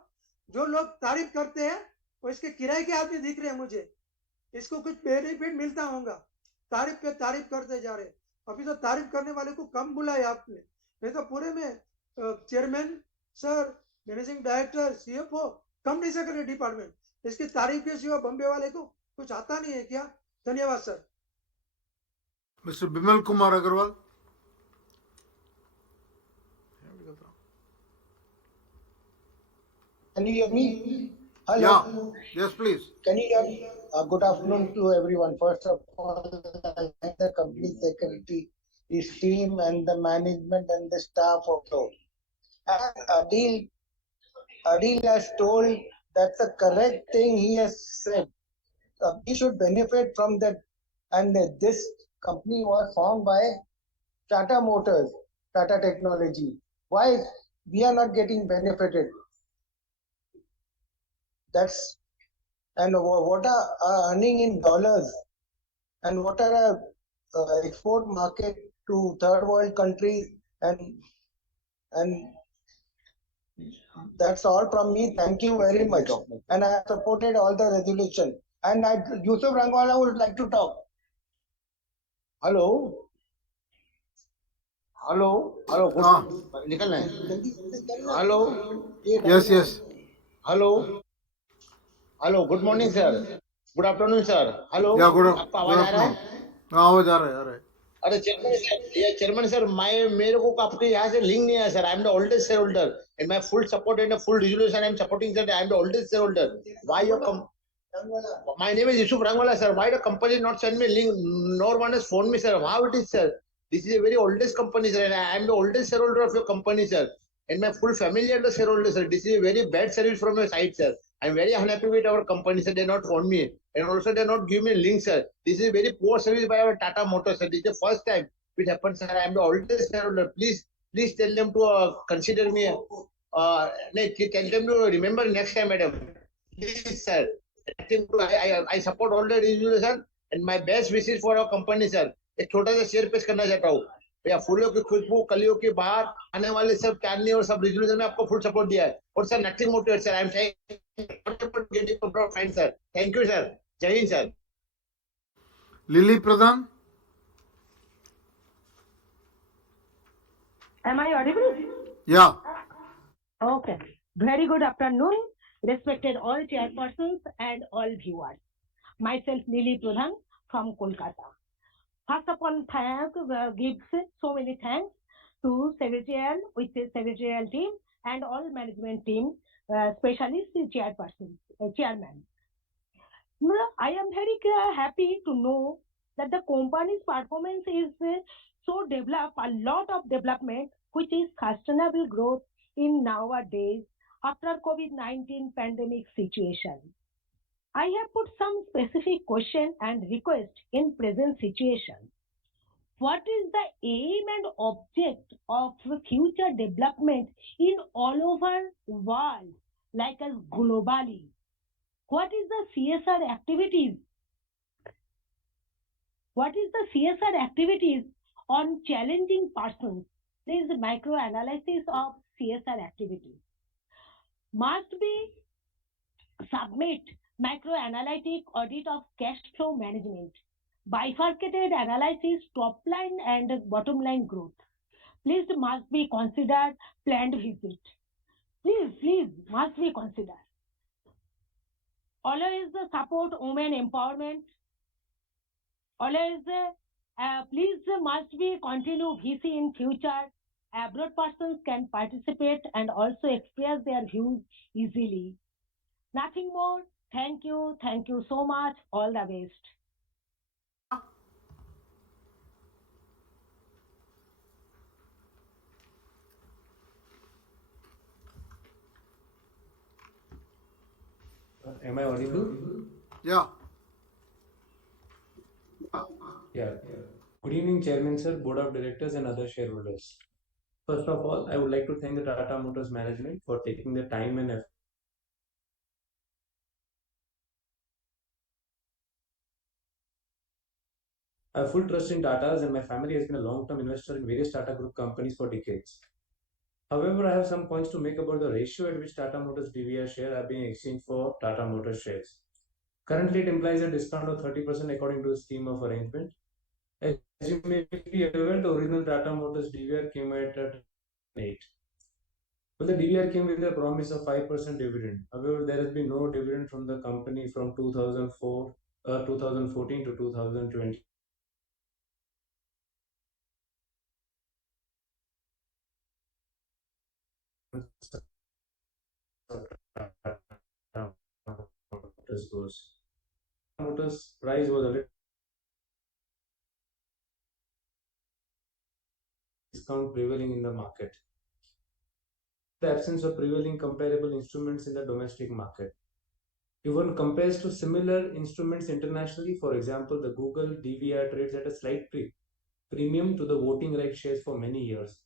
जो लोग तारीफ करते हैं वो इसके किराए के आदमी दिख रहे हैं मुझे, इसको कुछ बेनिफिट मिलता होगा, तारीफ पे तारीफ करते जा रहे। अभी तो तारीफ करने वाले को कम बुलाया आपने, नहीं तो पूरे में chairman sir, managing director, CFO, company secretary department, इसकी तारीफ के सिवा बम्बे वाले को कुछ आता नहीं है क्या। धन्यवाद sir. Mister Bimal Kumar Agarwal. Can you hear me? Hello. Yeah. Yes, please. Can you hear me? Good afternoon to everyone. First of all, I thank the company secretary, his team, and the management and the staff also. And Adil has told that's the correct thing he has said. We should benefit from that. And this company was formed by Tata Motors, Tata Technology. Why we are not getting benefited? That's and what are earning in dollars, and what are export market to third world countries, and that's all from me. Thank you very much. And I have supported all the resolution. And Yusuf Rangwala would like to talk. Hello. Hello. निकलना है. Hello. Yes. Hello. Hello. Good morning, sir. Good afternoon, sir. Hello. Yeah, good आपका आवाज आ रहा है? afternoon. आवाज आ रहा है. अरे चेयरमैन सर, मेरे को आपके यहाँ से लिंक नहीं है sir. I am the oldest share holder and my full support and full resolution I am supporting sir. I am the oldest share holder. Why your my name is Yusuf Rangwala sir. Why the company not send me link nor one has phoned me sir? How it is sir? This is a very oldest company sir, and I am the oldest shareholder of your company sir, and my full family are the shareholder sir. This is a very bad service from your side sir. I am very unhappy with our company sir. They not phone me, and also they not give me link sir. This is a very poor service by our Tata Motors sir. This is the first time it happens sir. I am the oldest shareholder. Please tell them to consider me. Tell them to remember next time, madam. Please sir. I support all the resolution and my best wishes for our company sir. एक छोटा सा share पेश करना चाहता हूँ भैया. फूलों की खुशबू, कलियों की बहार, आने वाले सब चांदनी और सब रिजोल्यूशन में आपको फुल सपोर्ट दिया है. और sir nothing motivate sir. I am saying sir. Thank you sir. Jai Hind sir. Lily Pradhan. Am I audible? Yeah. Okay. Very good afternoon, respected all chairpersons and all viewers. Myself Lily Pradhan from Kolkata. First of all, gives so many thanks to secretarial with the secretarial team and all management team, especially the chairman. I am very happy to know that the company's performance is so developed, a lot of development, which is sustainable growth in nowadays after COVID-19 pandemic situation. I have put some specific question and request in present situation. What is the aim and object of future development in all over world, like as globally? What is the CSR activities? What is the CSR activities on challenging persons? There is a micro analysis of CSR activities. Must be submit microanalytic audit of cash flow management, bifurcated analysis top line and bottom line growth. Please must be considered planned visit. Please must be considered. Always support women empowerment. Always please must be continue VC in future. Abroad persons can participate and also express their views easily. Nothing more. Thank you so much. All the best. Am I audible? Yeah. Yeah. Good evening, Chairman, sir, Board of Directors, and other shareholders. First of all, I would like to thank the Tata Motors management for taking the time and effort. I have full trust in Tata's, and my family has been a long-term investor in various Tata Group companies for decades. However, I have some points to make about the ratio at which Tata Motors DVR share are being exchanged for Tata Motors shares. Currently, it implies a discount of 30% according to the scheme of arrangement. As you may be aware, the original Tata Motors DVR came at 8. Well, the DVR came with a promise of 5% dividend. However, there has been no dividend from the company from 2014 to 2020. Motors price was a little discount prevailing in the market. The absence of prevailing comparable instruments in the domestic market. If one compares to similar instruments internationally, for example, the Google DVR trades at a slight premium to the voting rights shares for many years.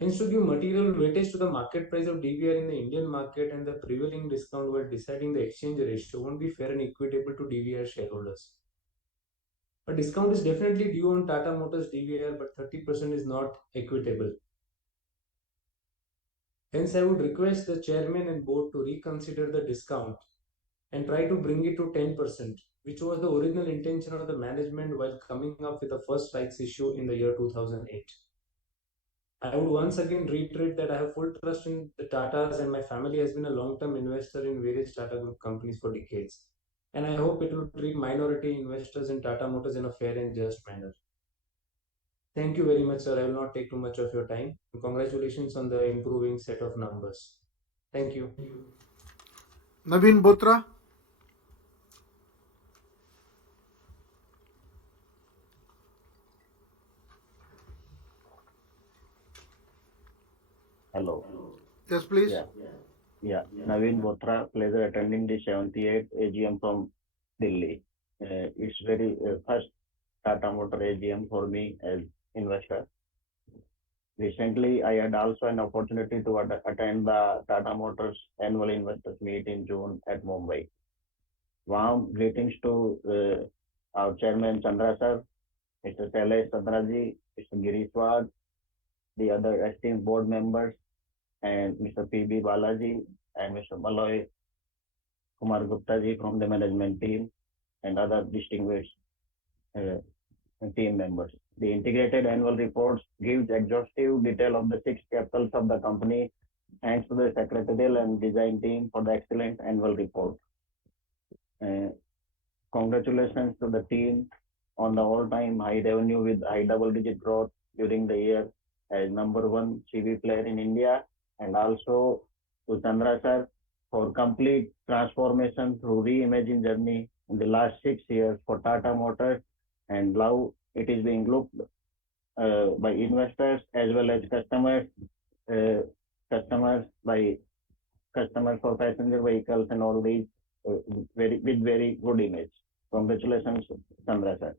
Hence, to give material weightage to the market price of DVR in the Indian market and the prevailing discount while deciding the exchange ratio won't be fair and equitable to DVR shareholders. A discount is definitely due on Tata Motors DVR, but 30% is not equitable. Hence, I would request the chairman and board to reconsider the discount and try to bring it to 10%, which was the original intention of the management while coming up with the first rights issue in the year 2008. I would once again reiterate that I have full trust in the Tatas, and my family has been a long-term investor in various Tata Group companies for decades. And I hope it will treat minority investors in Tata Motors in a fair and just manner. Thank you very much, sir. I will not take too much of your time. Congratulations on the improving set of numbers. Thank you. Naveen Botra. Hello. Yes, please. Yeah. Naveen Bothra, pleasure attending the 78th AGM from Delhi. It's very first Tata Motor AGM for me as investor. Recently, I had also an opportunity to attend the Tata Motors annual investors meet in June at Mumbai. Warm greetings to our chairman Chandra sir, Mr. Shailesh Chandraji, Mr. Girishwar, the other esteemed board members, and Mr. P.B. Balaji and Mr. Maloy Kumar Gupta ji from the management team and other distinguished team members. The integrated annual reports gives exhaustive detail of the 6 capitals of the company. Thanks to the secretarial and design team for the excellent annual report. Congratulations to the team on the all-time high revenue with high double-digit growth during the year as #1 CV player in India, and also to Chandra sir for complete transformation through reimagine journey in the last 6 years for Tata Motors, and now it is being looked by investors as well as uh, customers by customers for passenger vehicles and all these very good image. Congratulations, Chandra sir.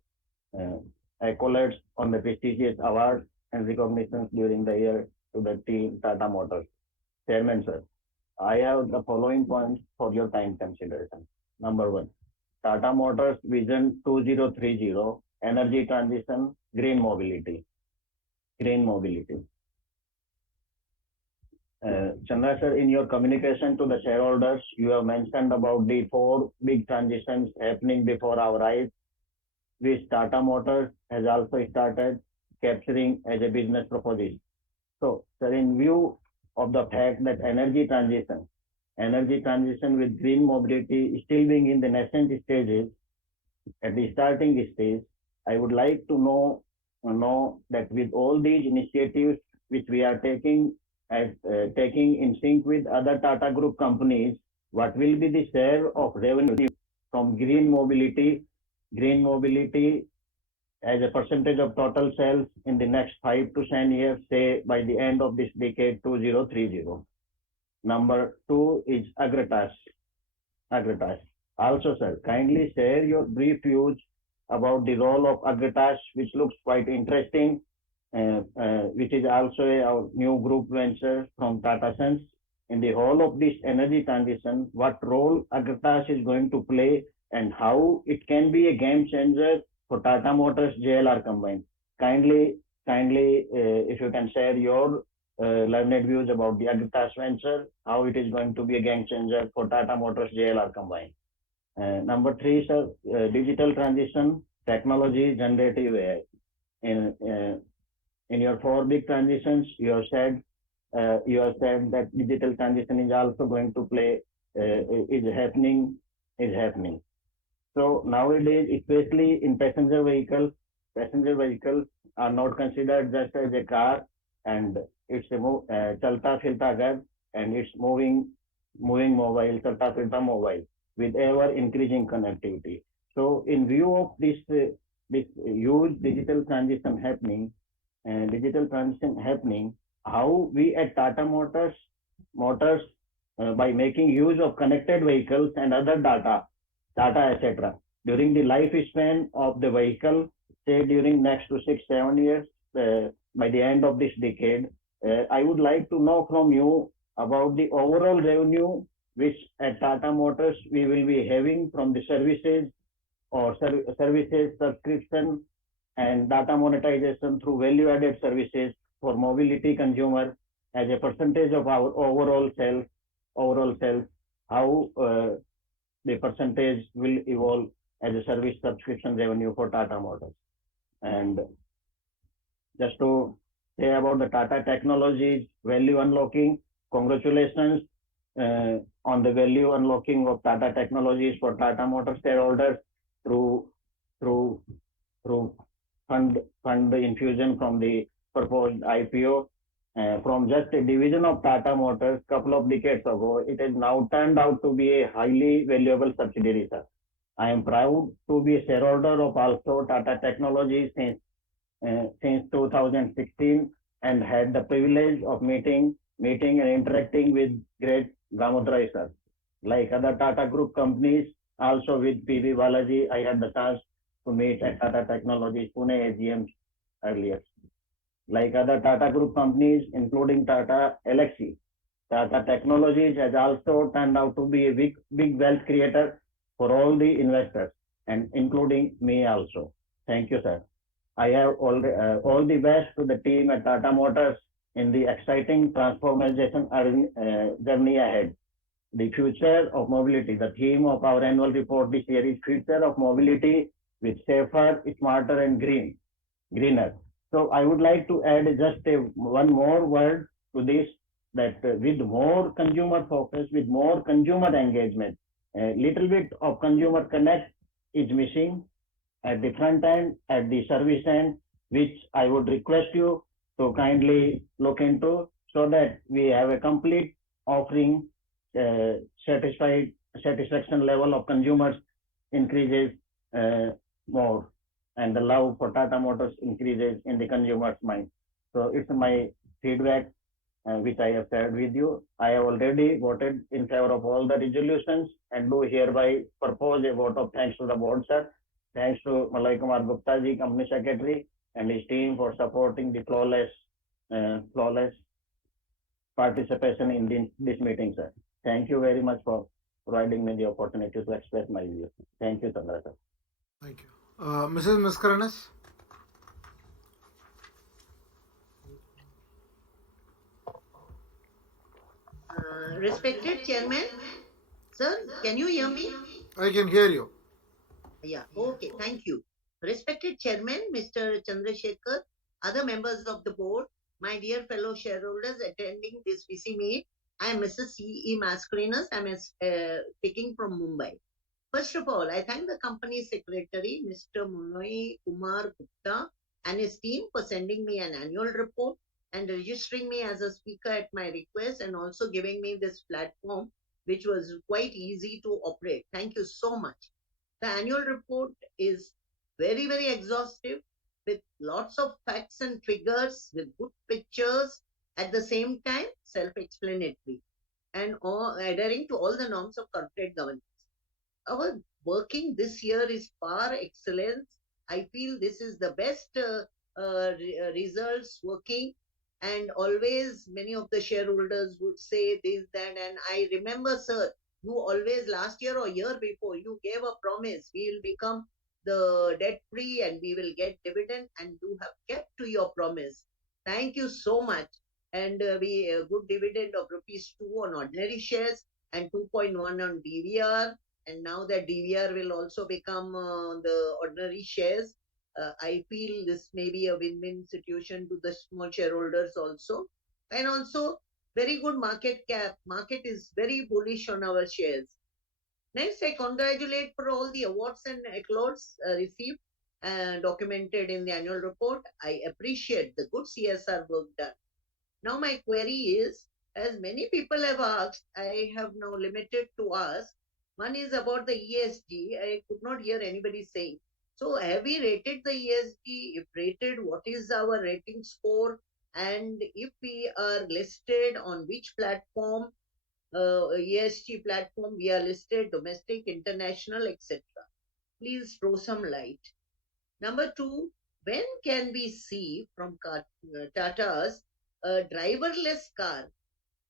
Accolades on the prestigious awards and recognitions during the year to the team Tata Motors. Chairman sir, I have the following points for your time consideration. #1, Tata Motors Vision 2030, energy transition, green mobility. Green mobility. Chandra sir, in your communication to the shareholders, you have mentioned about the 4 big transitions happening before our eyes, which Tata Motors has also started capturing as a business proposition. So, sir, in view of the fact that energy transition with green mobility still being in the nascent stages, at the starting stage, I would like to know that with all these initiatives which we are taking in sync with other Tata Group companies, what will be the share of revenue from green mobility as a percentage of total sales in the next 5 to 10 years, say by the end of this decade, 2030. #2 is Agratas. Also, sir, kindly share your brief views about the role of Agratas, which looks quite interesting, which is also our new group venture from Tata Sons. In the whole of this energy transition, what role Agratas is going to play and how it can be a game changer for Tata Motors JLR combined. Kindly, if you can share your learned views about the Agratas venture, how it is going to be a game changer for Tata Motors JLR combined. #3, sir, digital transition, technology, generative AI. In your 4 big transitions, you have said that digital transition is also going to play, is happening. So nowadays, especially in passenger vehicles are not considered just as a car, and it's a chalta filta ghar, and it's moving mobile, chalta filta mobile with ever increasing connectivity. So in view of this huge digital transition happening, how we at Tata Motors, by making use of connected vehicles and other data, etc. during the lifespan of the vehicle, say during next to 6-7 years, by the end of this decade, I would like to know from you about the overall revenue which at Tata Motors we will be having from the services or services subscription and data monetization through value-added services for mobility consumer as a percentage of our overall sales, how the percentage will evolve as a service subscription revenue for Tata Motors. And just to say about the Tata Technologies value unlocking, congratulations on the value unlocking of Tata Technologies for Tata Motors shareholders through fund infusion from the proposed IPO. From just a division of Tata Motors couple of decades ago, it has now turned out to be a highly valuable subsidiary, sir. I am proud to be a shareholder of also Tata Technologies since 2016 and had the privilege of meeting and interacting with great Damodar sir. Like other Tata Group companies, also with PB Balaji, I had the chance to meet at Tata Technologies Pune AGM earlier. Like other Tata Group companies, including Tata Elxsi, Tata Technologies has also turned out to be a big wealth creator for all the investors, and including me also. Thank you, sir. I have all the best to the team at Tata Motors in the exciting transformation journey ahead. The future of mobility, the theme of our annual report this year is future of mobility with safer, smarter, and greener. So I would like to add just one more word to this, that with more consumer focus, with more consumer engagement, a little bit of consumer connect is missing at the front end, at the service end, which I would request you So kindly look into so that we have a complete offering, satisfaction level of consumers increases more, and the love for Tata Motors increases in the consumer's mind. So it's my feedback which I have shared with you. I have already voted in favor of all the resolutions and do hereby propose a vote of thanks to the board, sir. Thanks to Malay Kumar Gupta ji, company secretary, and his team for supporting the flawless participation in this meeting, sir. Thank you very much for providing me the opportunity to express my views. Thank you, Chandra, sir. Thank you. Mrs. Miskaranas? Respected Chairman, sir, can you hear me? I can hear you. Yeah, okay, thank you. Respected Chairman, Mr. Chandrasekhar, other members of the board, my dear fellow shareholders attending this VC meet, I am Mrs. C.E. Mascarenas. I am speaking from Mumbai. First of all, I thank the company secretary, Mr. Munoi Kumar Gupta, and his team for sending me an annual report and registering me as a speaker at my request, and also giving me this platform, which was quite easy to operate. Thank you so much. The annual report is very, very exhaustive with lots of facts and figures with good pictures, at the same time self-explanatory, and all adhering to all the norms of corporate governance. Our working this year is far excellent. I feel this is the best results working, and always many of the shareholders would say this, that, and I remember, sir, you always last year or year before, you gave a promise, we will become the debt free and we will get dividend, and you have kept to your promise. Thank you so much. And we good dividend of rupees 2 on ordinary shares and 2.1 on DVR, and now that DVR will also become the ordinary shares, I feel this may be a win-win situation to the small shareholders also. And also very good market cap. Market is very bullish on our shares. Next, I congratulate for all the awards and accolades received, documented in the annual report. I appreciate the good CSR work done. Now my query is, as many people have asked, I have now limited to ask. One is about the ESG. I could not hear anybody saying. So have we rated the ESG? If rated, what is our rating score? And if we are listed on which platform, ESG platform we are listed, domestic, international, etc. Please throw some light. Number two, when can we see from Tata's a driverless car,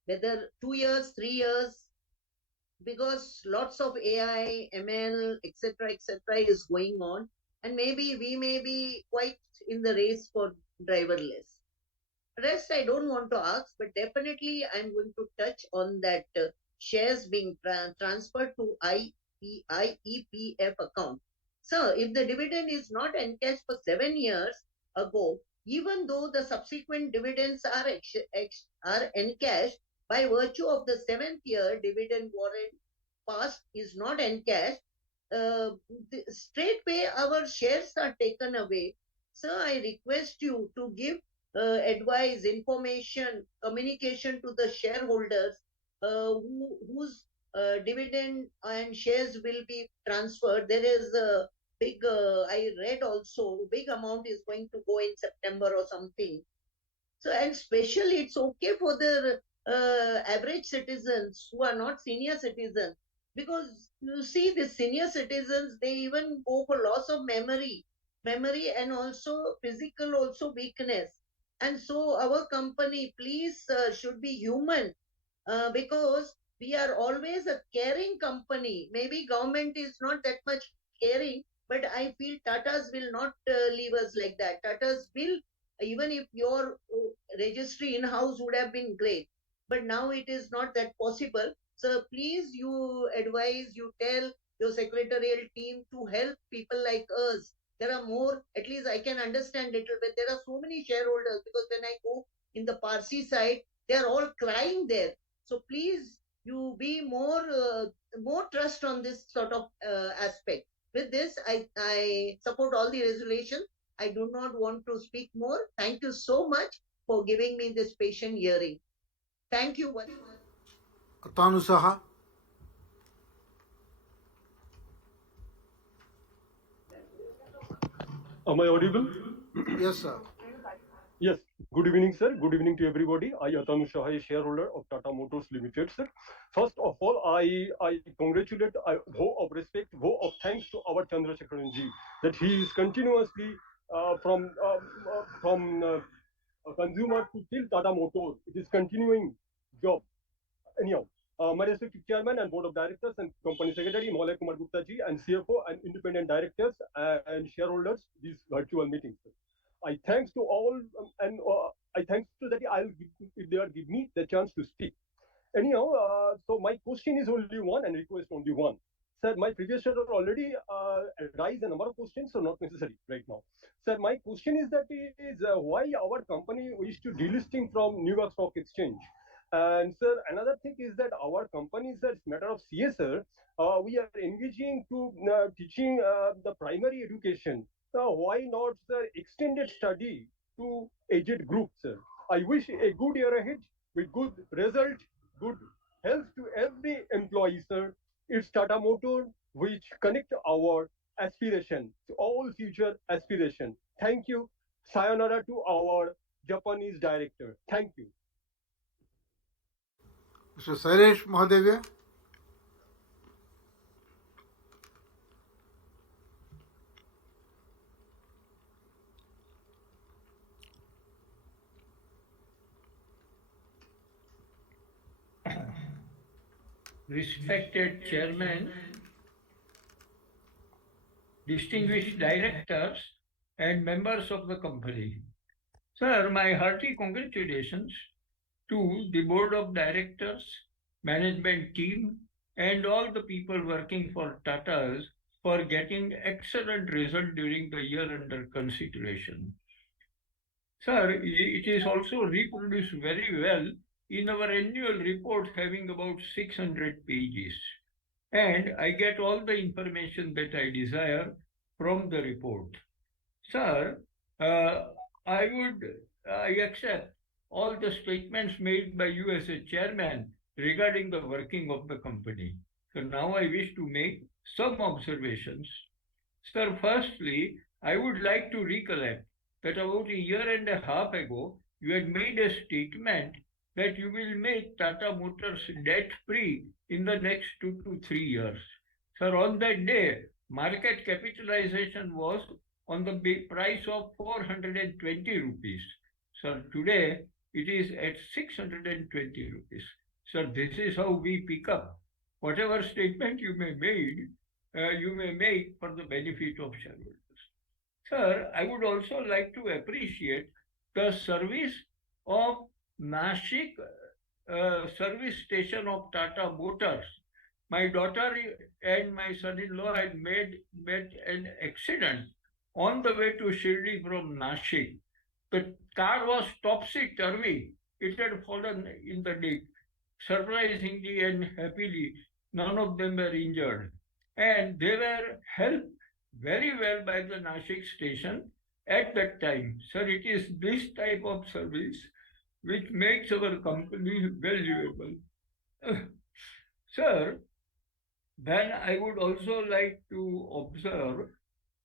whether 2 years, 3 years, because lots of AI, ML, etc., is going on, and maybe we may be quite in the race for driverless. Rest I don't want to ask, but definitely I'm going to touch on that shares being transferred to IEPF account. So if the dividend is not encashed for 7 years ago, even though the subsequent dividends are encashed, by virtue of the 7th year dividend warrant past is not encashed, straightway our shares are taken away. So I request you to give advice, information, communication to the shareholders whose dividend and shares will be transferred. There is a big, I read also, big amount is going to go in September or something. So, and especially it's okay for the average citizens who are not senior citizens, because you see the senior citizens, they even go for loss of memory and also physical also weakness. And so our company, please, should be human, because we are always a caring company. Maybe government is not that much caring, but I feel Tatas will not leave us like that. Tatas will, even if your registry in-house would have been great, but now it is not that possible. So please, you advise, you tell your secretarial team to help people like us. There are more, at least I can understand little bit. There are so many shareholders, because when I go in the Parsi side, they are all crying there. So please, you be more trust on this sort of aspect. With this, I support all the resolutions. I do not want to speak more. Thank you so much for giving me this patient hearing. Thank you. Atanu Saha. Am I audible? Yes, sir. Yes. Good evening, sir. Good evening to everybody. I, Atanu Shah, shareholder of Tata Motors Limited, sir. First of all, I congratulate, vow of respect, vow of thanks to our Chandrasekharan ji that he is continuously from consumer to till Tata Motors. It is continuing job. Anyhow, my respected chairman and board of directors and company secretary, Maulay Kumar Gupta ji, and CFO and independent directors and shareholders, these virtual meetings. I thanks to all and I thanks to that if they are give me the chance to speak. Anyhow, so my question is only one and request only one. Sir, my previous shareholder already raised a number of questions, so not necessary right now. Sir, my question is that is why our company wish to delisting from New York Stock Exchange. And sir, another thing is that our company is a matter of CSR. We are engaging to teaching the primary education. Why not the extended study to aged groups, sir? I wish a good year ahead with good result, good health to every employee, sir. It's Tata Motor which connect our aspiration to all future aspiration. Thank you. Sayonara to our Japanese director. Thank you. Mr. Sailesh Mahadevia. Respected chairman, distinguished directors, and members of the company. Sir, my hearty congratulations to the board of directors, management team, and all the people working for Tatas for getting excellent result during the year under consideration. Sir, it is also reproduced very well in our annual report having about 600 pages. And I get all the information that I desire from the report. Sir, I accept all the statements made by you as a chairman regarding the working of the company. So now I wish to make some observations. Sir, firstly, I would like to recollect that about a year and a half ago, you had made a statement that you will make Tata Motors debt-free in the next 2 to 3 years. Sir, on that day, market capitalization was on the price of 420 rupees. Sir, today it is at 620 rupees. Sir, this is how we pick up. Whatever statement you may make for the benefit of shareholders. Sir, I would also like to appreciate the service of Nashik service station of Tata Motors. My daughter and my son-in-law had met an accident on the way to Shirdi from Nashik. The car was topsy-turvy. It had fallen in the ditch. Surprisingly and happily, none of them were injured. And they were helped very well by the Nashik station at that time. Sir, it is this type of service which makes our company valuable. Sir, then I would also like to observe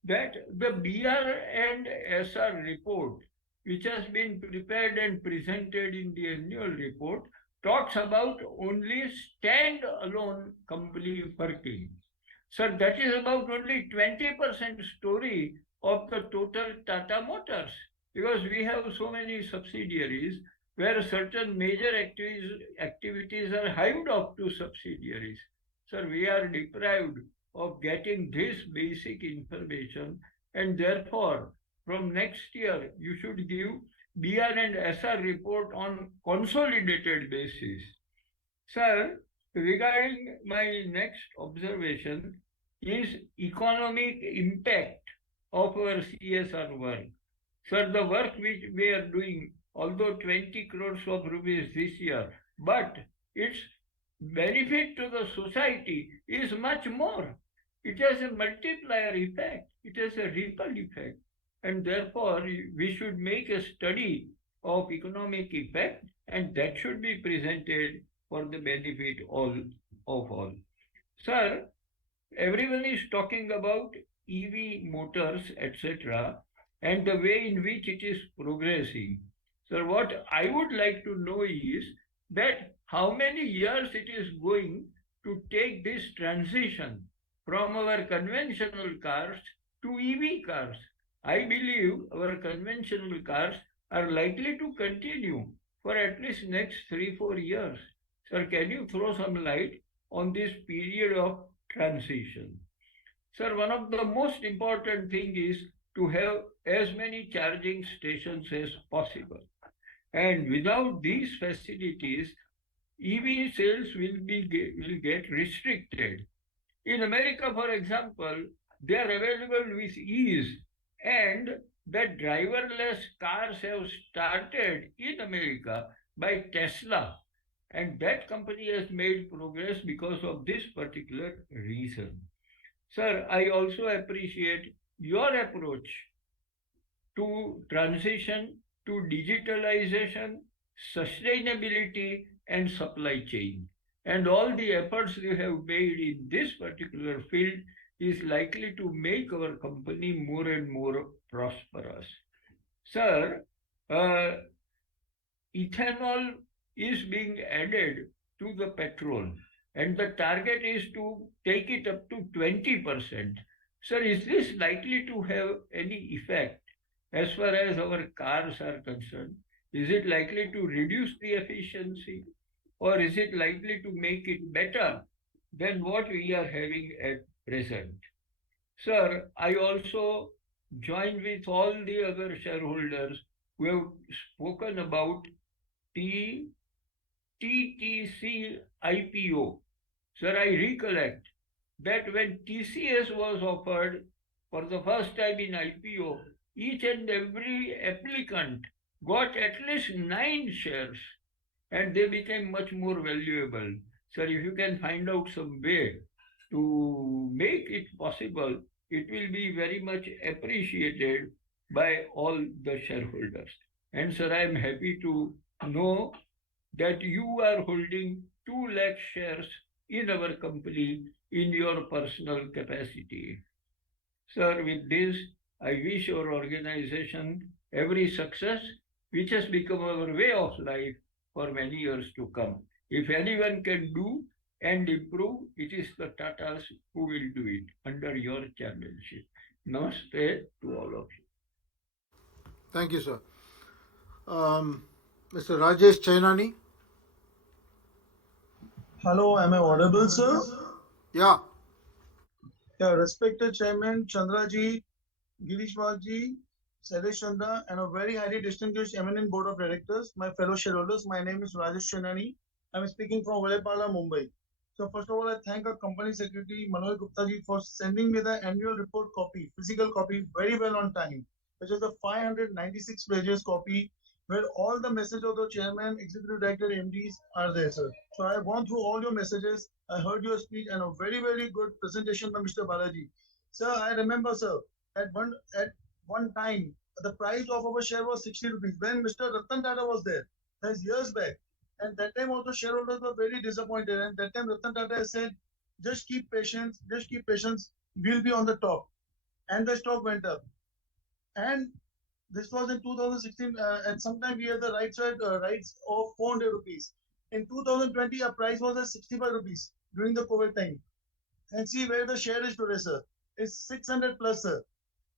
that the BR and SR report, which has been prepared and presented in the annual report, talks about only stand-alone company working. Sir, that is about only 20% story of the total Tata Motors, because we have so many subsidiaries where certain major activities are hived off to subsidiaries. Sir, we are deprived of getting this basic information, and therefore from next year you should give BR and SR report on consolidated basis. Sir, regarding my next observation is economic impact of our CSR work. Sir, the work which we are doing, although 20 crores of rupees this year, but its benefit to the society is much more. It has a multiplier effect. It has a ripple effect. And therefore, we should make a study of economic effect, and that should be presented for the benefit of all. Sir, everyone is talking about EV motors, etc., and the way in which it is progressing. So, what I would like to know is that how many years it is going to take this transition from our conventional cars to EV cars. I believe our conventional cars are likely to continue for at least next 3 4 years. Sir, can you throw some light on this period of transition? Sir, one of the most important thing is to have as many charging stations as possible. And without these facilities, EV sales will get restricted. In America, for example, they are available with ease, and the driverless cars have started in America by Tesla, and that company has made progress because of this particular reason. Sir, I also appreciate your approach to transition to digitalization, sustainability, and supply chain. And all the efforts you have made in this particular field is likely to make our company more and more prosperous. Sir, uh, ethanol is being added to the petrol, and the target is to take it up to 20%. Sir, is this likely to have any effect as far as our cars are concerned? Is it likely to reduce the efficiency, or is it likely to make it better than what we are having at present? Sir, I also join with all the other shareholders who have spoken about T TTC IPO. Sir, I recollect that when TCS was offered for the first time in IPO, each and every applicant got at least 9 shares, and they became much more valuable. Sir, if you can find out some way to make it possible, it will be very much appreciated by all the shareholders. And sir, I am happy to know that you are holding 2 lakh shares in our company in your personal capacity. Sir, with this, I wish our organization every success, which has become our way of life for many years to come. If anyone can do and improve, it is the Tatas who will do it under your chairmanship. Namaste to all of you. Thank you, sir. Mr. Rajesh Chainani. Hello, am I audible, sir? Yeah. Yeah, respected Chairman Chandraji, Girishwalji, Sailesh Chandra, and a very highly distinguished eminent board of directors, my fellow shareholders, my name is Rajesh Chainani. I'm speaking from Valepala, Mumbai. So first of all, I thank our company secretary Manoj Gupta ji for sending me the annual report copy, physical copy, very well on time, which is the 596 pages copy where all the message of the chairman, executive director, MDs are there, sir. So I have gone through all your messages. I heard your speech and a very, very good presentation by Mr. Balaji. Sir, I remember, sir, at one time the price of our share was 60 rupees when Mr. Ratan Tata was there. That's years back. And that time also shareholders were very disappointed. And that time Ratan Tata said, just keep patience, we'll be on the top. And the stock went up. And this was in 2016. At some time we had the rights of 400 rupees. In 2020, our price was at 65 rupees during the COVID time. And see where the share is today, sir. It's 600 plus, sir.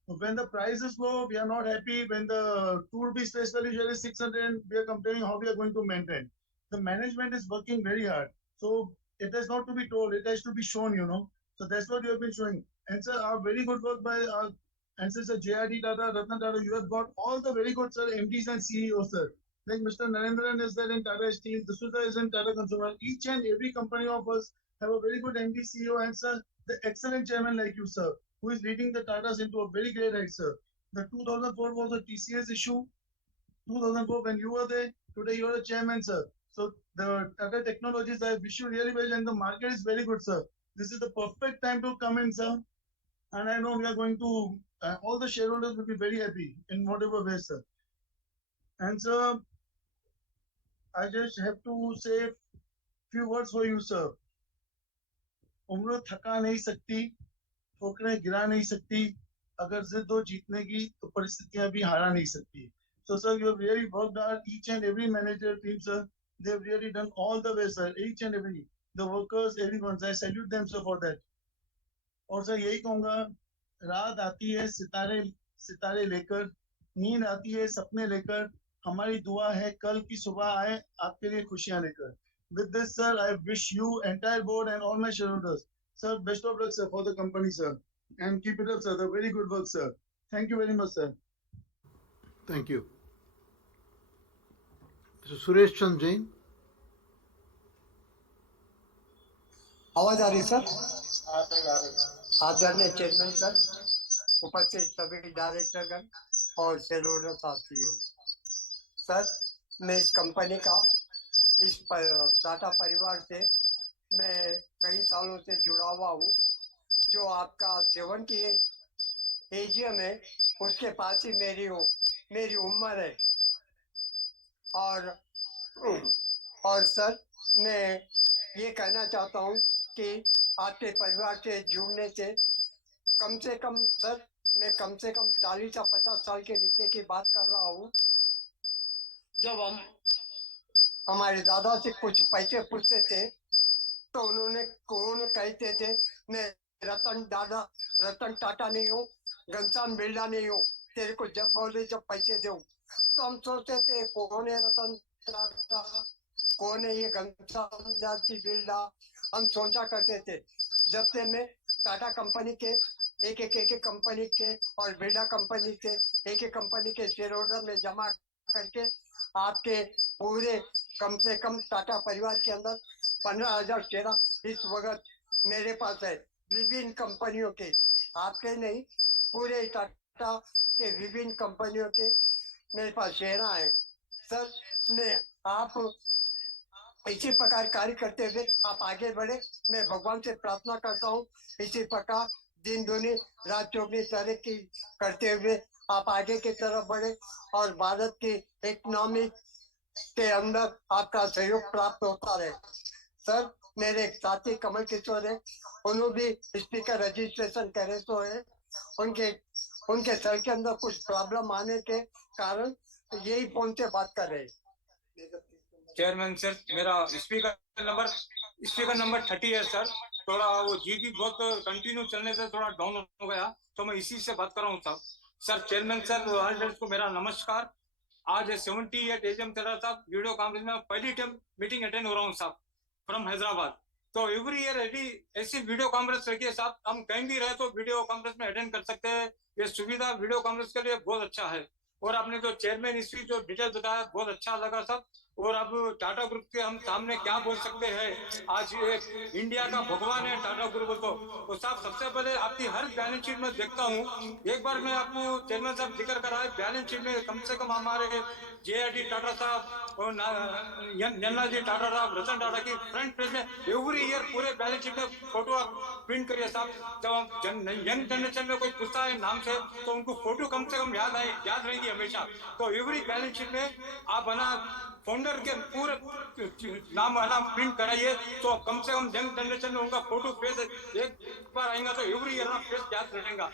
When the price is low, we are not happy. When the 2 rupees face value share is 600, we are complaining how we are going to maintain. The management is working very hard. So it has not to be told, it has to be shown, you know. So that's what you have been showing. And sir, our very good work by our ancestor JRD Tata, Ratan Tata, you have got all the very good, sir, MDs and CEOs, sir. Like Mr. Narendran is there in Tata Steel, D'Souza is in Tata Consumer. Each and every company of us have a very good MD, CEO, and sir, the excellent chairman like you, sir, who is leading the Tatas into a very great height, sir. The 2004 was a TCS issue. 2004, when you were there, today you are a chairman, sir. So the Tata Technologies, I wish you really well, and the market is very good, sir. This is the perfect time to come in, sir. And I know we are going to, all the shareholders will be very happy in whatever way, sir. And sir, I just have to say few words for you, sir. उम्र थका नहीं सकती, ठोकरें गिरा नहीं सकती, अगर जिद हो जीतने की तो परिस्थितियां भी हारा नहीं सकती. So sir, you have really worked hard, each and every manager team, sir. They have really done all the way, sir. Each and every, the workers, everyone. I salute them, sir, for that. और sir यही कहूंगा, रात आती है सितारे सितारे लेकर, नींद आती है सपने लेकर, हमारी दुआ है कल की सुबह आए आपके लिए खुशियां लेकर. With this, sir, I wish you, entire board and all my shareholders, sir, best of luck, sir, for the company, sir, and keep it up, sir. The very good work, sir. Thank you very much, sir. Thank you. Mr. Suresh Chand Jain. आवाज आ रही sir? आदरणीय chairman sir, उपस्थित सभी डायरेक्टरगण और shareholder साथियों, sir मैं इस company का, इस टाटा परिवार से मैं कई सालों से जुड़ा हुआ हूँ. जो आपका 78 AGM है उसके पास ही मेरी उम्र है. और सर मैं ये कहना चाहता हूँ कि आपके परिवार से जुड़ने से कम से कम सर, मैं कम से कम 40 या 50 साल के नीचे की बात कर रहा हूँ. जब हम हमारे दादा से कुछ पैसे पूछते थे तो उन्होंने कहते थे मैं रतन टाटा नहीं हूँ, घनश्याम बिरला नहीं हूँ, तेरे को जब बोले जब पैसे दो. तो हम सोचते थे कौन है रतन टाटा, कौन है ये घनश्याम बिरला, हम सोचा करते थे. जब से मैं टाटा कंपनी के एक कंपनी के और बिरला कंपनी के एक कंपनी के शेयर होल्डर में जमा करके आपके पूरे कम से कम टाटा परिवार के अंदर 15,000 शेयर इस वक्त मेरे पास है. विभिन्न कंपनियों के, आपके नहीं, पूरे टाटा के विभिन्न कंपनियों के मेरे पास शेयर है. सर मैं आप इसी प्रकार कार्य करते हुए आप आगे बढ़े, मैं भगवान से प्रार्थना करता हूँ. इसी प्रकार दिन दुनी रात चौगनी तरक्की करते हुए आप आगे की तरफ बढ़े और भारत की इकोनॉमी के अंदर आपका सहयोग प्राप्त होता रहे. सर मेरे एक साथी कमल किशोर है, उन्होंने भी स्पीकर रजिस्ट्रेशन करे तो है, उनके सर के अंदर कुछ प्रॉब्लम आने के कारण यही फोन से बात कर रहे. चेयरमैन सर, मेरा स्पीकर नंबर 30 है सर. थोड़ा वो जीबी बहुत कंटिन्यू चलने से थोड़ा डाउन हो गया, तो मैं इसी से बात कर रहा हूँ साहब. सर चेयरमैन सर, ऑल को मेरा नमस्कार. आज 78 AGM चल रहा साहब, वीडियो कॉन्फ्रेंस में पहली टाइम मीटिंग अटेंड हो रहा हूँ साहब फ्रॉम हैदराबाद. तो एवरी ईयर ऐसी वीडियो कॉन्फ्रेंस रखिए साहब, हम कहीं भी रहे तो वीडियो कॉन्फ्रेंस में अटेंड कर सकते हैं. ये सुविधा वीडियो कॉन्फ्रेंस के लिए बहुत अच्छा है. और आपने जो चेयरमैन इसकी जो डिटेल बताया बहुत अच्छा लगा साहब. और अब टाटा ग्रुप के हम सामने क्या बोल सकते हैं, आज एक इंडिया का भगवान है टाटा ग्रुप. तो साहब सबसे पहले आपकी हर बैलेंस शीट में देखता हूँ, एक बार मैं आपको चेयरमैन साहब जिक्र करा है, बैलेंस शीट में कम से कम हमारे JRD टाटा साहब और नन्ना जी टाटा साहब, रतन टाटा की फ्रंट पेज में एवरी ईयर पूरे बैलेंस शीट में फोटो आप प्रिंट करिए साहब. जब हम यंग जनरेशन में कोई पूछता है नाम से तो उनको फोटो कम से कम याद रहेंगी हमेशा. तो एवरी बैलेंस शीट में आप बना फाउंडर के पूरे नाम प्रिंट कराइए, तो कम से कम यंग जनरेशन में उनका फोटो फेस एक बार आएगा तो एवरी ईयर फेस याद रहेगा.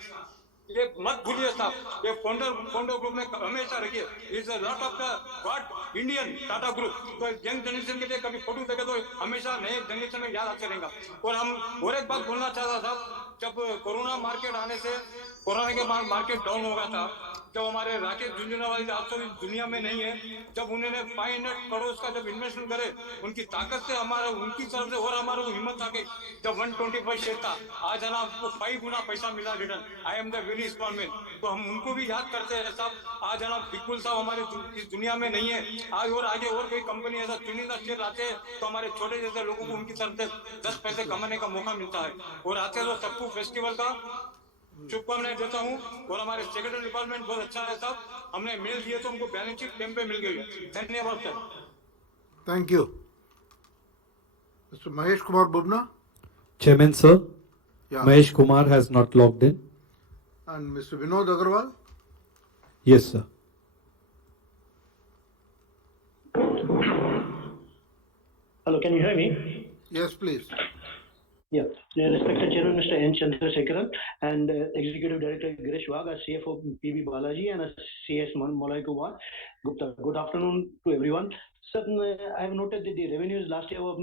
ये मत भूलिए साहब, ये फाउंडर ग्रुप में हमेशा रखिए. Is a lot of the God Indian Tata group. तो यंग जनरेशन के लिए कभी फोटो देखे तो हमेशा नए जनरेशन में याद आते रहेगा. और हम और एक बात बोलना चाहता था, जब कोरोना मार्केट आने से कोरोना के बाद मार्केट डाउन हो गया था, जब हमारे राकेश झुंझुनवाला जी आज तो दुनिया में नहीं है, जब उन्होंने 500 करोड़ का जब इन्वेस्टमेंट करे उनकी ताकत से हमारा उनकी तरफ से और हमारे को हिम्मत आ गई. जब 125 शेयर था, आज है ना आपको 5 गुना पैसा मिला return. I am the very small man. तो हम उनको भी याद करते हैं साहब. आज है ना बिल्कुल साहब हमारे इस दुनिया में नहीं है. आज और आगे और कोई कंपनी ऐसा चुनिंदा शेयर आते हैं तो हमारे छोटे जैसे लोगों को उनकी तरफ से 10 पैसे कमाने का मौका मिलता है. और आते तो सबको फेस्टिवल का शुभकामनाएं देता हूँ. और हमारे सेक्रेटरी डिपार्टमेंट बहुत अच्छा है साहब, हमने मेल दिए तो हमको बैलेंस शीट टाइम पे मिल गई है. धन्यवाद sir. Thank you. Mr. Mahesh Kumar Bubna. Chairman sir, Yeah. Mahesh Kumar has not logged in. And Mr. Vinod Agarwal. Yes sir. Hello, can you hear me? Yes, please. Yeah, respected Chairman Mr. N. Chandrasekharan and Executive Director Girish Wagh, CFO PB Balaji, and CS Molay Kumar Gupta. Good afternoon to everyone. Sir, I have noted that the revenues last year were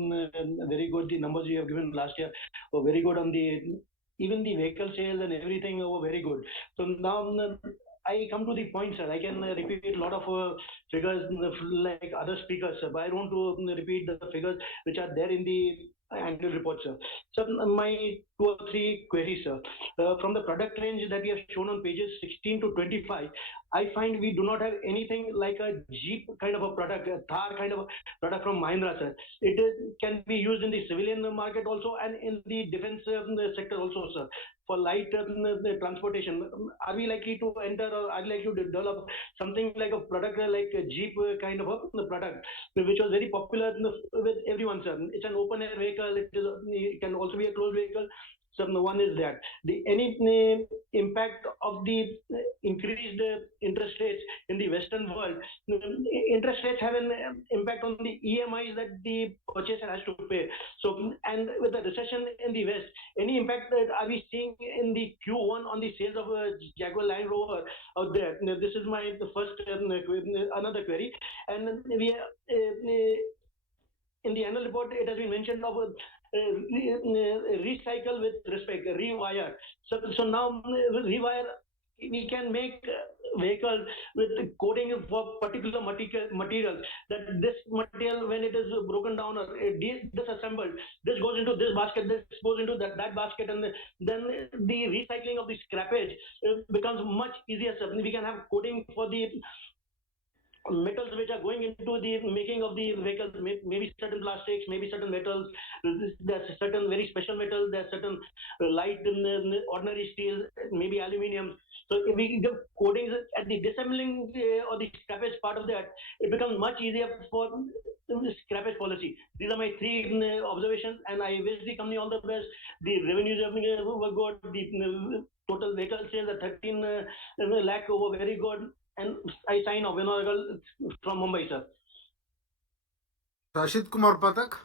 very good. The numbers you have given last year were very good on the even the vehicle sales and everything were very good. So now I come to the point, sir. I can repeat a lot of figures like other speakers, sir, but I don't want to repeat the figures which are there in the annual report, sir. So my two or three queries, sir. From the product range that we have shown on pages 16 to 25, I find we do not have anything like a Jeep kind of a product, a Thar kind of a product from Mahindra, sir. It can be used in the civilian market also and in the defense sector also, sir. For light transportation, are we likely to enter or are we likely to develop something like a product like a Jeep kind of a product, which was very popular with everyone, sir? It's an open air vehicle. It can also be a closed vehicle. So one is that the any impact of the increased interest rates in the Western world. Interest rates have an impact on the EMIs that the purchaser has to pay. So and with the recession in the West, any impact that are we seeing in the Q1 on the sales of Jaguar Land Rover out there? This is my first another query, and we in the annual report, it has been mentioned of recycle with respect, rewire. So now rewire, we can make vehicles with coating for particular material. That this material, when it is broken down or disassembled, this goes into this basket, this goes into that basket, and then the recycling of the scrappage becomes much easier. So we can have coating for the metals which are going into the making of the vehicles, maybe certain plastics, maybe certain metals, there's certain very special metals, there's certain light ordinary steel, maybe aluminium. So if we give coatings at the disassembling or the scrappage part of that, it becomes much easier for the scrappage policy. These are my three observations, and I wish the company all the best. The revenues were good, the total vehicle sales at 13 lakh were very good. And I sign off, from Mumbai, sir. Rashid Kumar Patak.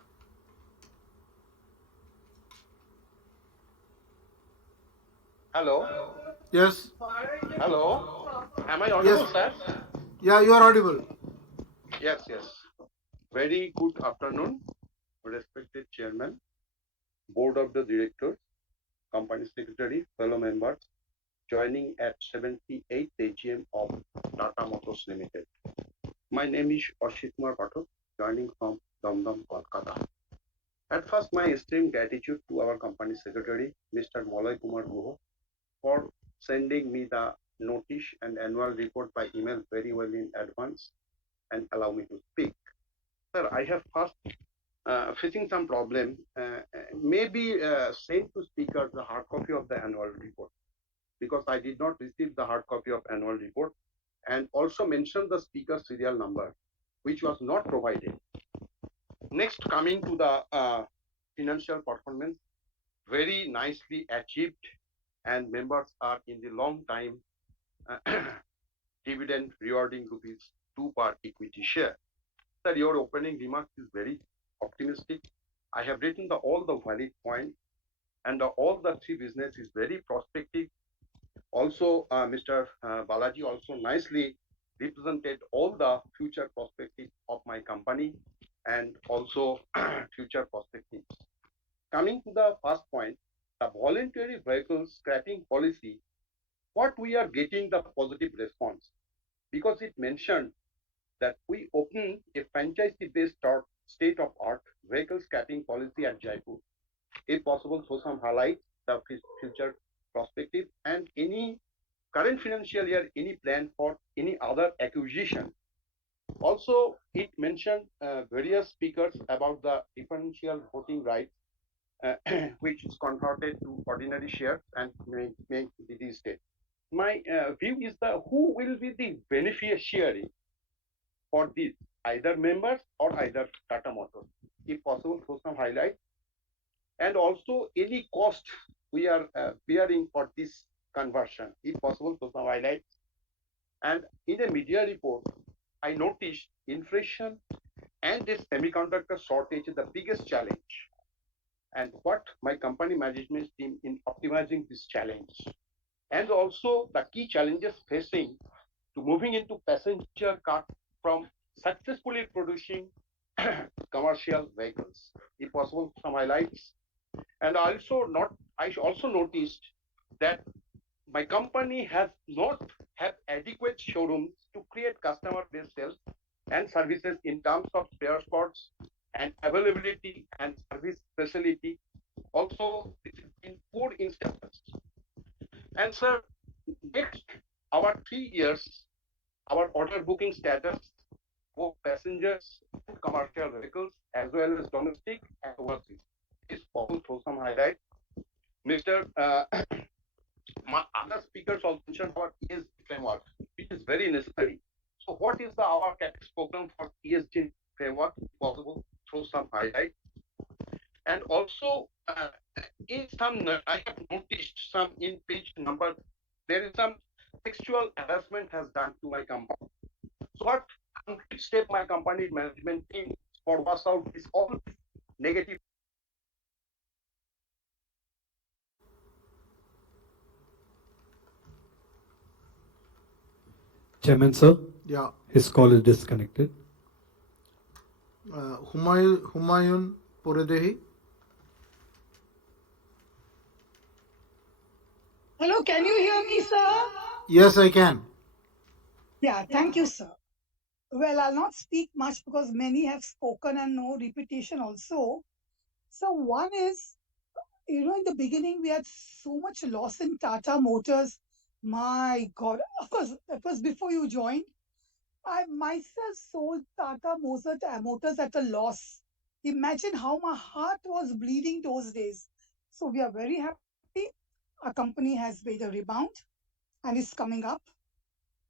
Hello. Yes. Hello. Am I audible, Yes. sir? Yeah, you are audible. Yes, yes. Very good afternoon, respected Chairman, Board of the Directors, Company Secretary, fellow members, joining at 78th AGM of Tata Motors Limited. My name is Ashit Kumar Pathak, joining from Damdam, Kolkata. At first, my esteemed gratitude to our Company Secretary, Mr. Molay Kumar Guho, for sending me the notice and annual report by email very well in advance and allow me to speak. Sir, I have first facing some problem. Maybe send to speaker the hard copy of the annual report, because I did not receive the hard copy of annual report, and also mention the speaker serial number, which was not provided. Next, coming to the financial performance, very nicely achieved, and members are in the long time dividend rewarding ₹2 per equity share. Sir, your opening remarks is very optimistic. I have written all the valid points, and all the three business is very prospective. Also, Mr. Balaji also nicely represented all the future perspectives of my company and also future perspectives. Coming to the first point, the voluntary vehicle scrapping policy, what we are getting the positive response, because it mentioned that we open a franchisee-based state-of-art vehicle scrapping policy at Jaipur. If possible, throw some highlights, the future perspective, and any current financial year, any plan for any other acquisition. Also, it mentioned various speakers about the differential voting rights, which is converted to ordinary shares and make the state. My view is that who will be the beneficiary for this, either members or either Tata Motors. If possible, throw some highlights. And also any cost we are bearing for this conversion. If possible, throw some highlights. And in the media report, I noticed inflation and this semiconductor shortage is the biggest challenge. And what my company management team in optimizing this challenge, and also the key challenges facing to moving into passenger car from successfully producing commercial vehicles. If possible, some highlights. And I also noticed that my company has not have adequate showrooms to create customer-based sales and services in terms of spare parts and availability and service facility. Also, this is in poor instances. And sir, next our 3 years, our order booking status for passengers and commercial vehicles as well as domestic and overseas is also throw some highlight. Mr. My other speakers also mentioned about ESG framework, which is very necessary. So what is our CapEx program for ESG framework? If possible, throw some highlight. And also, in some, I have noticed some in page number, there is some sexual harassment has done to my company. So what concrete step my company management team for wash out is all negative. Chairman, sir, Yeah. his call is disconnected. Humayun Puredehi. Hello, can you hear me, sir? Yes, I can. Yeah, thank you, sir. Well, I'll not speak much because many have spoken and no repetition also. So, one is, in the beginning, we had so much loss in Tata Motors. My God, of course, that was before you joined. I myself sold Tata Motors at a loss. Imagine how my heart was bleeding those days. So, we are very happy. Our company has made a rebound and is coming up.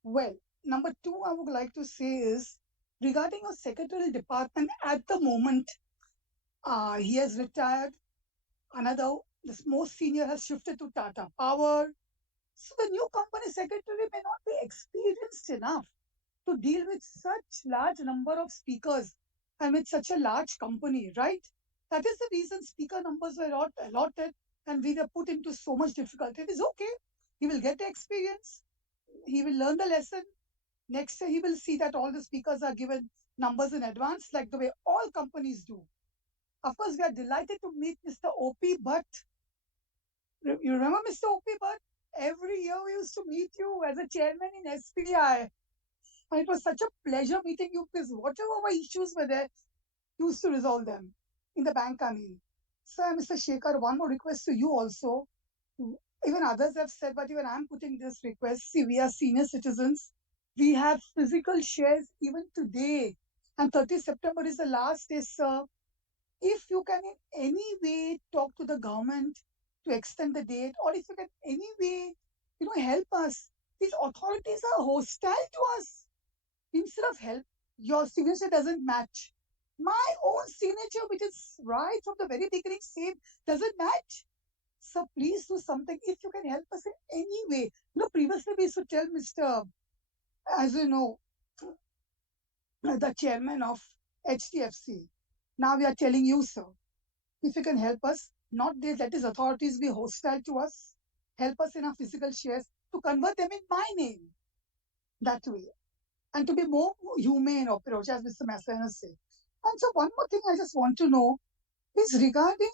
Well, number two, I would like to say is regarding our secretarial department at the moment, he has retired. Another, the most senior has shifted to Tata Power. So the new company secretary may not be experienced enough to deal with such large number of speakers and with such a large company, right? That is the reason speaker numbers were not allotted and we were put into so much difficulty. It is okay. He will get the experience. He will learn the lesson. Next year, he will see that all the speakers are given numbers in advance, like the way all companies do. Of course, we are delighted to meet Mr. O.P. Bhatt. You remember Mr. O.P. Bhatt? Every year we used to meet you as a chairman in SPI. And it was such a pleasure meeting you because whatever our issues were there, you used to resolve them in the bank, I mean. So, Mr. Shekhar, one more request to you also. Even others have said, but even I'm putting this request. See, we are senior citizens. We have physical shares even today. And 30 September is the last day, sir. If you can in any way talk to the government to extend the date, or if you can any way, help us. These authorities are hostile to us. Instead of help, your signature doesn't match. My own signature, which is right from the very beginning, same, doesn't match. So please do something if you can help us in any way. Previously we used to tell Mr. As you know, the chairman of HDFC. Now we are telling you, sir, if you can help us, not let his authorities be hostile to us, help us in our physical shares to convert them in my name that way. And to be more humane approach, as Mr. Masana said. And so one more thing I just want to know is regarding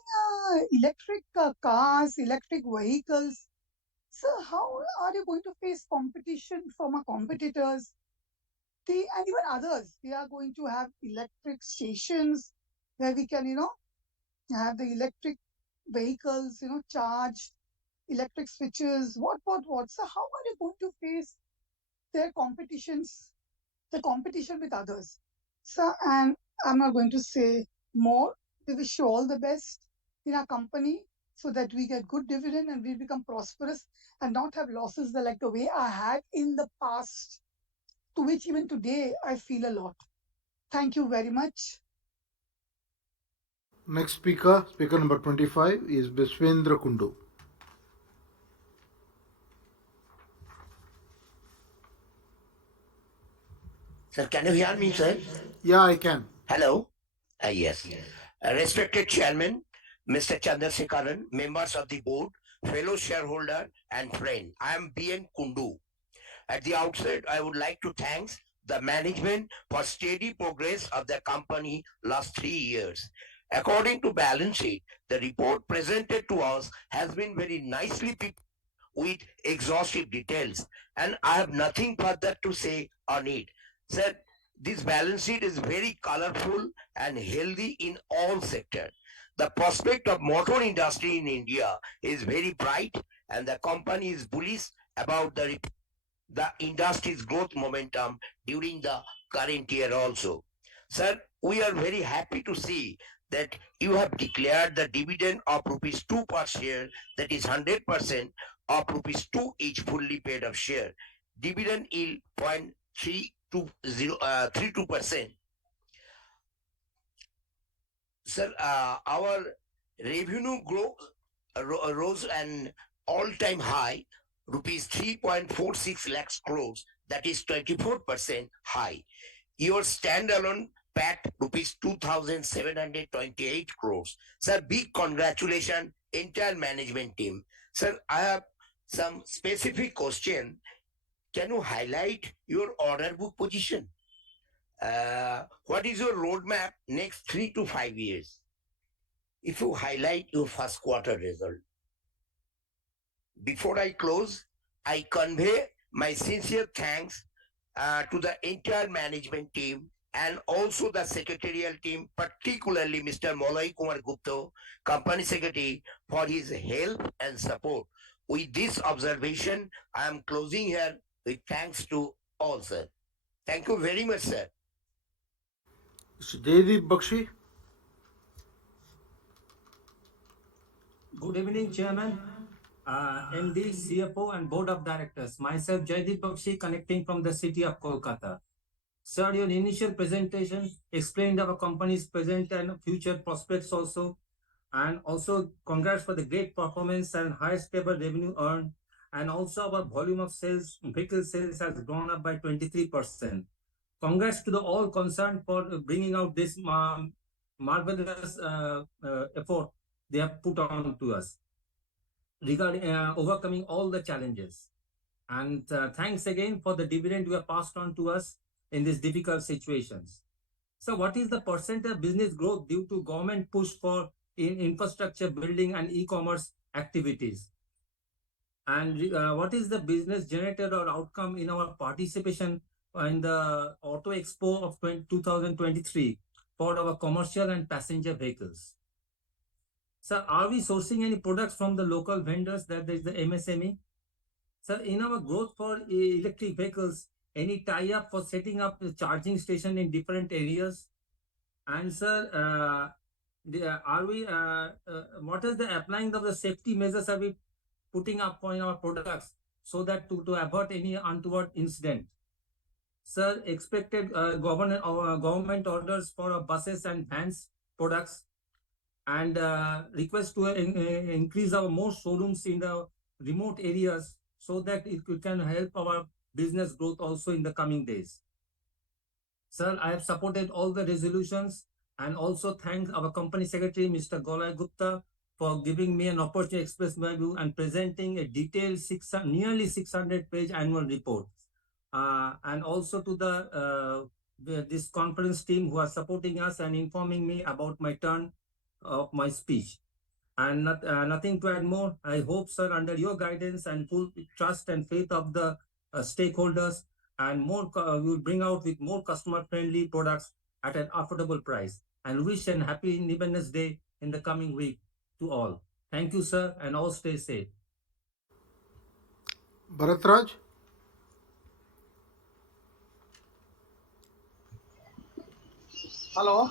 electric cars, electric vehicles. So how are you going to face competition from our competitors? And even others, they are going to have electric stations where we can, have the electric vehicles, charged, electric switches, what. So how are you going to face their competitions, the competition with others? So, and I'm not going to say more. We wish you all the best in our company so that we get good dividend and we become prosperous and not have losses like the way I had in the past, to which even today I feel a lot. Thank you very much. Next speaker, speaker number 25, is Biswendra Kundu. Sir, can you hear me, sir? Yeah, I can. Hello. Yes. Respected Chairman, Mr. Chandrasekharan, members of the board, fellow shareholder and friend, I am B.N. Kundu. At the outset, I would like to thank the management for steady progress of the company last 3 years. According to balance sheet, the report presented to us has been very nicely prepared with exhaustive details, and I have nothing further to say on it. Sir, this balance sheet is very colorful and healthy in all sectors. The prospect of motor industry in India is very bright, and the company is bullish about the industry's growth momentum during the current year also. Sir, we are very happy to see that you have declared the dividend of rupees 2 per share, that is 100% of rupees 2 each fully paid of share. Dividend yield 0.32%. Sir, our revenue rose an all-time high, rupees 3.46 lakhs crores, that is 24% high. Your standalone PAT, rupees 2,728 crores. Sir, big congratulations, entire management team. Sir, I have some specific question. Can you highlight your order book position? What is your roadmap next 3 to 5 years? If you highlight your first quarter result. Before I close, I convey my sincere thanks to the entire management team and also the secretarial team, particularly Mr. Molay Kumar Gupta, Company Secretary, for his help and support. With this observation, I am closing here with thanks to all, sir. Thank you very much, sir. Mr. Jaydeep Bakshi. Good evening, Chairman, MD, CFO, and Board of Directors. Myself, Jaydeep Bakshi, connecting from the city of Kolkata. Sir, your initial presentation explained our company's present and future prospects also, and also congrats for the great performance and highest ever revenue earned, and also our volume of sales, vehicle sales has grown up by 23%. Congrats to the all concerned for bringing out this marvelous effort they have put on to us regarding overcoming all the challenges. And thanks again for the dividend you have passed on to us in these difficult situations. So what is the percent business growth due to government push for infrastructure building and e-commerce activities? And what is the business generated or outcome in our participation in the Auto Expo of 2023 for our commercial and passenger vehicles? Sir, are we sourcing any products from the local vendors, that is the MSME? Sir, in our growth for electric vehicles, any tie-up for setting up the charging station in different areas? And sir, what is the applying of the safety measures are we putting up on our products so that to avert any untoward incident? Sir, expected government orders for buses and vans products, and request to increase our more showrooms in the remote areas so that it can help our business growth also in the coming days. Sir, I have supported all the resolutions and also thank our company secretary, Mr. Golay Gupta, for giving me an opportunity to express my view and presenting a detailed nearly 600-page annual report. And also to this conference team who are supporting us and informing me about my turn of my speech. And nothing to add more. I hope, sir, under your guidance and full trust and faith of the stakeholders, and more will bring out with more customer-friendly products at an affordable price. And wish and happy Independence Day in the coming week to all. Thank you, sir, and all stay safe. Bharatraj. Hello.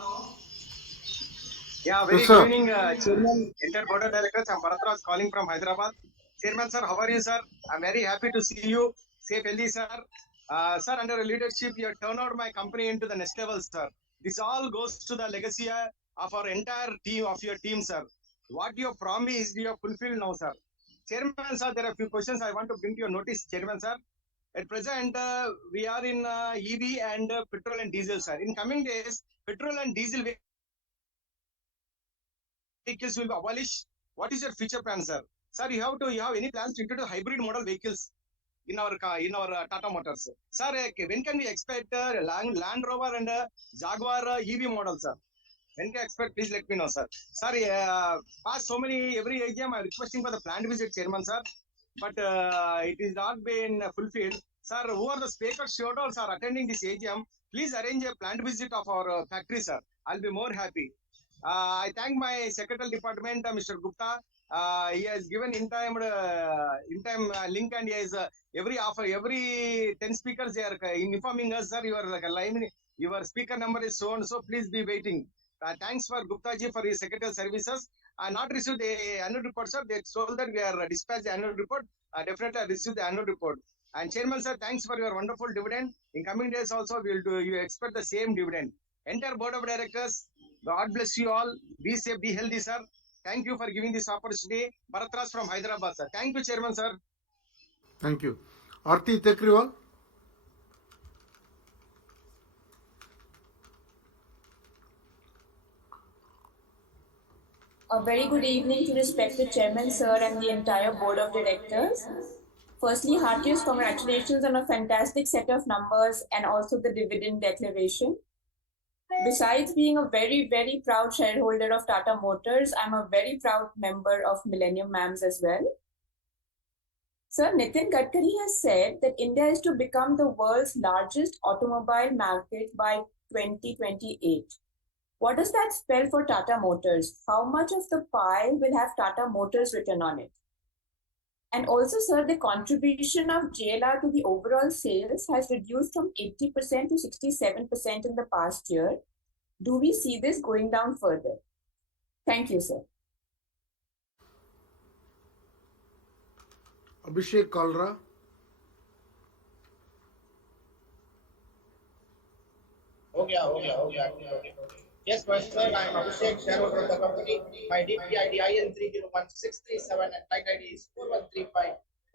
Yeah, very Yes, good sir. evening, Chairman, entire Board of Directors. I'm Bharatraj calling from Hyderabad. Chairman, sir, how are you, sir? I'm very happy to see you. Safe, healthy, sir. Sir, under your leadership, you have turned out my company into the next level, sir. This all goes to the legacy of our entire team, of your team, sir. What you have promised, you have fulfilled now, sir. Chairman, sir, there are a few questions I want to bring to your notice, Chairman, sir. At present, we are in EV and petrol and diesel, sir. In coming days, petrol and diesel vehicles will be abolished. What is your future plan, sir? Sir, you have any plans to introduce hybrid model vehicles in our Tata Motors, sir? When can we expect Land Rover and Jaguar EV model, sir? When can I expect? Please let me know, sir. Sorry, past so many every AGM I'm requesting for the plant visit, chairman, sir, but it is not been fulfilled. Sir, who are the speakers shareholders are attending this AGM? Please arrange a plant visit of our factory, sir. I'll be more happy. I thank my secretary department, Mr. Gupta. He has given in time link, and he has every 10 speakers they are informing us, sir. Your speaker number is so and so. Please be waiting. Thanks for Gupta ji for his secretarial services. Not received the annual report, sir. They told that we are dispatched the annual report. Definitely I received the annual report. And chairman, sir, thanks for your wonderful dividend. In coming days also, we will do. You expect the same dividend. Entire board of directors, God bless you all. Be safe, be healthy, sir. Thank you for giving this opportunity. Bharatras from Hyderabad, sir. Thank you, chairman, sir. Thank you. Aarti Tekriwal. A very good evening to respected Chairman, Sir, and the entire Board of Directors. Firstly, heartiest congratulations on a fantastic set of numbers and also the dividend declaration. Besides being a very, very proud shareholder of Tata Motors, I'm a very proud member of Millennium Mams as well. Sir, Nitin Gadkari has said that India is to become the world's largest automobile market by 2028. What does that spell for Tata Motors? How much of the pie will have Tata Motors written on it? And also, sir, the contribution of JLR to the overall sales has reduced from 80% to 67% in the past year. Do we see this going down further? Thank you, sir. Abhishek Kalra. Okay. Yes, my sir, I am Abhishek, shareholder of the company. My DPID IN 3016337 and client ID is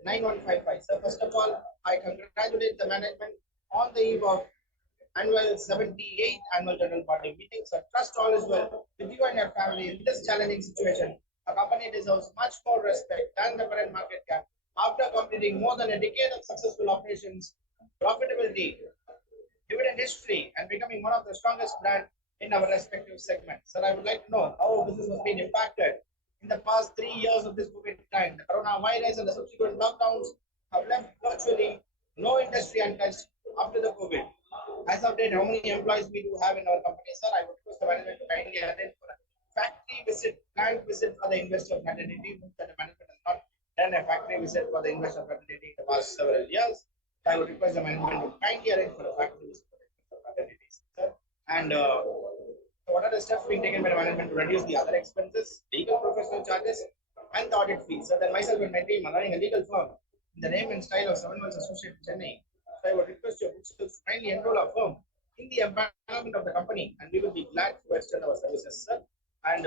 41359155. So first of all, I congratulate the management on the eve of annual 78th annual general body meeting. So trust all is well with you and your family in this challenging situation. A company deserves much more respect than the current market cap. After completing more than a decade of successful operations, profitability, dividend history, and becoming one of the strongest brands in our respective segments. Sir, I would like to know how our business has been impacted in the past 3 years of this COVID time. The coronavirus and the subsequent lockdowns have left virtually no industry untouched after the COVID. As of date, how many employees we do have in our company, sir? I would request the management to kindly attend for a factory visit, plant visit for the investor fraternity. That the management has not done a factory visit for the investor fraternity in the past several years. I would request the management to kindly arrange for a factory visit for the investor fraternities, sir. And what are the steps being taken by the management to reduce the other expenses, legal professional charges, and the audit fees? So that myself and my team are running a legal firm in the name and style of 7 months Associate Chennai. So I would request your bookshelves to kindly enroll our firm in the empowerment of the company, and we will be glad to extend our services, sir. And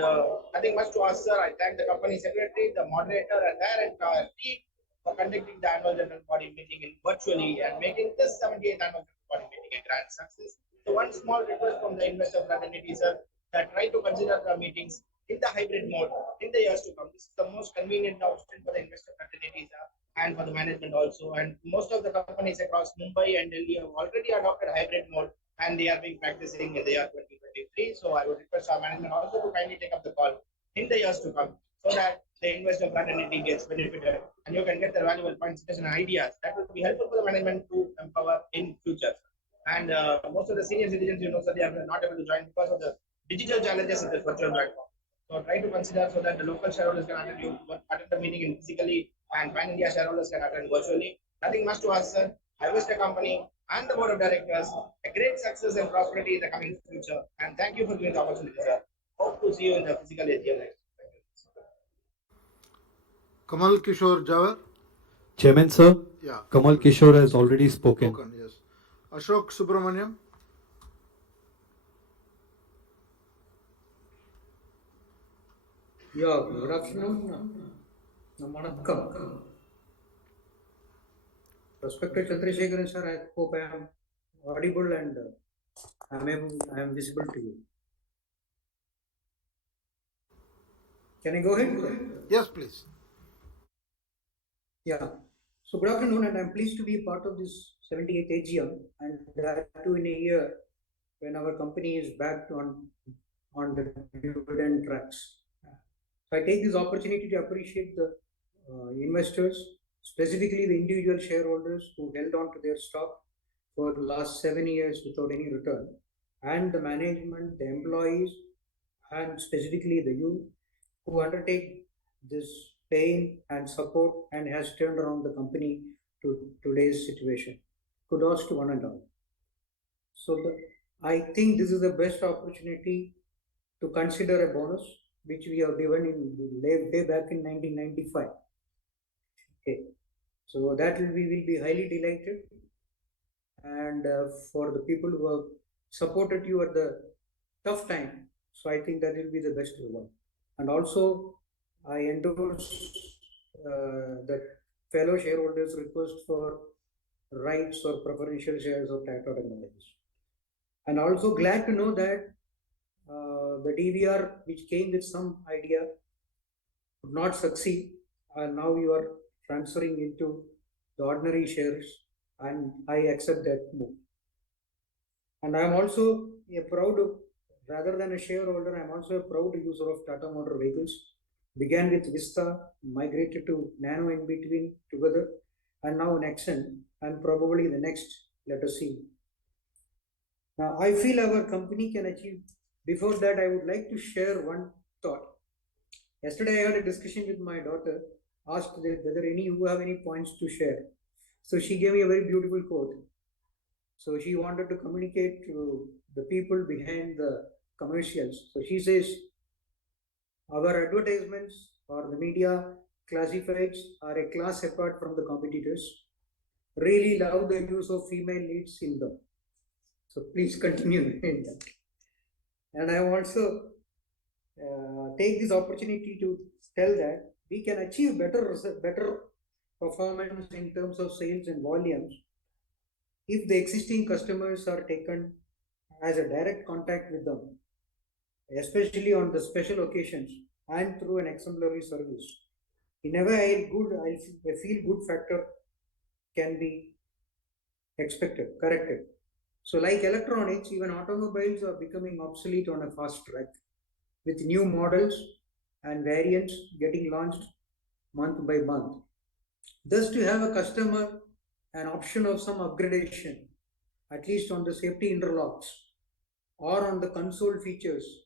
nothing much to ask, sir. I thank the company secretary, the moderator, and their entire team for conducting the annual general body meeting in virtually and making this 78th annual general body meeting a grand success. So one small request from the investor fraternity, sir, that try to consider the meetings in the hybrid mode in the years to come. This is the most convenient option for the investor fraternities and for the management also. And most of the companies across Mumbai and Delhi have already adopted hybrid mode, and they are being practicing in the year 2023. So I would request our management also to kindly take up the call in the years to come, so that the investor fraternity gets benefited and you can get the valuable points and ideas that will be helpful for the management to empower in future. And most of the senior citizens, so they are not able to join because of the digital challenges in the virtual platform. So try to consider so that the local shareholders can attend the meeting physically, and Pan India shareholders can attend virtually. Nothing much to ask, sir. I wish the company and the board of directors a great success and prosperity in the coming future. And thank you for giving the opportunity, sir. Hope to see you in the physical AGM next. Kamal Kishore Jawar. Chairman, sir, Yeah. Kamal Kishore has already spoken. Yes. Ashok Subramaniam. Yeah, good afternoon. Vanakkam. Respected Chandrasekharan sir, I hope I am audible and I am visible to you. Can I go ahead? Yes, please. Yeah. So good afternoon, and I'm pleased to be a part of this 78th AGM, and that too in a year when our company is back on the dividend tracks. So I take this opportunity to appreciate the investors, specifically the individual shareholders who held on to their stock for the last 7 years without any return, and the management, the employees, and specifically the youth who undertake this pain and support and has turned around the company to today's situation. Kudos to one and all. So I think this is the best opportunity to consider a bonus which we have given in way back in 1995. Okay, so that we will be highly delighted, and for the people who have supported you at the tough time, so I think that will be the best reward. And also, I endorse that fellow shareholders' request for rights or preferential shares of Tata Technologies. And also glad to know that the DVR, which came with some idea, could not succeed, and now you are transferring into the ordinary shares, and I accept that move. And I am also a proud, rather than a shareholder, I am also a proud user of Tata Motor vehicles. Began with Vista, migrated to Nano in between together, and now Nexon, and probably the next, let us see. Now, I feel our company can achieve. Before that, I would like to share one thought. Yesterday, I had a discussion with my daughter, asked whether any you have any points to share. So she gave me a very beautiful quote. So she wanted to communicate to the people behind the commercials. So she says, our advertisements or the media classifieds are a class apart from the competitors. Really love the use of female leads in them. So please continue in that. And I also take this opportunity to tell that we can achieve better performance in terms of sales and volumes if the existing customers are taken as a direct contact with them, especially on the special occasions and through an exemplary service. In a way, I feel good factor can be corrected. So like electronics, even automobiles are becoming obsolete on a fast track, with new models and variants getting launched month by month. Thus, to have a customer an option of some upgradation, at least on the safety interlocks or on the console features,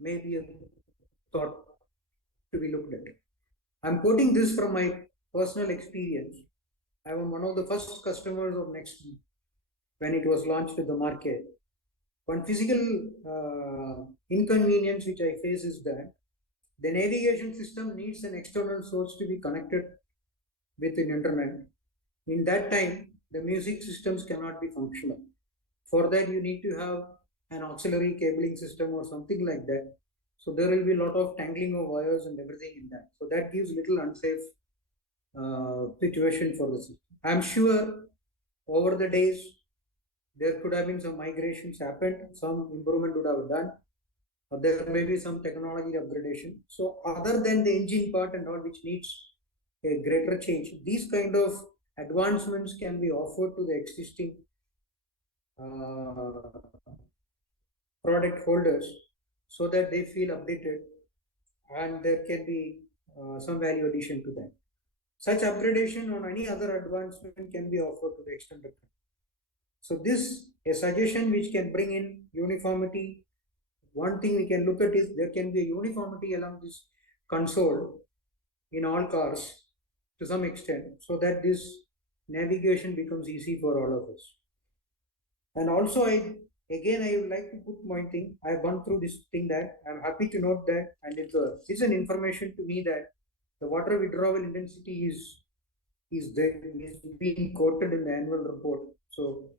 may be a thought to be looked at. I'm quoting this from my personal experience. I was one of the first customers of Next when it was launched in the market. One physical inconvenience which I face is that the navigation system needs an external source to be connected with an internet. In that time, the music systems cannot be functional. For that, you need to have an auxiliary cabling system or something like that. So there will be a lot of tangling of wires and everything in that. So that gives little unsafe situation for the system. I'm sure over the days there could have been some migrations happened, some improvement would have done, or there may be some technology upgradation. So other than the engine part and all which needs a greater change, these kind of advancements can be offered to the existing product holders so that they feel updated and there can be some value addition to that. Such upgradation or any other advancement can be offered to the extended. So this a suggestion which can bring in uniformity. One thing we can look at is there can be a uniformity along this console in all cars to some extent, so that this navigation becomes easy for all of us. And also, I would like to put my thing. I have gone through this thing that I'm happy to note that, and it's an information to me that the water withdrawal intensity is being quoted in the annual report. So,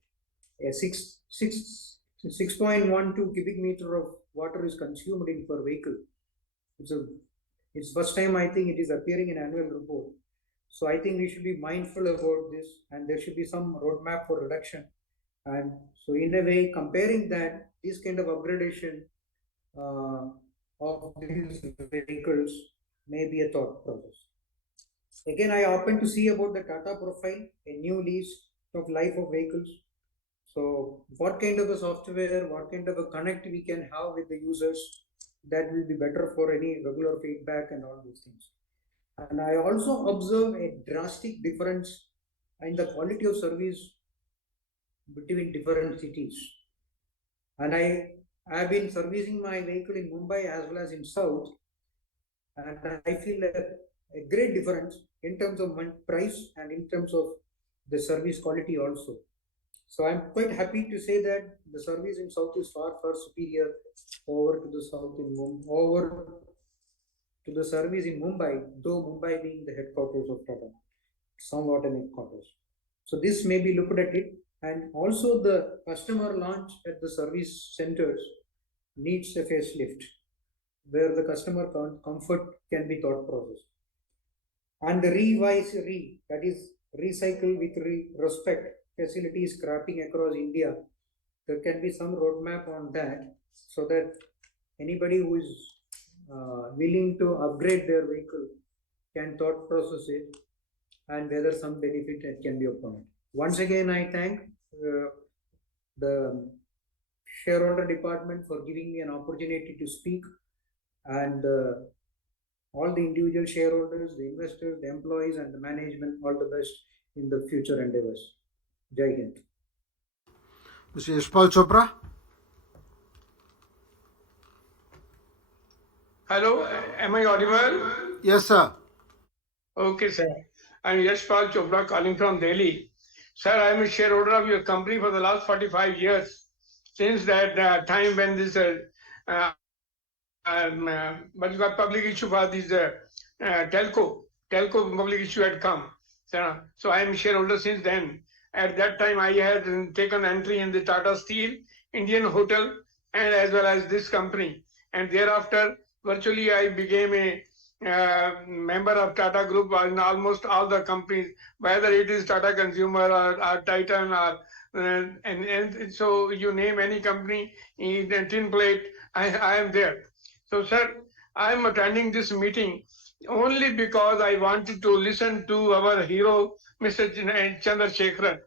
a 6.12 cubic meter of water is consumed in per vehicle. It's first time I think it is appearing in annual report. So I think we should be mindful about this, and there should be some roadmap for reduction. And so in a way, comparing that, this kind of upgradation of these vehicles may be a thought process. Again, I happen to see about the Tata profile, a new lease of life of vehicles. So what kind of a software, what kind of a connect we can have with the users, that will be better for any regular feedback and all these things. And I also observe a drastic difference in the quality of service between different cities. And I have been servicing my vehicle in Mumbai as well as in South, and I feel a great difference in terms of price and in terms of the service quality also. So I'm quite happy to say that the service in South is far superior over to the South over to the service in Mumbai, though Mumbai being the headquarters of Tata, somewhat an headquarters. So this may be looked at it, and also the customer launch at the service centers needs a facelift, where the customer comfort can be thought process. And the that is recycle with respect facility scrapping across India. There can be some roadmap on that, so that anybody who is willing to upgrade their vehicle can thought process it, and whether some benefit can be obtained. Once again, I thank the shareholder department for giving me an opportunity to speak, and all the individual shareholders, the investors, the employees, and the management, all the best in the future endeavors. Jai Hind. Mr. Yashpal Chopra. Hello, am I audible? Yes, sir. Okay, sir. I'm Yashpal Chopra calling from Delhi. Sir, I'm a shareholder of your company for the last 45 years. Since that time when this what you got public issue for this telco public issue had come. So I am shareholder since then. At that time, I had taken entry in the Tata Steel, Indian Hotel, and as well as this company. And thereafter, virtually I became a member of Tata Group in almost all the companies, whether it is Tata Consumer or Titan or and so you name any company in tin plate, I am there. So, sir, I am attending this meeting only because I wanted to listen to our hero, Mr. Chandrasekharan,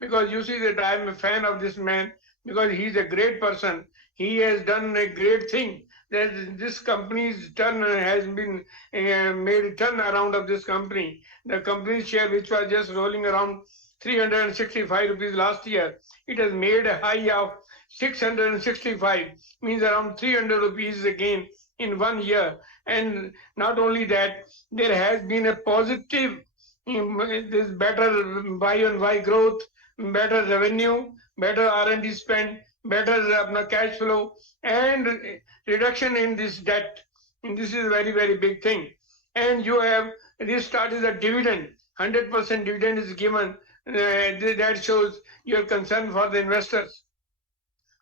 because you see that I am a fan of this man because he is a great person. He has done a great thing. That this company's turn has been made a turn around of this company. The company's share, which was just rolling around 365 rupees last year, it has made a high of 665, means around 300 rupees again in 1 year. And not only that, there has been a positive this better Y-on-Y growth, better revenue, better R&D spend, better cash flow, and reduction in this debt. And this is a very, very big thing. And you have restarted the dividend. 100% dividend is given. That shows your concern for the investors.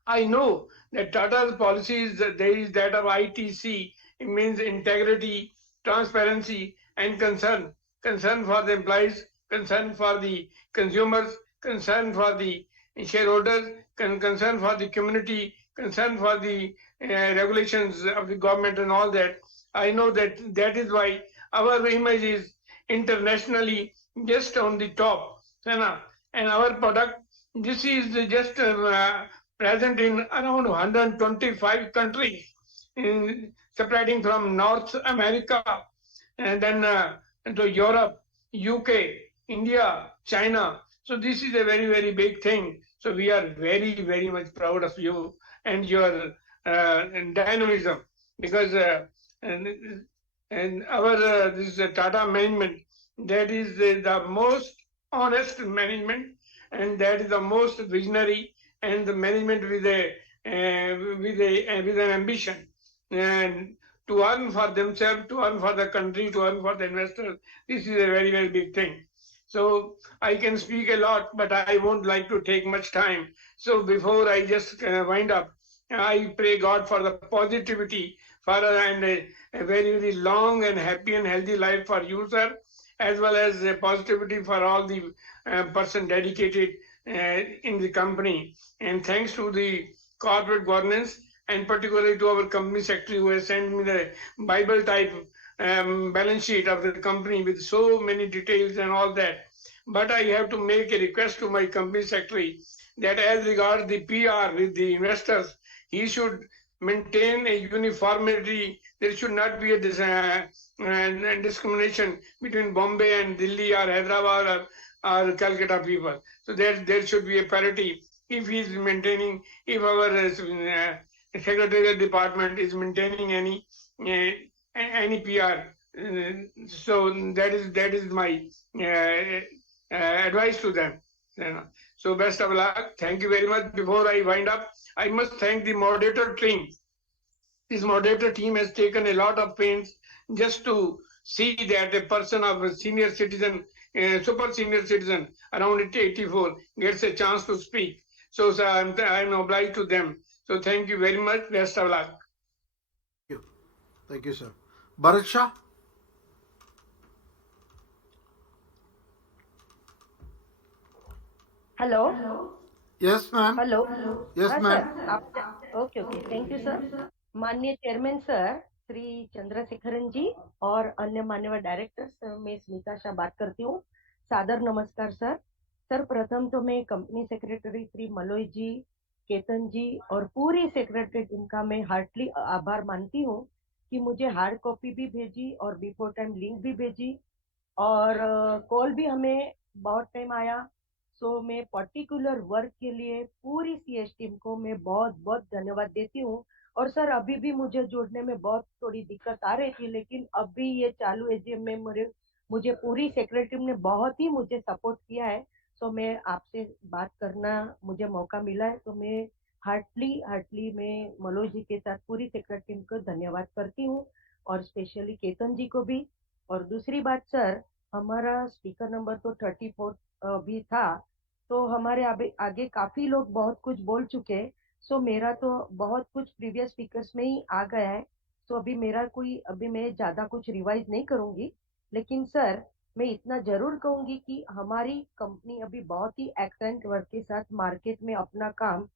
I know that Tata's policy is there is that of ITC. It means integrity, transparency, and concern. Concern for the employees, concern for the consumers, concern for the shareholders, concern for the community, concern for the regulations of the government and all that. I know that that is why our image is internationally just on the top. And our product, this is just present in around 125 countries, spreading from North America and then to Europe, UK, India, China. So this is a very, very big thing. So we are very, very much proud of you and your dynamism, because and our this Tata management, that is the most honest management, and that is the most visionary, and the management with a with an ambition and to earn for themselves, to earn for the country, to earn for the investors. This is a very, very big thing. So I can speak a lot, but I won't like to take much time. So before I just wind up, I pray God for the positivity for and a very, very long and happy and healthy life for you, sir, as well as positivity for all the person dedicated in the company. And thanks to the corporate governance and particularly to our company secretary who has sent me the Bible type balance sheet of the company with so many details and all that. But I have to make a request to my company secretary that as regards the PR with the investors, he should maintain a uniformity. There should not be a discrimination between Bombay and Delhi or Hyderabad or Calcutta people. So there should be a parity. If he is maintaining, if our secretarial department is maintaining any PR, so that is my advice to them. So best of luck. Thank you very much. Before I wind up, I must thank the moderator team. This moderator team has taken a lot of pains just to see that a person of a senior citizen, super senior citizen, around 84, gets a chance to speak. So I'm obliged to them. So thank you very much. Best of luck. Thank you, sir. Bharat Shah? Hello Yes, ma'am. Hello Yes, हाँ ma'am. Sir आप okay okay thank you sir माननीय chairman sir Shri Chandrasekaran जी और अन्य मान्यवर directors मैं स्मिता शाह बात करती हूँ सादर नमस्कार सर सर प्रथम तो मैं कंपनी सेक्रेटरी श्री मलोई जी केतन जी और पूरी सेक्रेटरी टीम का मैं हार्टली आभार मानती हूँ कि मुझे हार्ड कॉपी भी भेजी और बिफोर टाइम लिंक भी भेजी और कॉल भी हमें बहुत टाइम आया सो मैं पर्टिकुलर वर्क के लिए पूरी सीएस टीम को मैं बहुत बहुत धन्यवाद देती हूँ और सर अभी भी मुझे जोड़ने में बहुत थोड़ी दिक्कत आ रही थी लेकिन अभी ये चालू एजीएम में मुझे पूरी सेक्रेटरी ने बहुत ही मुझे सपोर्ट किया है सो मैं आपसे बात करना मुझे मौका मिला है तो मैं हार्टली मैं मनोज जी के साथ पूरी सेक्रेटरी टीम को धन्यवाद करती हूँ और स्पेशली केतन जी को भी और दूसरी बात सर हमारा स्पीकर नंबर तो 34 भी था तो हमारे आगे काफी लोग बहुत कुछ बोल चुके सो मेरा तो बहुत कुछ प्रीवियस स्पीकर्स में ही आ गया है तो अभी मैं ज्यादा कुछ रिवाइज नहीं करूंगी लेकिन सर मैं इतना जरूर कहूंगी कि हमारी कंपनी अभी बहुत ही एक्सेंट वर्क के साथ मार्केट में अपना काम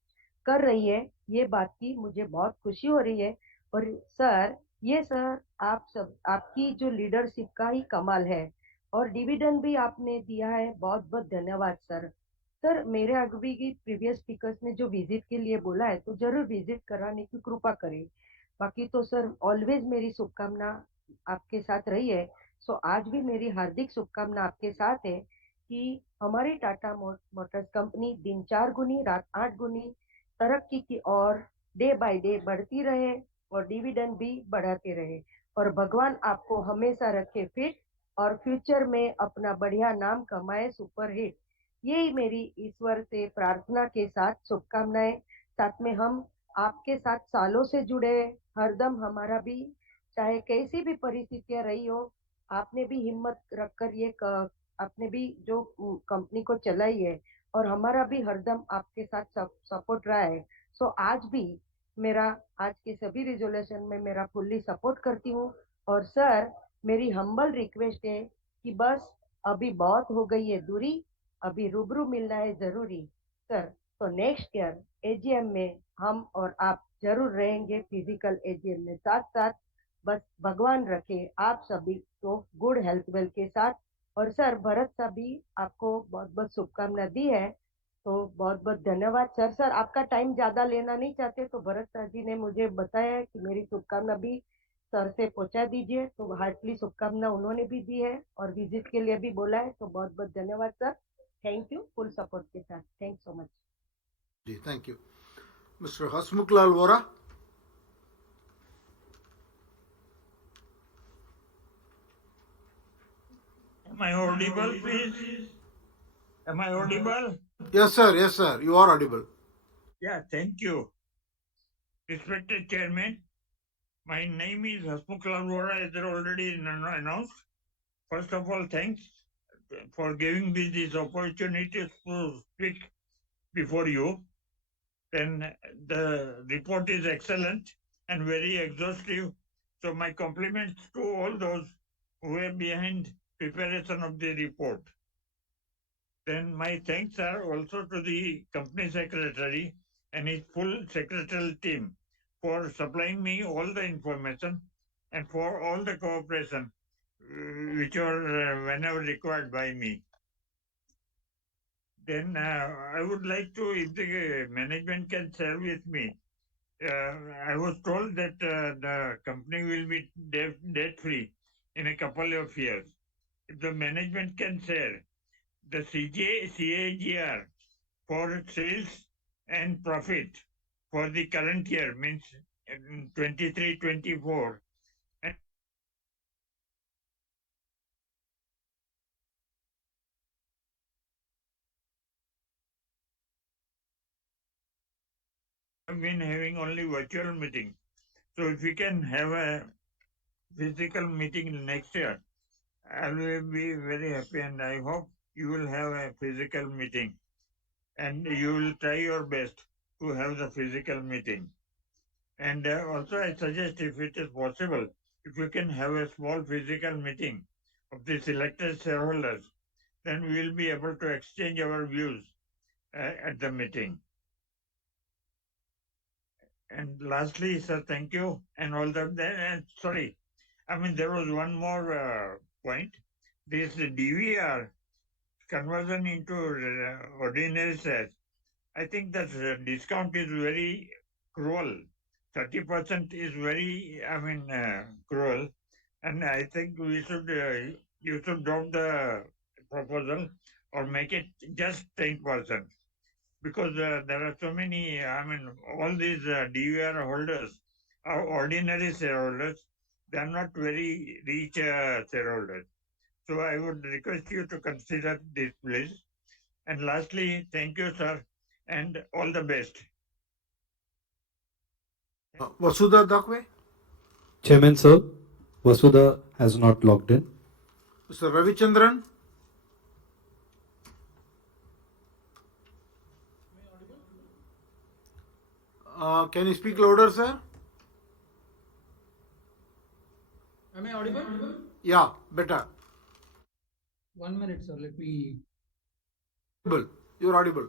कर रही है ये बात की मुझे बहुत खुशी हो रही है और सर आप सब आपकी जो लीडरशिप का ही कमाल है और डिविडेंड भी आपने दिया है बहुत बहुत धन्यवाद सर सर मेरे आगे की प्रीवियस स्पीकर्स ने जो विजिट के लिए बोला है तो जरूर विजिट कराने की कृपा करें बाकी तो सर ऑलवेज मेरी शुभकामना आपके साथ रही है सो आज भी मेरी हार्दिक शुभकामना आपके साथ है कि हमारी टाटा मोटर्स कंपनी दिन 4 गुनी रात 8 गुनी तरक्की की ओर डे बाय डे बढ़ती रहे और डिविडेंड भी बढ़ाते रहे और भगवान आपको हमेशा रखे फिट और फ्यूचर में अपना बढ़िया नाम कमाए सुपर हिट यही मेरी ईश्वर से प्रार्थना के साथ शुभकामनाएं साथ में हम आपके साथ सालों से जुड़े हरदम हमारा भी चाहे कैसी भी परिस्थितियां रही हो आपने भी हिम्मत रखकर आपने भी जो कंपनी को चलाई है और हमारा भी हरदम आपके साथ सपोर्ट रहा है सो आज भी मेरा आज के सभी रिजोल्यूशन में मेरा फुल्ली सपोर्ट करती हूँ और सर मेरी हम्बल रिक्वेस्ट है कि बस अभी बहुत हो गई है दूरी अभी रूबरू मिलना है जरूरी सर तो नेक्स्ट ईयर एजीएम में हम और आप जरूर रहेंगे फिजिकल एजीएम में साथ साथ बस भगवान रखे आप सभी को गुड हेल्थ वेल के साथ और सर भरत साहब भी आपको बहुत बहुत शुभकामना दी है तो बहुत बहुत धन्यवाद सर आपका टाइम ज्यादा लेना नहीं चाहते तो भरत साहब जी ने मुझे बताया है कि मेरी शुभकामना भी सर से पहुंचा दीजिए तो हार्टली शुभकामना उन्होंने भी दी है और विजिट के लिए भी बोला है तो बहुत बहुत धन्यवाद sir thank you full support के साथ thank so much ji thank you Mister Hasmukhlal Vora Am I audible, please? Am I audible? Yes, sir. You are audible. Yeah, thank you. Respected Chairman, my name is Hasmukhlal Vora, as already announced. First of all, thanks for giving me this opportunity to speak before you. And the report is excellent and very exhaustive. So my compliments to all those who are behind preparation of the report. Then my thanks are also to the company secretary and his full secretarial team for supplying me all the information and for all the cooperation which are whenever required by me. Then I would like to, if the management can share with me, I was told that the company will be debt free in a couple of years. If the management can share the CAGR for sales and profit for the current year, means 23-24, and have been having only virtual meetings. So if we can have a physical meeting next year, I will be very happy, and I hope you will have a physical meeting and you will try your best to have the physical meeting. And also I suggest, if it is possible, if you can have a small physical meeting of the selected shareholders, then we will be able to exchange our views at the meeting. And lastly, sir, thank you. And all the, sorry, I mean, there was one more point. This DVR conversion into ordinary shares, I think that discount is very cruel. 30% is very, cruel. And I think we should, you should drop the proposal or make it just 10%. Because there are so many, all these DVR holders are ordinary shareholders. They are not very rich shareholders. So I would request you to consider this, please. And lastly, thank you, sir, and all the best. Vasudha Dakwe, Chairman, sir, Vasudha has not logged in. Mr. Ravichandran, can you speak louder, sir? Am I audible? Yeah, better. 1 minute, sir. Let me. You're audible.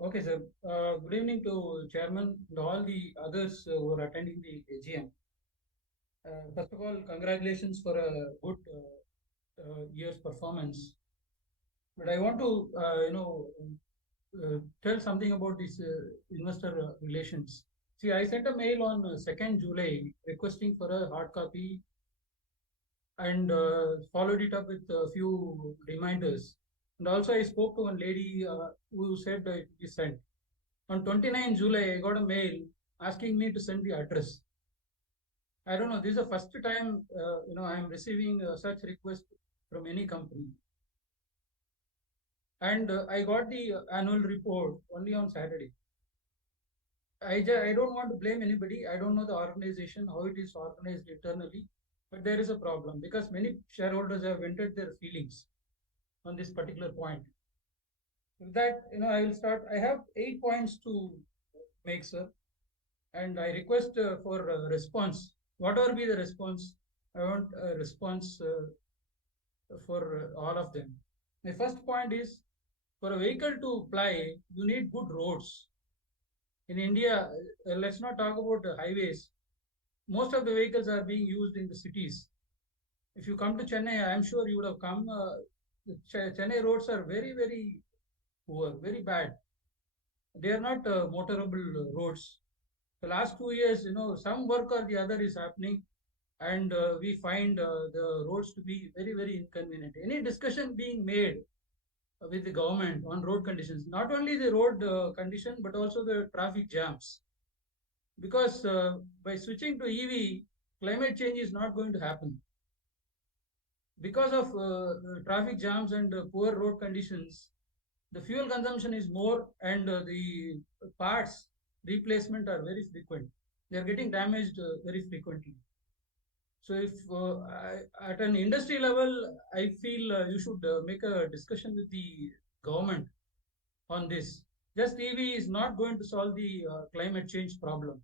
Okay, sir. Good evening to Chairman and all the others who are attending the AGM. First of all, congratulations for a good year's performance. But I want to, tell something about this investor relations. See, I sent a mail on 2nd July requesting for a hard copy and followed it up with a few reminders. And also, I spoke to one lady who said that it is sent. On 29 July, I got a mail asking me to send the address. I don't know. This is the first time I am receiving such request from any company. And I got the annual report only on Saturday. I don't want to blame anybody. I don't know the organization, how it is organized internally, but there is a problem because many shareholders have vented their feelings on this particular point. With that, I will start. I have 8 points to make, sir, and I request for a response. Whatever be the response, I want a response for all of them. My first point is, for a vehicle to ply, you need good roads. In India, let's not talk about highways. Most of the vehicles are being used in the cities. If you come to Chennai, I'm sure you would have come. The Chennai roads are very, very poor, very bad. They are not motorable roads. The last 2 years, some work or the other is happening, and we find the roads to be very, very inconvenient. Any discussion being made with the government on road conditions, not only the road condition, but also the traffic jams. Because by switching to EV, climate change is not going to happen. Because of traffic jams and poor road conditions, the fuel consumption is more and the parts replacement are very frequent. They are getting damaged very frequently. So if at an industry level, I feel you should make a discussion with the government on this. Just EV is not going to solve the climate change problem.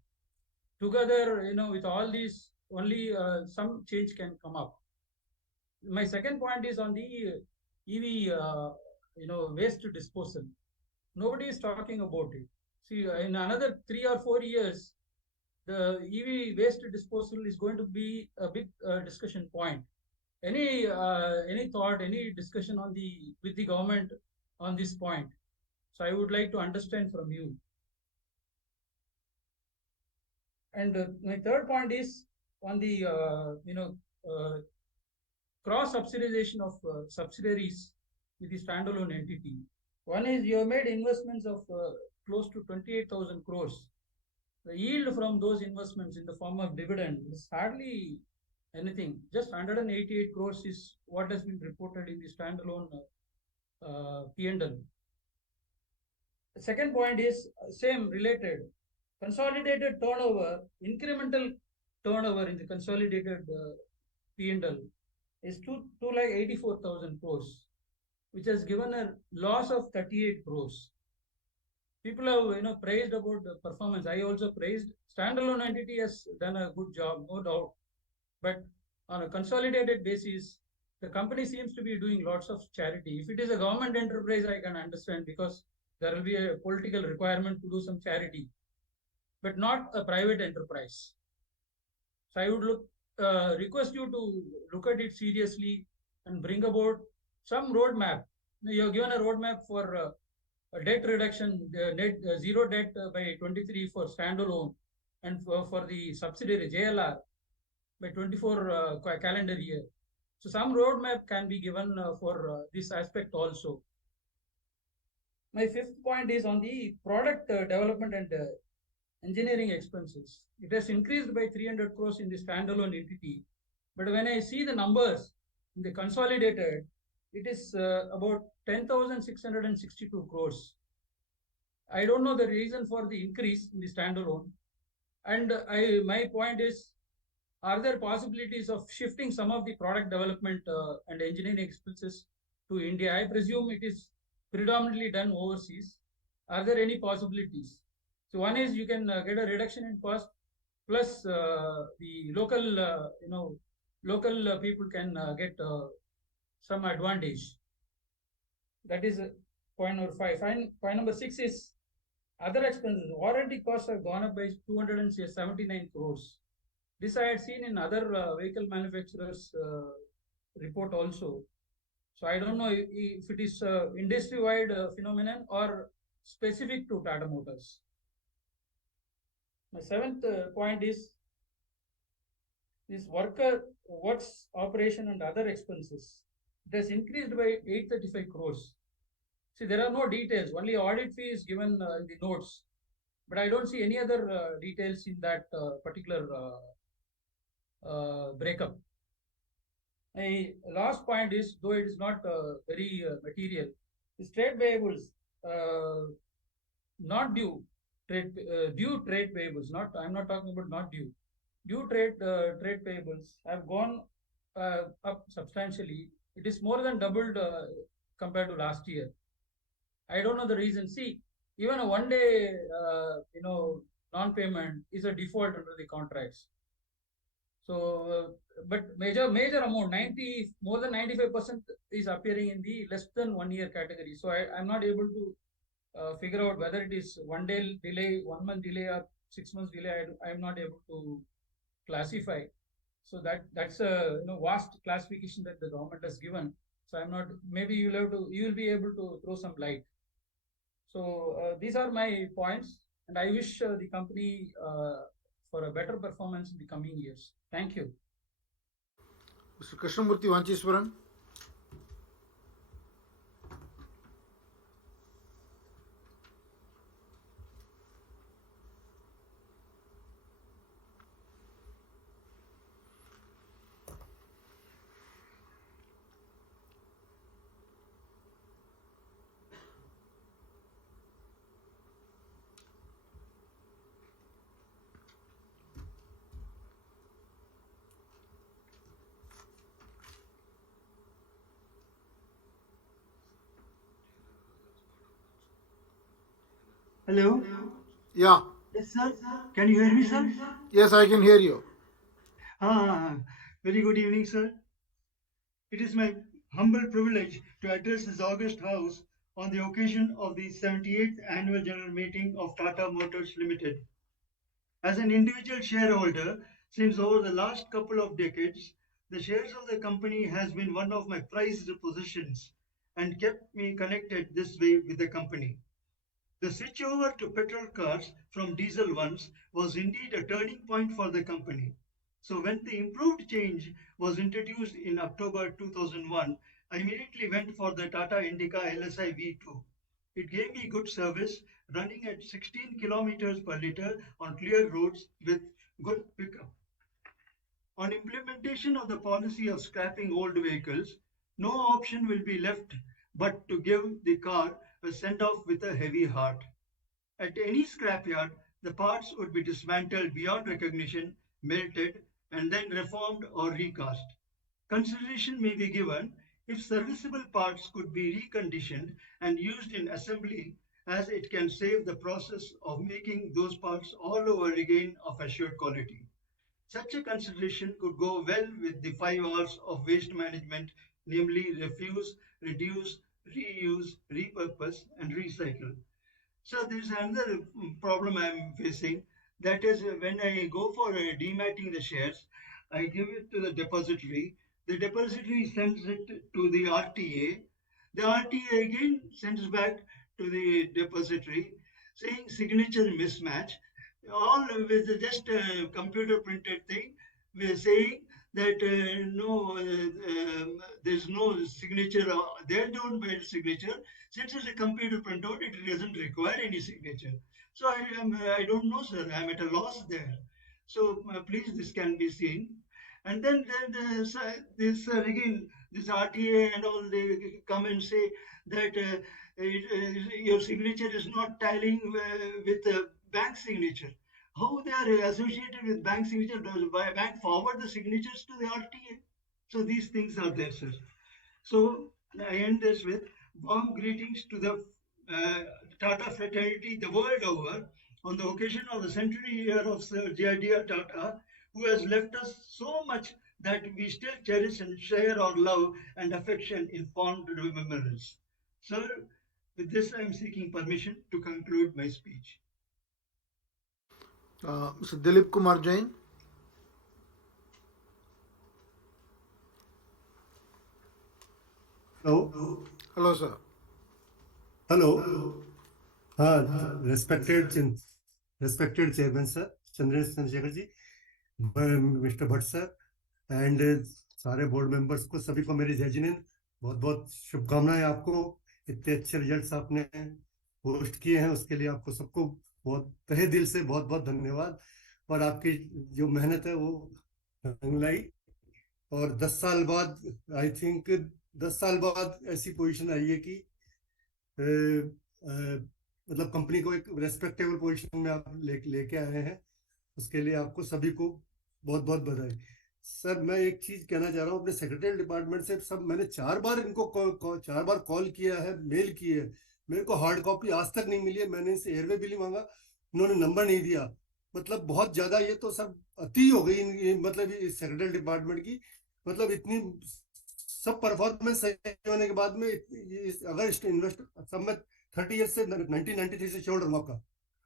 together, with all these, only some change can come up. My second point is on the EV, waste disposal. Nobody is talking about it. See, in another 3 or 4 years, the EV waste disposal is going to be a big discussion point. Any thought, any discussion with the government on this point? So I would like to understand from you. And my third point is on the cross subsidization of subsidiaries with the standalone entity. One is you have made investments of close to 28,000 crores. The yield from those investments in the form of dividend is hardly anything. Just 188 crores is what has been reported in the standalone P&L. The second point is same related. Consolidated turnover, incremental turnover in the consolidated P&L is 284,000 crores, which has given a loss of 38 crores. People have praised about the performance. I also praised. Standalone entity has done a good job, no doubt. But on a consolidated basis, the company seems to be doing lots of charity. If it is a government enterprise, I can understand because there will be a political requirement to do some charity, but not a private enterprise. So I would request you to look at it seriously and bring about some roadmap. You have given a roadmap for debt reduction, net zero debt by 23 for standalone, and for the subsidiary JLR by 24 calendar year. So some roadmap can be given for this aspect also. My fifth point is on the product development and engineering expenses. It has increased by 300 crores in the standalone entity. But when I see the numbers in the consolidated, it is about 10,662 crores. I don't know the reason for the increase in the standalone. And my point is, are there possibilities of shifting some of the product development and engineering expenses to India? I presume it is predominantly done overseas. Are there any possibilities? So one is you can get a reduction in cost, plus the local people can get some advantage. That is point number 5. Point number 6 is other expenses. Warranty costs have gone up by 279 crores. This I had seen in other vehicle manufacturers report also. So I don't know if it is industry-wide phenomenon or specific to Tata Motors. My seventh point is this works operation and other expenses. It has increased by 835 crores. See, there are no details. Only audit fee is given in the notes, but I don't see any other details in that particular breakup. My last point is, though it is not very material, is trade payables, not due due trade payables. I'm not talking about not due. Due trade payables have gone up substantially. It is more than doubled compared to last year. I don't know the reason. See, even a 1 day, non-payment is a default under the contracts. So, but major amount, more than 95% is appearing in the less than 1 year category. So I'm not able to figure out whether it is 1 day delay, 1 month delay, or 6 months delay. I'm not able to classify. So that's a vast classification that the government has given. So I'm not. Maybe you will be able to throw some light. So these are my points, and I wish the company for a better performance in the coming years. Thank you. Mr. Krishnamurthy Vancheswaran. Hello. Yeah. Yes, sir. Can you hear me, sir? Yes, I can hear you. Very good evening, sir. It is my humble privilege to address this august house on the occasion of the 78th annual general meeting of Tata Motors Limited. As an individual shareholder, since over the last couple of decades, the shares of the company has been one of my prized possessions and kept me connected this way with the company. The switch over to petrol cars from diesel ones was indeed a turning point for the company. So when the improved change was introduced in October 2001, I immediately went for the Tata Indica LSI V2. It gave me good service, running at 16 kilometers per liter on clear roads with good pickup. On implementation of the policy of scrapping old vehicles, no option will be left but to give the car a send-off with a heavy heart. At any scrapyard, the parts would be dismantled beyond recognition, melted, and then reformed or recast. Consideration may be given if serviceable parts could be reconditioned and used in assembly, as it can save the process of making those parts all over again of assured quality. Such a consideration could go well with the 5 Rs of waste management, namely refuse, reduce, reuse, repurpose, and recycle. So there's another problem I'm facing. That is, when I go for dematting the shares, I give it to the depository. The depository sends it to the RTA. The RTA again sends back to the depository saying signature mismatch, all with just a computer printed thing. We're saying that no, there's no signature. They don't bear signature. Since it's a computer printout, it doesn't require any signature. So I don't know, sir. I'm at a loss there. So please, this can be seen. And then this again, this RTA and all, they come and say that your signature is not tallying with a bank signature. How they are associated with bank signature? Does bank forward the signatures to the RTA? So these things are there, sir. So I end this with warm greetings to the uh, Tata fraternity the world over on the occasion of the centenary year of Sir J.D.R. Tata, who has left us so much that we still cherish and share our love and affection in fond remembrance. Sir, with this I am seeking permission to conclude my speech. Mr. Dilip Kumar Jain. Hello. Hello, sir. Hello. Respected Chairman Sir, Chandrasekhar ji, Mr. Bhatt Sir, and सारे board members को सभी को मेरी जय जिनेंद्र, बहुत बहुत शुभकामनाएं आपको। इतने अच्छे रिजल्ट्स आपने पोस्ट किए हैं उसके लिए आपको सबको बहुत तहे दिल से बहुत बहुत धन्यवाद। और आपकी जो मेहनत है वो रंग लाई। और 10 साल बाद आई थिंक 10 साल बाद ऐसी पोजीशन आई है कि मतलब कंपनी को एक रेस्पेक्टेबल पोजीशन में आप लेके आए हैं, उसके लिए आपको सभी को बहुत बहुत बधाई। सर मैं एक चीज कहना चाह रहा हूँ अपने सेक्रेटरी डिपार्टमेंट से, सब मैंने 4 बार इनको 4 बार कॉल किया है, मेल की है, मेरे को हार्ड कॉपी आज तक नहीं मिली है। मैंने इनसे एयरवे बिल मांगा, इन्होंने नंबर नहीं दिया। मतलब बहुत ज्यादा ये तो सब अति हो गई मतलब सेक्रेटरी डिपार्टमेंट की। मतलब इतनी सब परफॉर्मेंस सही होने के बाद में अगर इन्वेस्ट सब में 30 ईयर से 1993 से शेयर होल्डर आपका,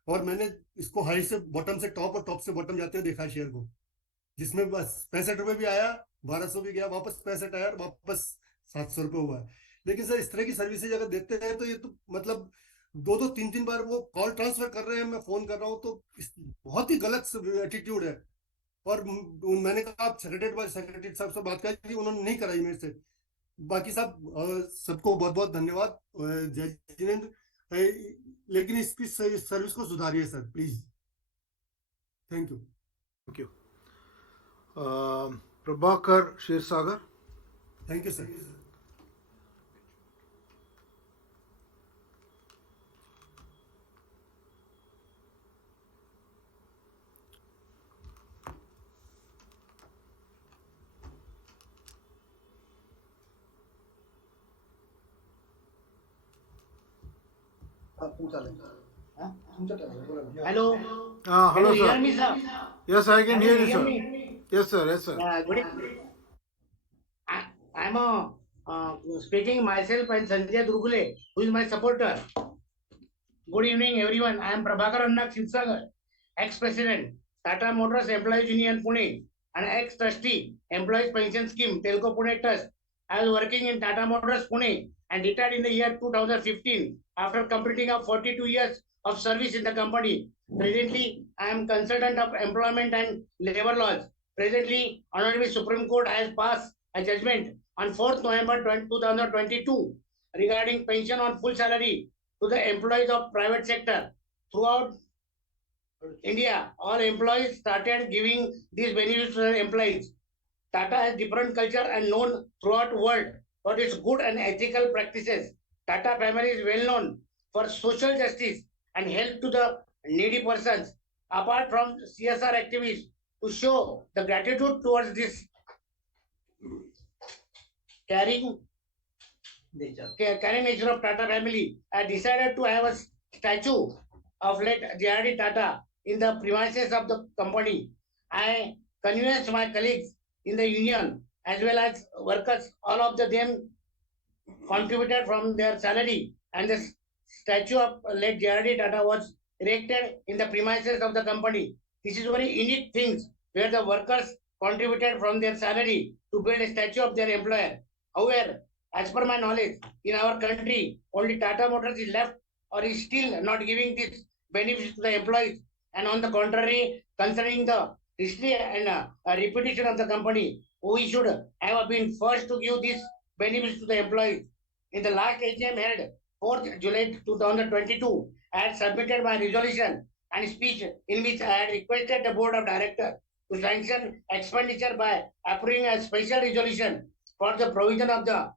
और मैंने इसको हाई से बॉटम से टॉप और टॉप से बॉटम जाते हुए देखा शेयर को, जिसमें बस 65 रुपए भी आया, 1200 भी गया, वापस 65 आया, वापस 700 रुपए हुआ है। लेकिन सर इस तरह की सर्विसेज अगर देते हैं तो ये तो मतलब 2-3 बार वो कॉल ट्रांसफर कर रहे हैं, मैं फोन कर रहा हूँ, तो बहुत ही गलत एटीट्यूड है। और मैंने कहा आप सेक्रेटरी साहब से बात करी, उन्होंने नहीं कराई मेरे से। बाकी साहब सबको बहुत बहुत धन्यवाद, जय जिनेंद्र। लेकिन इसकी सर्विस को सुधारिए sir please. Thank you. Thank you. Prabhakar Shirsagar. Thank you, sir. Hello. Hello, Can you sir. hear me, sir? Yes, I can Can hear you you, hear sir. me? Yes, sir. Yes, sir. Good evening. I'm speaking myself and Sanjay Durgule, who is my supporter. Good evening, everyone. I am Prabhakar Anna Kshirsagar, ex-president, Tata Motors Employees Union Pune, and ex-trustee, Employees Pension Scheme, Telco Pune Trust. I was working in Tata Motors Pune and retired in the year 2015 after completing of 42 years of service in the company. Presently, I am consultant of employment and labor laws. Presently, Honorable Supreme Court has passed a judgment on 4th November 2022 regarding pension on full salary to the employees of private sector. Throughout India, all employees started giving these benefits to their employees. Tata has different culture and known throughout world for its good and ethical practices. Tata family is well known for social justice and help to the needy persons. Apart from CSR activities, to show the gratitude towards this caring caring nature of Tata family, I decided to have a statue of late J.R.D. Tata in the premises of the company. I convinced my colleagues in the union as well as workers, all of them contributed from their salary, and the statue of late J.R.D. Tata was erected in the premises of the company. This is very unique things where the workers contributed from their salary to build a statue of their employer. However, as per my knowledge, in our country, only Tata Motors is left or is still not giving this benefits to the employees. And on the contrary, considering the history and reputation of the company, we should have been first to give this benefits to the employees. In the last AGM held 4th July 2022, I had submitted my resolution and speech in which I had requested the Board of Directors to sanction expenditure by approving a special resolution for the provision of the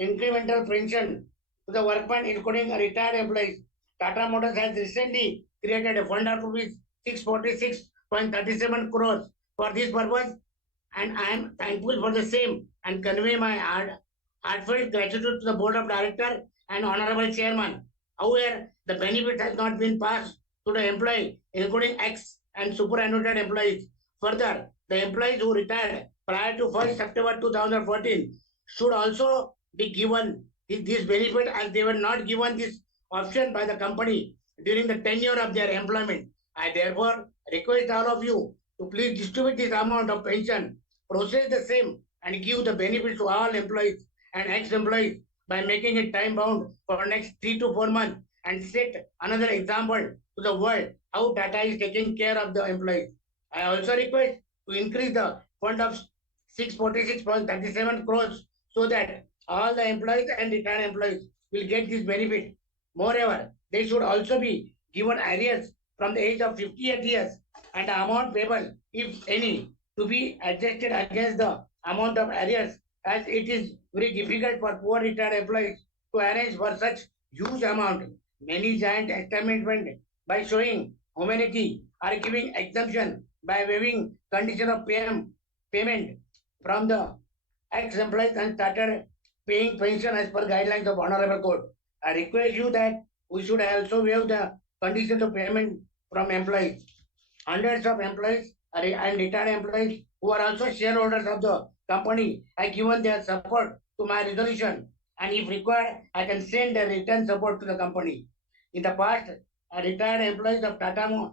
incremental pension to the workmen, including retired employees. Tata Motors has recently created a fund of rupees 646.37 crores for this purpose, and I am thankful for the same and convey my heartfelt gratitude to the Board of Directors and Honorable Chairman. However, the benefit has not been passed to the employee, including ex and superannuated employees. Further, the employees who retired prior to 1st September 2014 should also be given this benefit as they were not given this option by the company during the tenure of their employment. I therefore request all of you to please distribute this amount of pension, process the same, and give the benefit to all employees and ex-employees by making it time bound for next 3 to 4 months and set another example to the world how Tata is taking care of the employees. I also request to increase the fund of 646.37 crores so that all the employees and retired employees will get this benefit. Moreover, they should also be given arrears from the age of 58 years and the amount payable, if any, to be adjusted against the amount of arrears, as it is very difficult for poor retired employees to arrange for such huge amount. Many giant establishments, by showing humanity, are giving exemption by waiving condition of payment from the ex-employees and started paying pension as per guidelines of Honorable Court. I request you that we should also waive the conditions of payment from employees. Hundreds of employees and retired employees who are also shareholders of the company have given their support to my resolution, and if required, I can send a written support to the company. In the past, retired employees of Tata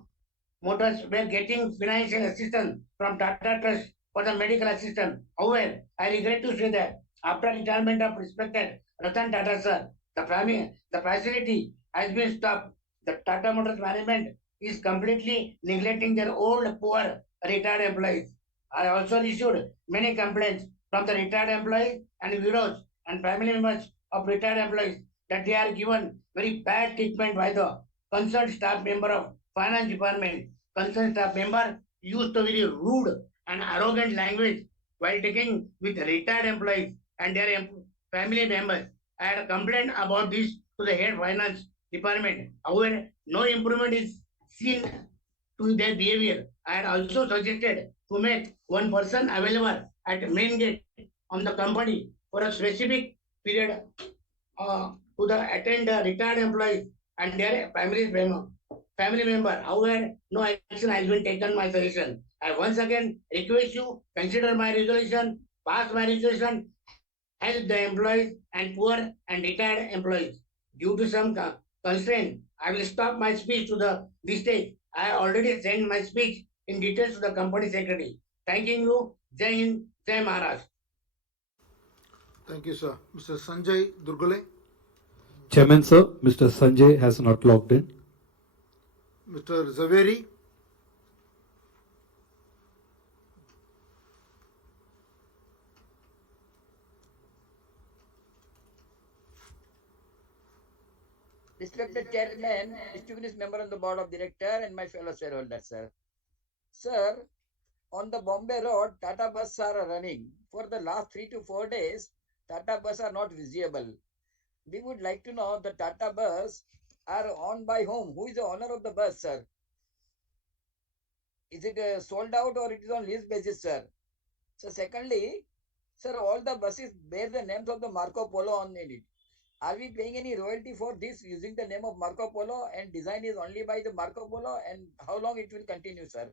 Motors were getting financial assistance from Tata Trust for the medical assistance. However, I regret to say that after retirement of respected Ratan Tata sir, the facility has been stopped. The Tata Motors management is completely neglecting their old, poor, retired employees. I also received many complaints from the retired employees and widows and family members of retired employees that they are given very bad treatment by the concerned staff member of finance department. Concerned staff member used to very rude and arrogant language while taking with retired employees and their family members. I had complained about this to the head finance department. However, no improvement is seen to their behavior. I had also suggested to make one person available at main gate on the company for a specific period to the attend retired employees and their family members. family member. However, no action has been taken my suggestion. I once again request you consider my resolution, pass my resolution, help the employees and poor and retired employees. Due to some constraint, I will stop my speech to this stage. I already sent my speech in details to the company secretary. Thanking you. Jai Hind, Jai Maharashtra. Thank you, sir. Mr. Sanjay Durgule. Chairman, sir, Mr. Sanjay has not logged in. Mr. Zaveri. Respected Chairman, distinguished member of the Board of Directors, and my fellow shareholders, sir. Sir, on the Bombay Road, Tata bus are running. For the last 3 to 4 days, Tata bus are not visible. We would like to know the Tata bus are owned by whom? Who is the owner of the bus, sir? Is it sold out or it is on lease basis, sir? So secondly, sir, all the buses bear the names of the Marco Polo on it. Are we paying any royalty for this using the name of Marco Polo and design is only by the Marco Polo, and how long it will continue, sir?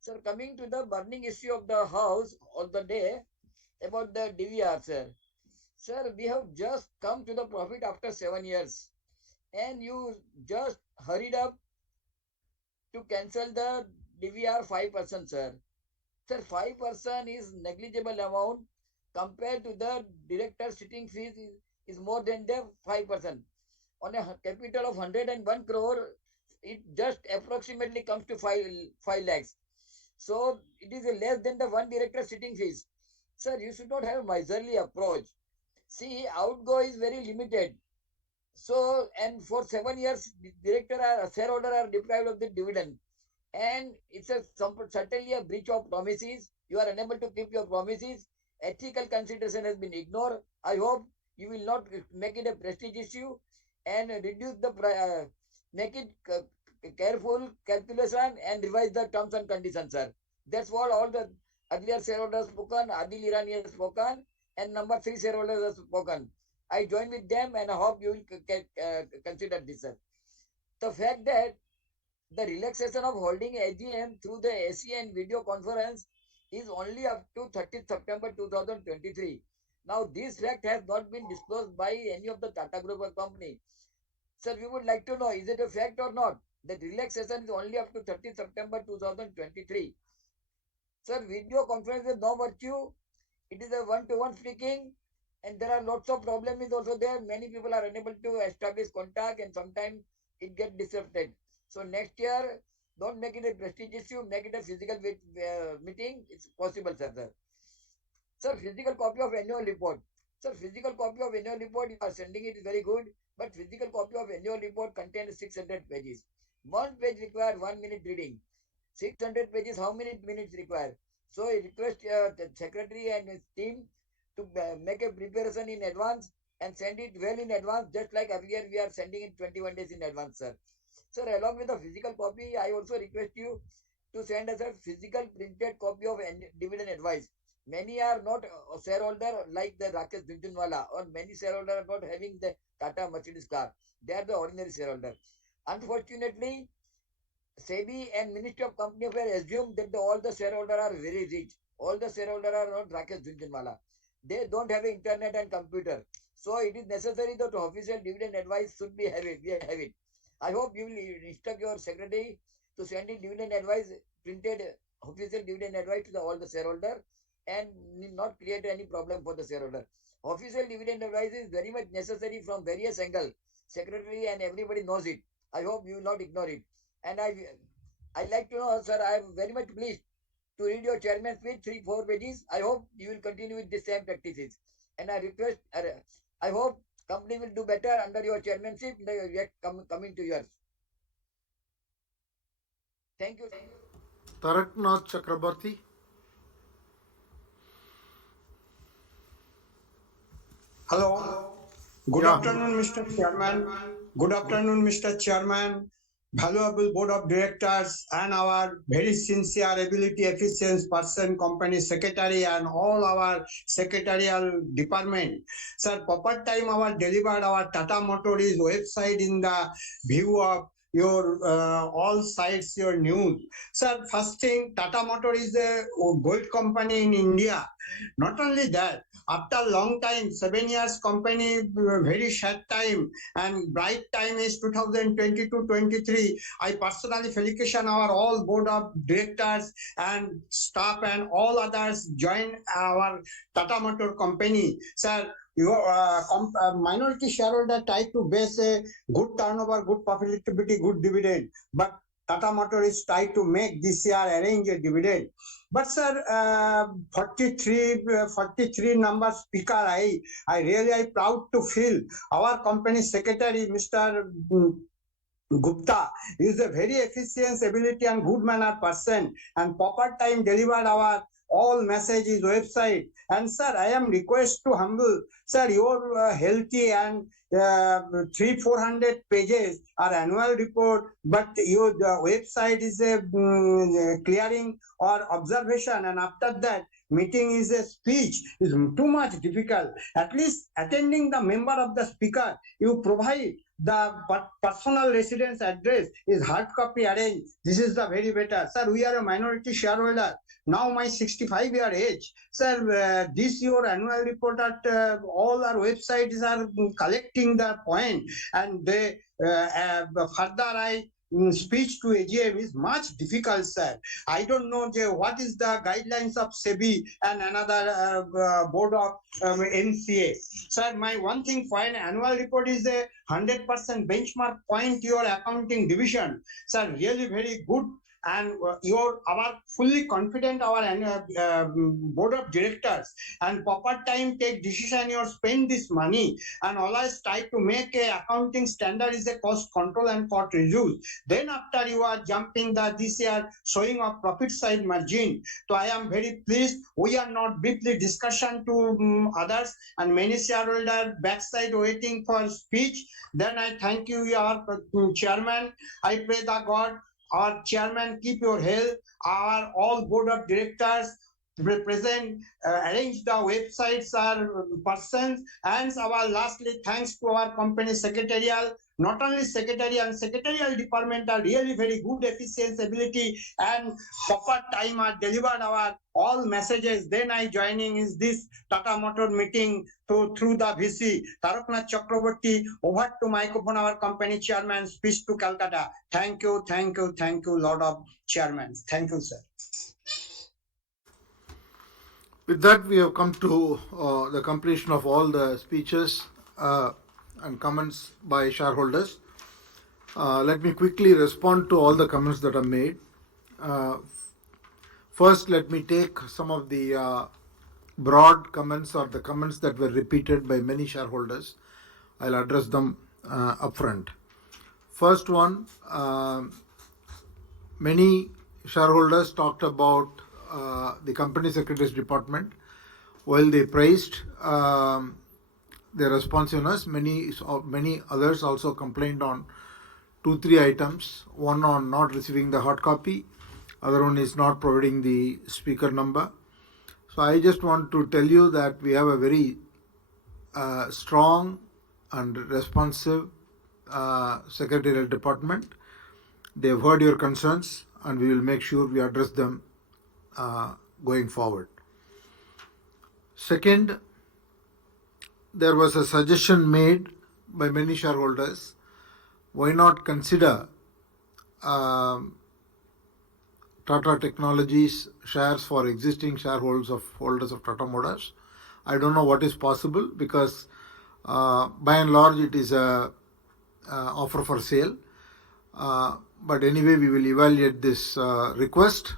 Sir, coming to the burning issue of the house of the day about the DVR, sir. Sir, we have just come to the profit after 7 years and you just hurried up to cancel the DVR 5%, sir. Sir, 5% is negligible amount compared to the director sitting fees is more than the 5%. On a capital of 101 crore, it just approximately comes to 5 lakhs. So it is less than the one director sitting fees. Sir, you should not have miserly approach. See, outgo is very limited. So, and for 7 years, director or shareholder are deprived of the dividend. And it's certainly a breach of promises. You are unable to keep your promises. Ethical consideration has been ignored. I hope you will not make it a prestige issue and reduce the make it careful calculation and revise the terms and conditions, sir. That's what all the earlier shareholders spoken, Adil Irani has spoken, and number 3 shareholders have spoken. I join with them and I hope you will consider this, sir. The fact that the relaxation of holding AGM through the ACN video conference is only up to 30th September 2023. Now, this fact has not been disclosed by any of the Tata Group of company. Sir, we would like to know, is it a fact or not? The relaxation is only up to 30th September 2023. Sir, video conference is no virtue. It is a one-to-one speaking, and there are lots of problems is also there. Many people are unable to establish contact, and sometimes it gets disrupted. So next year, don't make it a prestige issue. Make it a physical meeting. It's possible, sir. Sir, physical copy of annual report. Sir, physical copy of annual report, you are sending it very good, but physical copy of annual report contains 600 pages. One page requires 1 minute reading. 600 pages, how many minutes required? So I request the secretary and his team to make a preparation in advance and send it well in advance, just like earlier we are sending it 21 days in advance, sir. Sir, along with the physical copy, I also request you to send us a physical printed copy of dividend advice. Many are not a shareholder like the Rakesh Jhunjhunwala, or many shareholders are not having the Tata Mercedes car. They are the ordinary shareholder. Unfortunately, SEBI and Ministry of Company Affairs assume that all the shareholders are very rich. All the shareholders are not Rakesh Jhunjhunwala. They don't have internet and computer. So it is necessary that official dividend advice should be have it. We have it. I hope you will instruct your secretary to send in dividend advice, printed official dividend advice to all the shareholder, and not create any problem for the shareholder. Official dividend advice is very much necessary from various angles. Secretary and everybody knows it. I hope you will not ignore it. And I like to know, sir, I am very much pleased to read your chairman's speech, 3-4 pages. I hope you will continue with the same practices. And I request, I hope company will do better under your chairmanship coming to yours. Thank you. Taraknath Chakrabarti. Hello. Good afternoon, Mr. Chairman. Good afternoon, Mr. Chairman, valuable board of directors, and our very sincere ability, efficient person, company secretary, and all our secretarial department. Sir, proper time our delivered our Tata Motors website in the view of your all sides, your news. Sir, first thing, Tata Motor is a gold company in India. Not only that, after long time, 7 years company, very short time, and bright time is 2022-23. I personally felicitation our all board of directors and staff and all others join our Tata Motor company. Sir, your minority shareholder try to base a good turnover, good profitability, good dividend, but Tata Motor is trying to make this year arrange a dividend. But sir, 43 number speaker, I really proud to feel our company secretary, Mr. Gupta is a very efficient, ability and good manner person, and proper time delivered our all messages website. And sir, I am request to humble sir, your healthy and 300-400 pages are annual report, but your the website is a clearing or observation, and after that meeting is a speech is too much difficult. At least attending the member of the speaker, you provide the personal residence address is hard copy arranged. This is the very better. Sir, we are a minority shareholder. Now my 65-year age. Sir, this your annual report at all our websites are collecting the point, and they further I speech to AGM is much difficult, sir. I don't know what is the guidelines of SEBI and another board of MCA. Sir, my one thing point, annual report is a 100% benchmark point your accounting division. Sir, really very good, and our fully confident our board of directors and proper time take decision you spend this money, and always try to make a accounting standard is a cost control and cost reduce. Then after you are jumping the this year showing of profit side margin. So I am very pleased. We are not briefly discussion to others, and many shareholder backside waiting for speech. Then I thank you, your chairman. I pray the God, our chairman, keep your health. Our all board of directors present, arrange the websites are persons, and our lastly thanks to our company secretarial. Not only secretary and secretarial department are really very good efficiency ability and proper time are delivered our all messages. Then I joining is this Tata Motor meeting through the VC Taraknath Chakraborty. Over to microphone our company chairman speech to Calcutta. Thank you, Lord of Chairman. Thank you, sir. With that, we have come to the completion of all the speeches and comments by shareholders. Let me quickly respond to all the comments that are made. First, let me take some of the broad comments or the comments that were repeated by many shareholders. I'll address them upfront. First one, many shareholders talked about the company secretary's department. While they praised their responsiveness, many others also complained on 2-3 items. One on not receiving the hard copy, other one is not providing the speaker number. So I just want to tell you that we have a very strong and responsive secretarial department. They have heard your concerns, and we will make sure we address them going forward. Second, there was a suggestion made by many shareholders, why not consider Tata Technologies shares for existing shareholders of Tata Motors. I don't know what is possible, because by and large it is a offer for sale. But anyway, we will evaluate this request,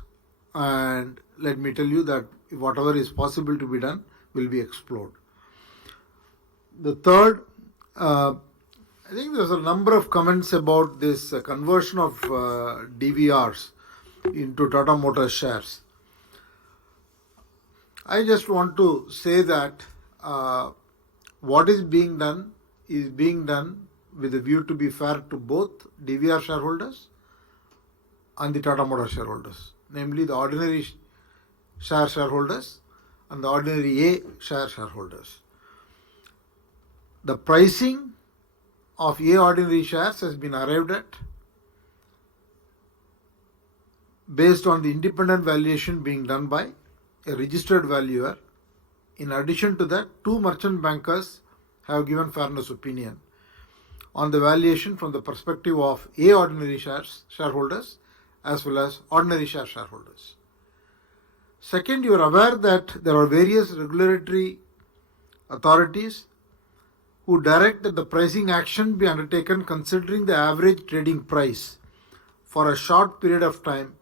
and let me tell you that whatever is possible to be done will be explored. The third, I think there's a number of comments about this conversion of DVRs into Tata Motors shares. I just want to say that what is being done with a view to be fair to both DVR shareholders and the Tata Motors shareholders, namely the ordinary shareholders and the ordinary A shareholders. The pricing of A ordinary shares has been arrived at, based on the independent valuation being done by a registered valuer. In addition to that, 2 merchant bankers have given fairness opinion on the valuation from the perspective of ordinary shareholders as well as ordinary shareholders. Second, you are aware that there are various regulatory authorities who direct that the pricing action be undertaken considering the average trading price for a short period of time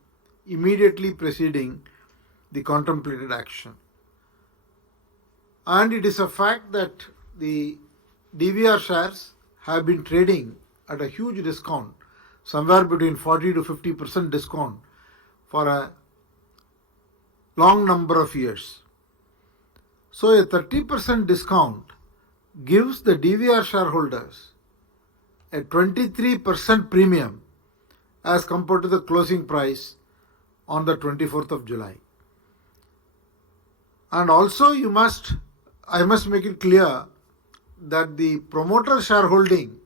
immediately preceding the contemplated action. And it is a fact that the DVR shares have been trading at a huge discount, somewhere between 40 to 50% discount for a long number of years. So a 30% discount gives the DVR shareholders a 23% premium as compared to the closing price on the 24th of July. And also I must make it clear that the promoter shareholding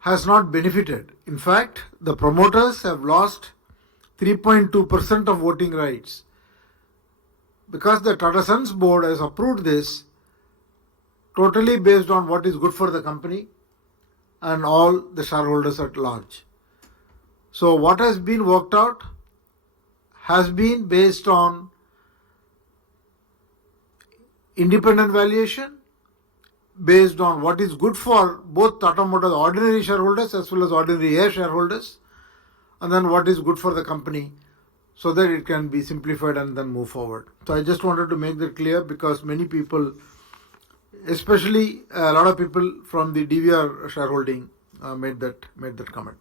has not benefited. In fact, the promoters have lost 3.2% of voting rights because the Tata Sons board has approved this totally based on what is good for the company and all the shareholders at large. So what has been worked out has been based on independent valuation, based on what is good for both Tata Motors ordinary shareholders as well as ordinary A shareholders, and then what is good for the company so that it can be simplified and then move forward. So I just wanted to make that clear because many people, especially a lot of people from the DVR shareholding, made that comment.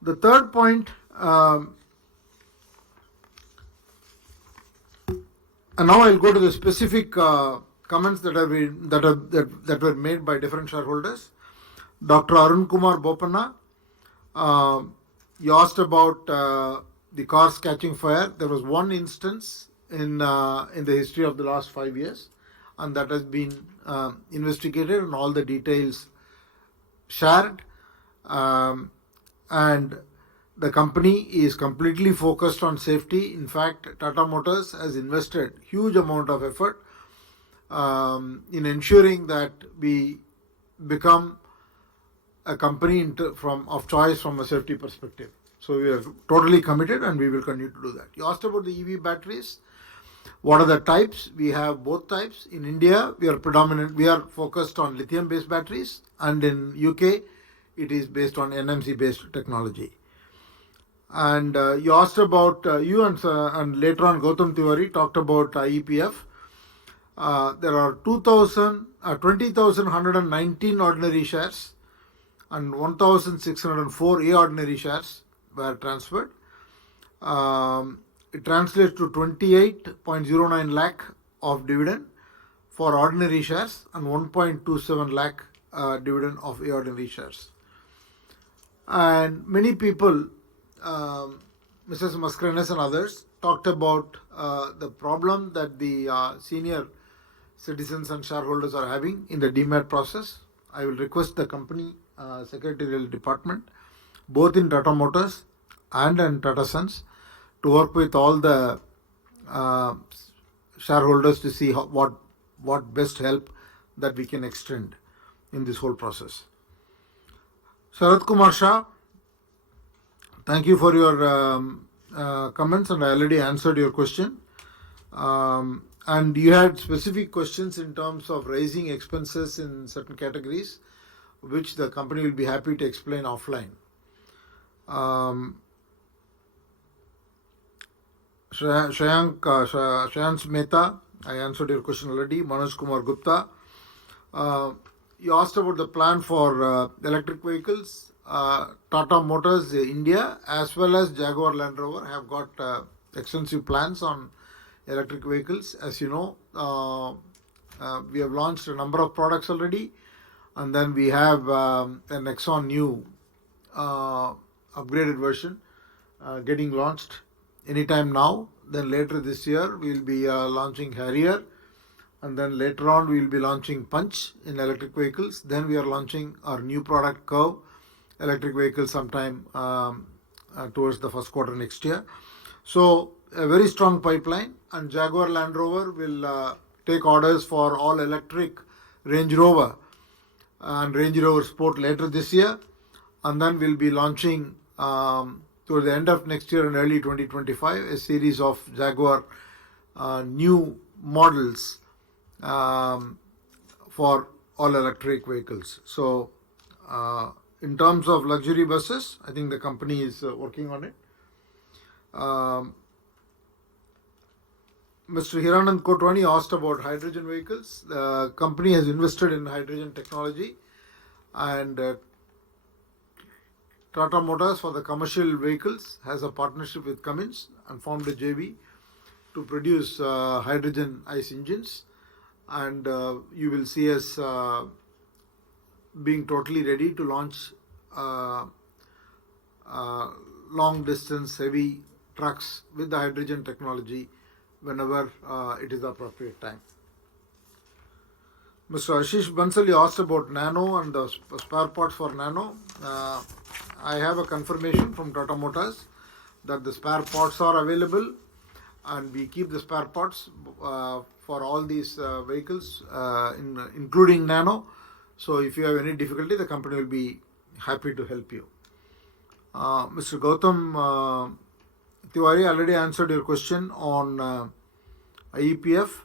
The third point, and now I'll go to the specific comments that were made by different shareholders. Dr. Arun Kumar Bopanna, you asked about the cars catching fire. There was one instance in the history of the last 5 years, and that has been investigated and all the details shared. And the company is completely focused on safety. In fact, Tata Motors has invested huge amount of effort in ensuring that we become a company of choice from a safety perspective. So we are totally committed and we will continue to do that. You asked about the EV batteries. What are the types? We have both types. In India, we are focused on lithium-based batteries, and in UK, it is based on NMC-based technology. And you asked about and later on Gautam Tiwari talked about EPF. There are 20,119 ordinary shares and 1,604 A ordinary shares were transferred. It translates to 28.09 lakh of dividend for ordinary shares and 1.27 lakh dividend of A ordinary shares. And many people, Mrs. Mascarenhas and others, talked about the problem that the senior citizens and shareholders are having in the demat process. I will request the company secretarial department, both in Tata Motors and in Tata Sons, to work with all the shareholders to see what best help that we can extend in this whole process. Sharat Kumar Shah, thank you for your comments, and I already answered your question. And you had specific questions in terms of raising expenses in certain categories, which the company will be happy to explain offline. Shayans Mehta, I answered your question already. Manoj Kumar Gupta, you asked about the plan for electric vehicles. Tata Motors India as well as Jaguar Land Rover have got extensive plans on electric vehicles. As you know, we have launched a number of products already, and then we have a Nexon new upgraded version getting launched anytime now. Then later this year we will be launching Harrier, and then later on we will be launching Punch in electric vehicles. Then we are launching our new product Curve electric vehicles sometime towards the first quarter next year. So a very strong pipeline, and Jaguar Land Rover will take orders for all electric Range Rover and Range Rover Sport later this year, and then we'll be launching toward the end of next year and early 2025 a series of Jaguar new models for all electric vehicles. So in terms of luxury buses, I think the company is working on it. Mr. Hiranand Kotwani asked about hydrogen vehicles. The company has invested in hydrogen technology, and Tata Motors for the commercial vehicles has a partnership with Cummins and formed a JV to produce hydrogen ICE engines, and you will see us being totally ready to launch long distance heavy trucks with the hydrogen technology whenever it is the appropriate time. Mr. Ashish Bansali asked about Nano and the spare parts for Nano. I have a confirmation from Tata Motors that the spare parts are available, and we keep the spare parts for all these vehicles, including Nano. So if you have any difficulty, the company will be happy to help you. Mr. Gautam Tiwari already answered your question on IEPF.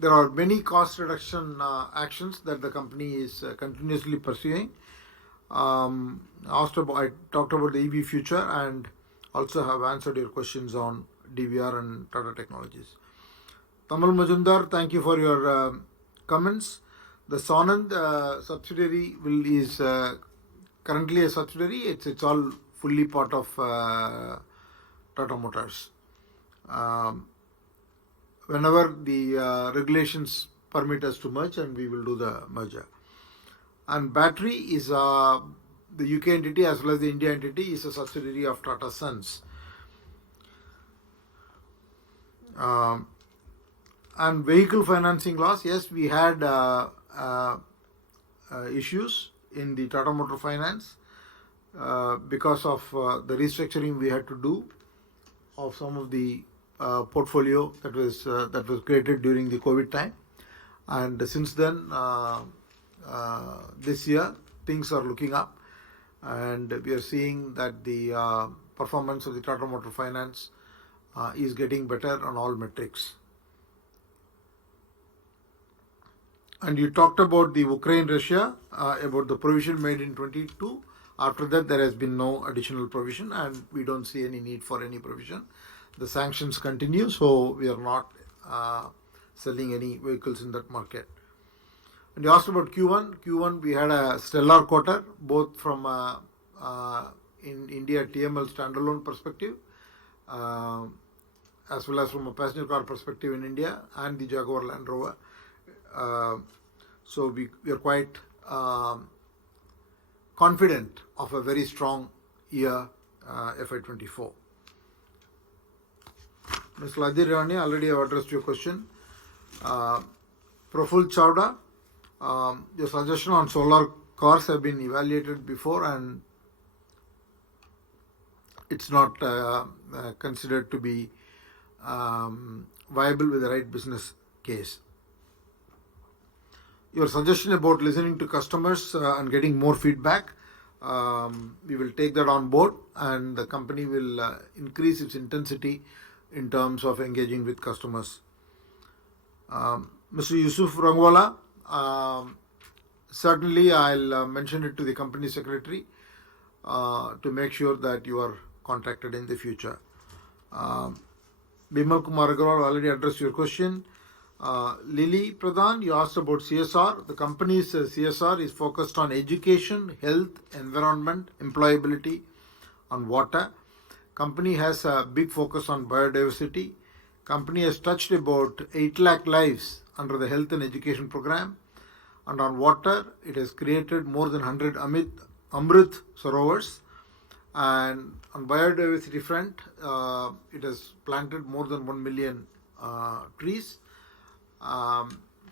There are many cost reduction actions that the company is continuously pursuing. I talked about the EV future and also have answered your questions on DVR and Tata Technologies. Tamal Majumdar, thank you for your comments. The Sonand subsidiary is currently a subsidiary. It's all fully part of Tata Motors. Whenever the regulations permit us to merge, and we will do the merger. And Battery is the UK entity as well as the India entity is a subsidiary of Tata Sons. And vehicle financing loss, yes, we had issues in the Tata Motor Finance because of the restructuring we had to do of some of the portfolio that was created during the COVID time, and since then this year things are looking up, and we are seeing that the performance of the Tata Motor Finance is getting better on all metrics. And you talked about the Ukraine-Russia, about the provision made in 22. After that, there has been no additional provision, and we don't see any need for any provision. The sanctions continue, so we are not selling any vehicles in that market. And you asked about Q1. Q1, we had a stellar quarter, both from in India TML standalone perspective, as well as from a passenger car perspective in India and the Jaguar Land Rover. So we are quite confident of a very strong year, FY24. Ms. Ladhi Rani, already have addressed your question. Praful Chawda, your suggestion on solar cars have been evaluated before, and it's not considered to be viable with the right business case. Your suggestion about listening to customers and getting more feedback, we will take that on board, and the company will increase its intensity in terms of engaging with customers. Mr. Yusuf Rangwala, certainly I'll mention it to the company secretary to make sure that you are contacted in the future. Bimal Kumar Agarwal already addressed your question. Lily Pradhan, you asked about CSR. The company's CSR is focused on education, health, environment, employability, on water. Company has a big focus on biodiversity. Company has touched about 8 lakh lives under the health and education program. And on water, it has created more than 100 Amrit Sarovars. And on biodiversity front, it has planted more than 1 million trees.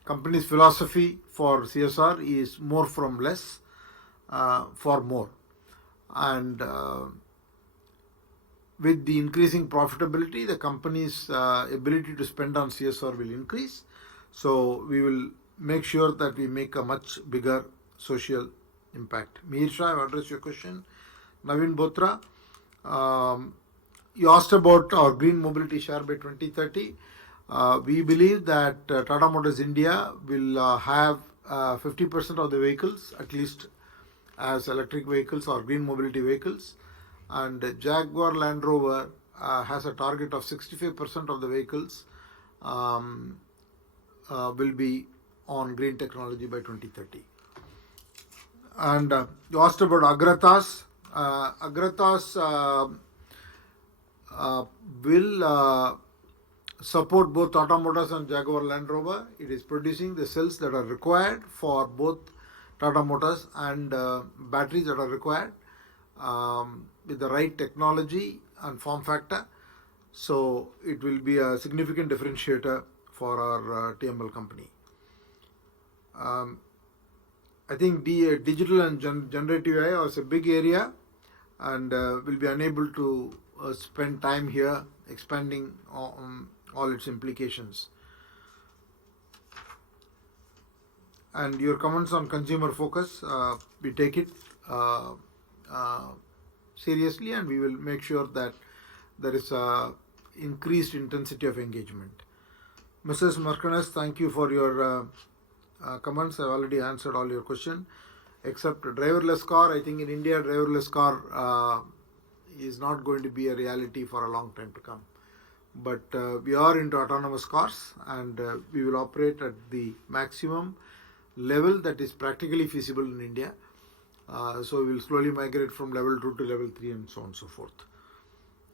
Company's philosophy for CSR is more from less, for more. And with the increasing profitability, the company's ability to spend on CSR will increase. So we will make sure that we make a much bigger social impact. Mihir Shah, I've addressed your question. Naveen Botra, you asked about our green mobility share by 2030. We believe that Tata Motors India will have 50% of the vehicles at least as electric vehicles or green mobility vehicles, and Jaguar Land Rover has a target of 65% of the vehicles will be on green technology by 2030. And you asked about Agratas. Agratas will support both Tata Motors and Jaguar Land Rover. It is producing the cells that are required for both Tata Motors and batteries that are required with the right technology and form factor. So it will be a significant differentiator for our TML company. I think the digital and generative AI was a big area, and will be unable to spend time here expanding on all its implications. And your comments on consumer focus, we take it seriously, and we will make sure that there is a increased intensity of engagement. Mrs. Markanas, thank you for your comments. I've already answered all your questions. Except driverless car, I think in India, driverless car is not going to be a reality for a long time to come. But we are into autonomous cars, and we will operate at the maximum level that is practically feasible in India. So we will slowly migrate from level 2 to level 3 and so on and so forth.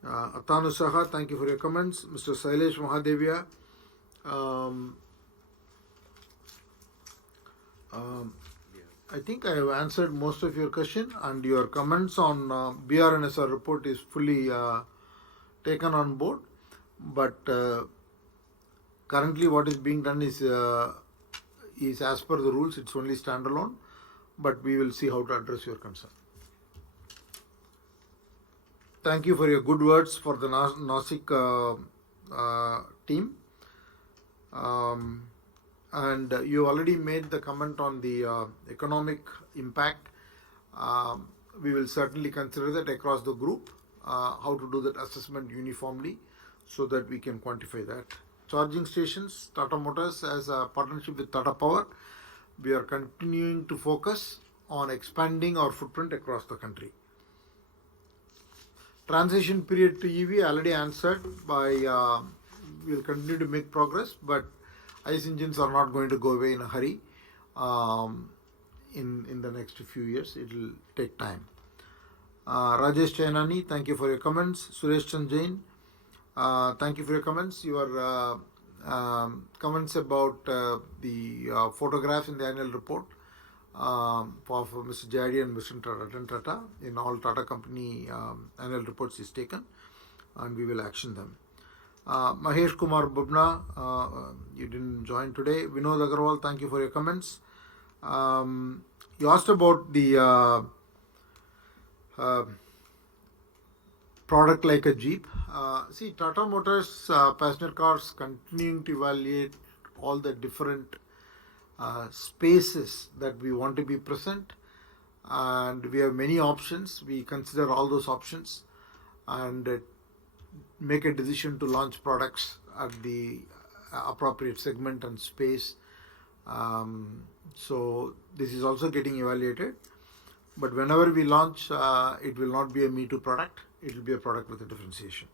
Atanu Saha, thank you for your comments. Mr. Sailesh Mahadevia, I think I have answered most of your question, and your comments on BRNSR report is fully taken on board. But currently what is being done is as per the rules. It's only standalone, but we will see how to address your concern. Thank you for your good words for the Nasik team. And you already made the comment on the economic impact. We will certainly consider that across the group, how to do that assessment uniformly so that we can quantify that. Charging stations, Tata Motors as a partnership with Tata Power, we are continuing to focus on expanding our footprint across the country. Transition period to EV, already answered by, we will continue to make progress, but ICE engines are not going to go away in a hurry. In the next few years, it will take time. Rajesh Chainani, thank you for your comments. Suresh Chand Jain, thank you for your comments. Your comments about the photographs in the annual report for Mr. Jadi and Mr. Tata in all Tata company annual reports is taken, and we will action them. Mahesh Kumar Bubna, you didn't join today. Vinod Agarwal, thank you for your comments. You asked about the product like a Jeep. See, Tata Motors passenger cars continuing to evaluate all the different spaces that we want to be present, and we have many options. We consider all those options and make a decision to launch products at the appropriate segment and space. So this is also getting evaluated. But whenever we launch, it will not be a Me Too product. It will be a product with a differentiation.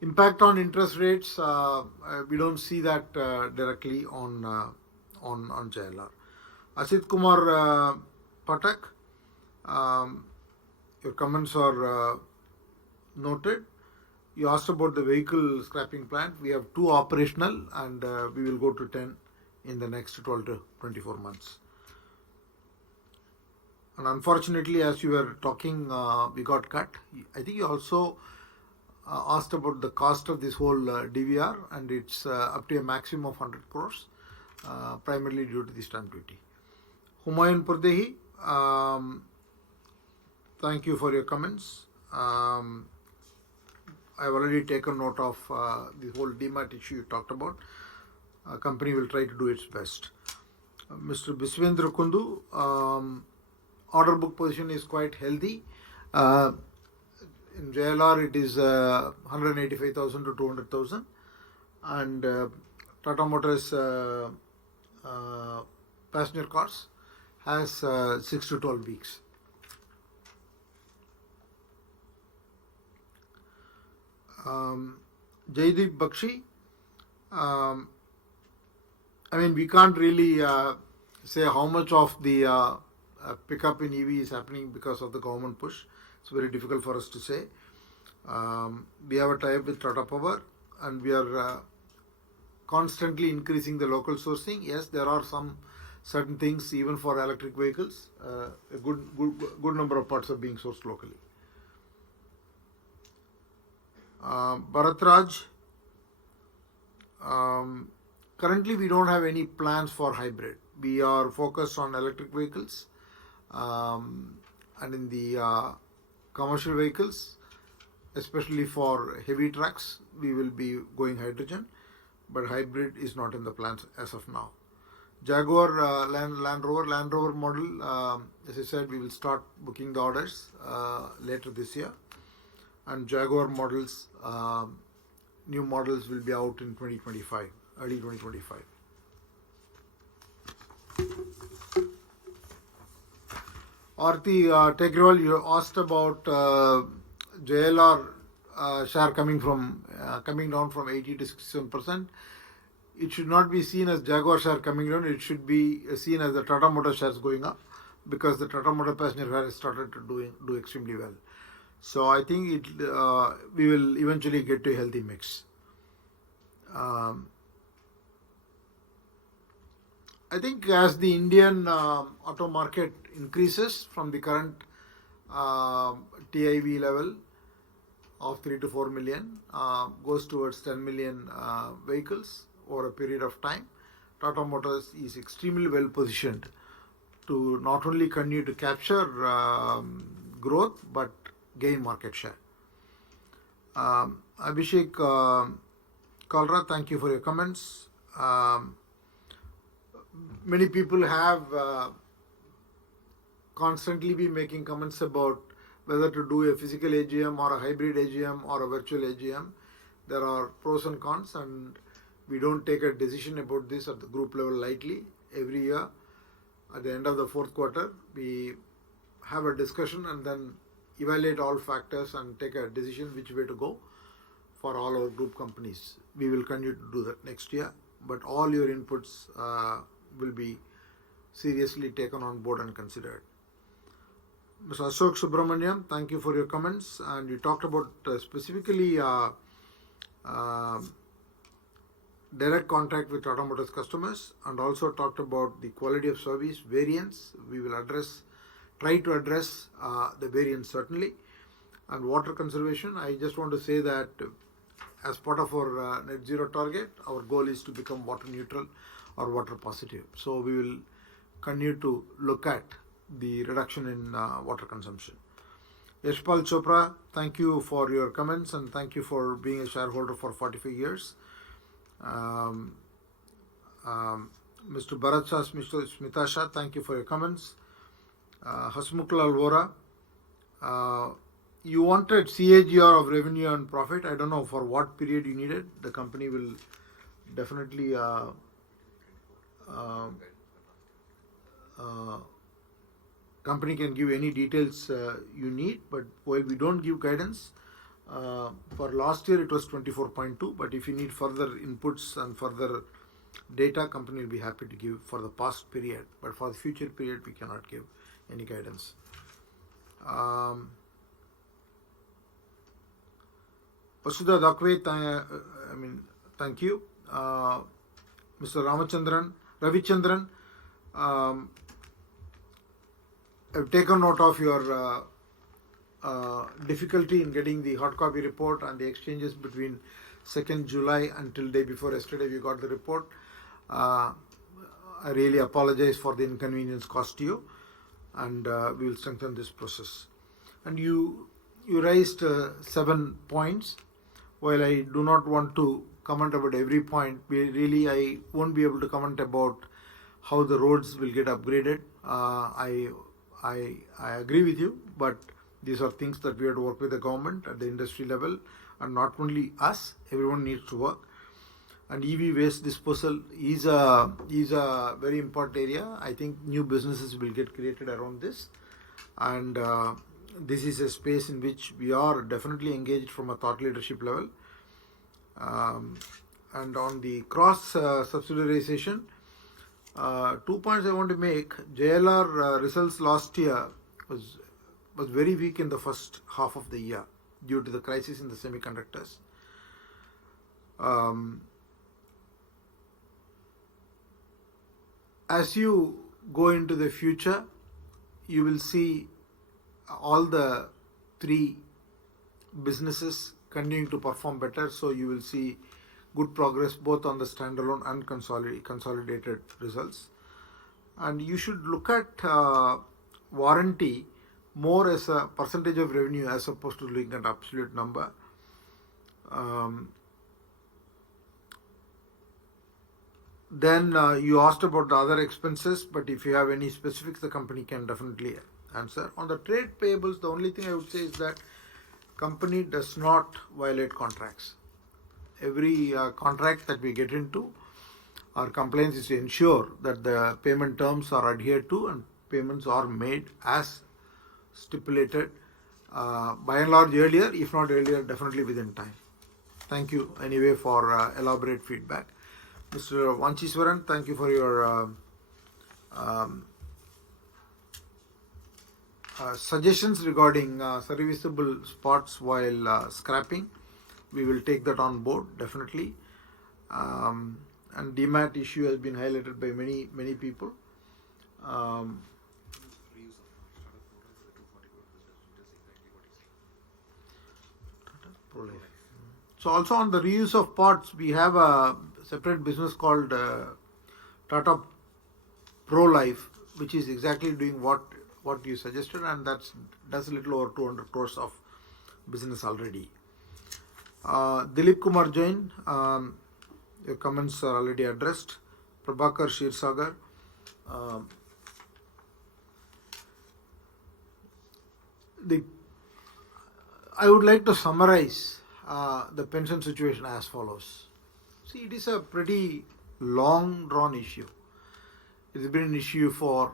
Impact on interest rates, we don't see that directly on JLR. Asit Kumar Patak, your comments are noted. You asked about the vehicle scrapping plant. We have 2 operational, and we will go to 10 in the next 12 to 24 months. And unfortunately, as you were talking, we got cut. I think you also asked about the cost of this whole DVR, and it's up to a maximum of 100 crores. primarily due to the stamp duty. Humayun Purdehi, thank you for your comments. I've already taken note of the whole DMAT issue you talked about. Company will try to do its best. Mr. Biswendra Kundu, order book position is quite healthy. In JLR, it is 185,000 to 200,000, and Tata Motors passenger cars has 6 to 12 weeks. Jaideep Bakshi, we can't really say how much of the pickup in EV is happening because of the government push. It's very difficult for us to say. We have a tie-up with Tata Power, and we are constantly increasing the local sourcing. Yes, there are some certain things even for electric vehicles. A good number of parts are being sourced locally. Bharatraj, currently we don't have any plans for hybrid. We are focused on electric vehicles, and in the commercial vehicles, especially for heavy trucks, we will be going hydrogen, but hybrid is not in the plans as of now. Jaguar Land Rover model, as I said, we will start booking the orders later this year, and Jaguar models, new models will be out in 2025, early 2025. Aarti Tegrawal, you asked about JLR share coming down from 80 to 67%. It should not be seen as Jaguar share coming down. It should be seen as the Tata Motor shares going up, because the Tata Motor passenger car has started to do extremely well. So I think we will eventually get to a healthy mix. I think as the Indian auto market increases from the current TIV level of 3 to 4 million, goes towards 10 million vehicles over a period of time, Tata Motors is extremely well positioned to not only continue to capture growth but gain market share. Abhishek Kalra, thank you for your comments. Many people have constantly been making comments about whether to do a physical AGM or a hybrid AGM or a virtual AGM. There are pros and cons, and we don't take a decision about this at the group level lightly. Every year, at the end of the fourth quarter, we have a discussion and then evaluate all factors and take a decision which way to go for all our group companies. We will continue to do that next year, but all your inputs will be seriously taken on board and considered. Mr. Ashok Subramaniam, thank you for your comments, and you talked about specifically direct contact with Tata Motors customers, and also talked about the quality of service variance. We will try to address the variance certainly. And water conservation, I just want to say that as part of our net zero target, our goal is to become water neutral or water positive. So we will continue to look at the reduction in water consumption. Yashpal Chopra, thank you for your comments and thank you for being a shareholder for 45 years. Mr. Bharat Shah, Mr. Smita Shah, thank you for your comments. Hasmukh Alvora, you wanted CAGR of revenue and profit. I don't know for what period you needed. The company will definitely company can give any details you need, but while we don't give guidance, for last year it was 24.2, but if you need further inputs and further data, company will be happy to give for the past period, but for the future period we cannot give any guidance. Vasudha Dakwe, thank you. Mr. Ravichandran, I've taken note of your difficulty in getting the hard copy report and the exchanges between 2nd July until day before yesterday we got the report. I really apologize for the inconvenience caused to you, and we will strengthen this process. And you raised 7 points. While I do not want to comment about every point, I won't be able to comment about how the roads will get upgraded. I agree with you, but these are things that we have to work with the government at the industry level, and not only us. Everyone needs to work. And EV waste disposal is a very important area. I think new businesses will get created around this, and this is a space in which we are definitely engaged from a thought leadership level. And on the cross subsidiarization, 2 points I want to make. JLR results last year was very weak in the first half of the year due to the crisis in the semiconductors. As you go into the future, you will see all the three businesses continuing to perform better. So you will see good progress both on the standalone and consolidated results. And you should look at warranty more as a percentage of revenue as opposed to looking at absolute number. Then you asked about the other expenses, but if you have any specifics, the company can definitely answer. On the trade payables, the only thing I would say is that company does not violate contracts. Every contract that we get into, our compliance is to ensure that the payment terms are adhered to and payments are made as stipulated, by and large earlier, if not earlier, definitely within time. Thank you anyway for elaborate feedback. Mr. Vanchiswaran, thank you for your suggestions regarding serviceable spots while scrapping. We will take that on board, definitely. And DMAT issue has been highlighted by many people. So also on the reuse of pots, we have a separate business called Tata Pro Life, which is exactly doing what you suggested, and does a little over 200 crores of business already. Dilip Kumar Jain, your comments are already addressed. Prabhakar Shirsagar, I would like to summarize the pension situation as follows. See, it is a pretty long drawn issue. It's been an issue for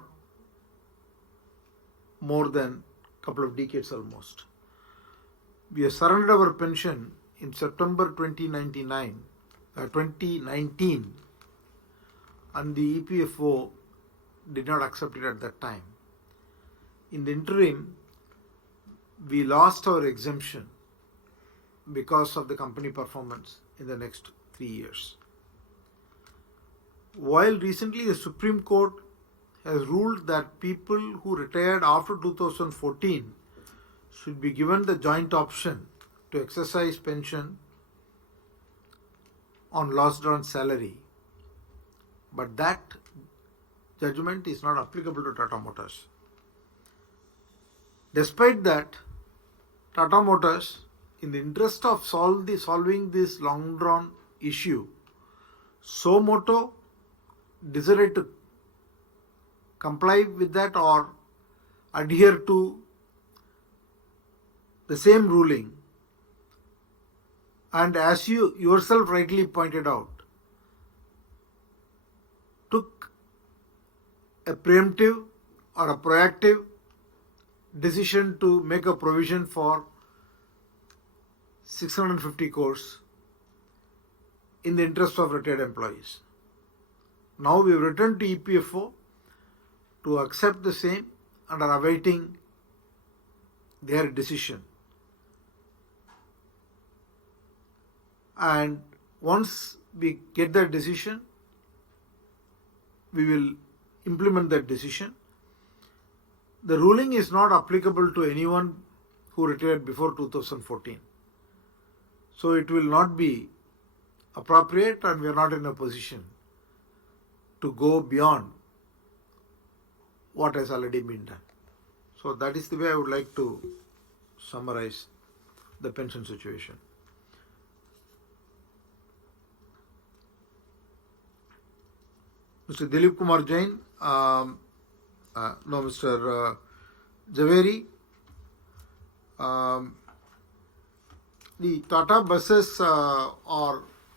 more than a couple of decades almost. We have surrendered our pension in September 2019, and the EPFO did not accept it at that time. In the interim, we lost our exemption because of the company performance in the next 3 years. While recently the Supreme Court has ruled that people who retired after 2014 should be given the joint option to exercise pension on lost drawn salary, but that judgment is not applicable to Tata Motors. Despite that, Tata Motors, in the interest of solving this long drawn issue, so moto decided to comply with that or adhere to the same ruling, and as you yourself rightly pointed out, took a preemptive or a proactive decision to make a provision for 650 crores in the interest of retired employees. Now we have returned to EPFO to accept the same and are awaiting their decision. And once we get that decision, we will implement that decision. The ruling is not applicable to anyone who retired before 2014. So it will not be appropriate, and we are not in a position to go beyond what has already been done. So that is the way I would like to summarize the pension situation. Mr. Dilip Kumar Jain, Mr. Javeri, the Tata buses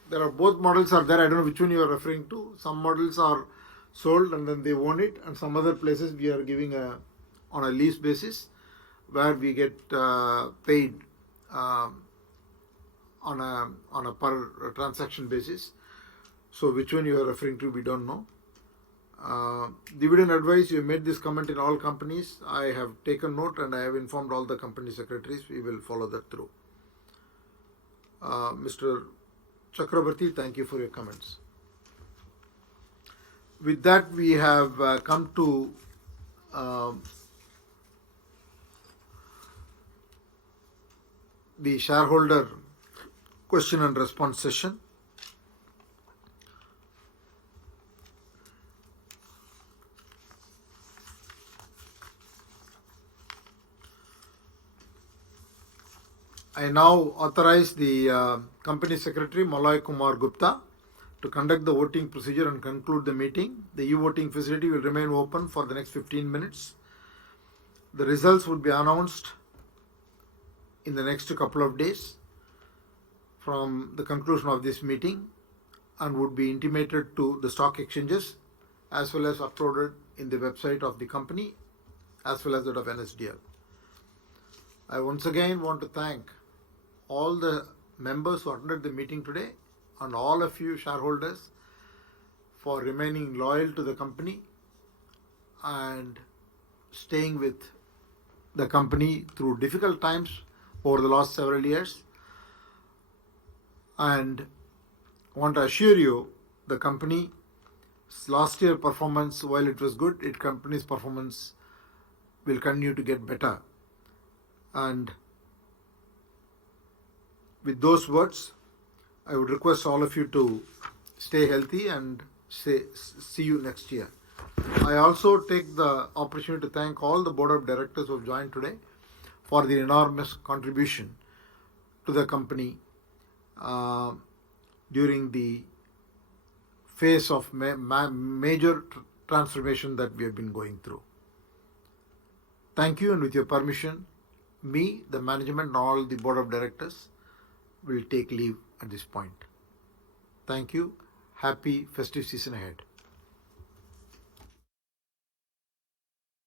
there are both models are there. I don't know which one you are referring to. Some models are sold and then they own it, and some other places we are giving on a lease basis where we get paid on a per transaction basis. So which one you are referring to, we don't know. Dividend advice, you made this comment in all companies. I have taken note and I have informed all the company secretaries. We will follow that through. Mr. Chakrabarti, thank you for your comments. With that, we have come to the shareholder question and response session. I now authorize the Company Secretary Malay Kumar Gupta to conduct the voting procedure and conclude the meeting. The e-voting facility will remain open for the next 15 minutes. The results would be announced in the next couple of days from the conclusion of this meeting and would be intimated to the stock exchanges as well as uploaded in the website of the company as well as that of NSDL. I once again want to thank all the members who attended the meeting today and all of you shareholders for remaining loyal to the company and staying with the company through difficult times over the last several years. And I want to assure you the company's last year performance, while it was good, its company's performance will continue to get better. And with those words, I would request all of you to stay healthy and see you next year. I also take the opportunity to thank all the board of directors who have joined today for the enormous contribution to the company during the phase of major transformation that we have been going through. Thank you, and with your permission, me, the management, and all the board of directors will take leave at this point. Thank you. Happy festive season ahead.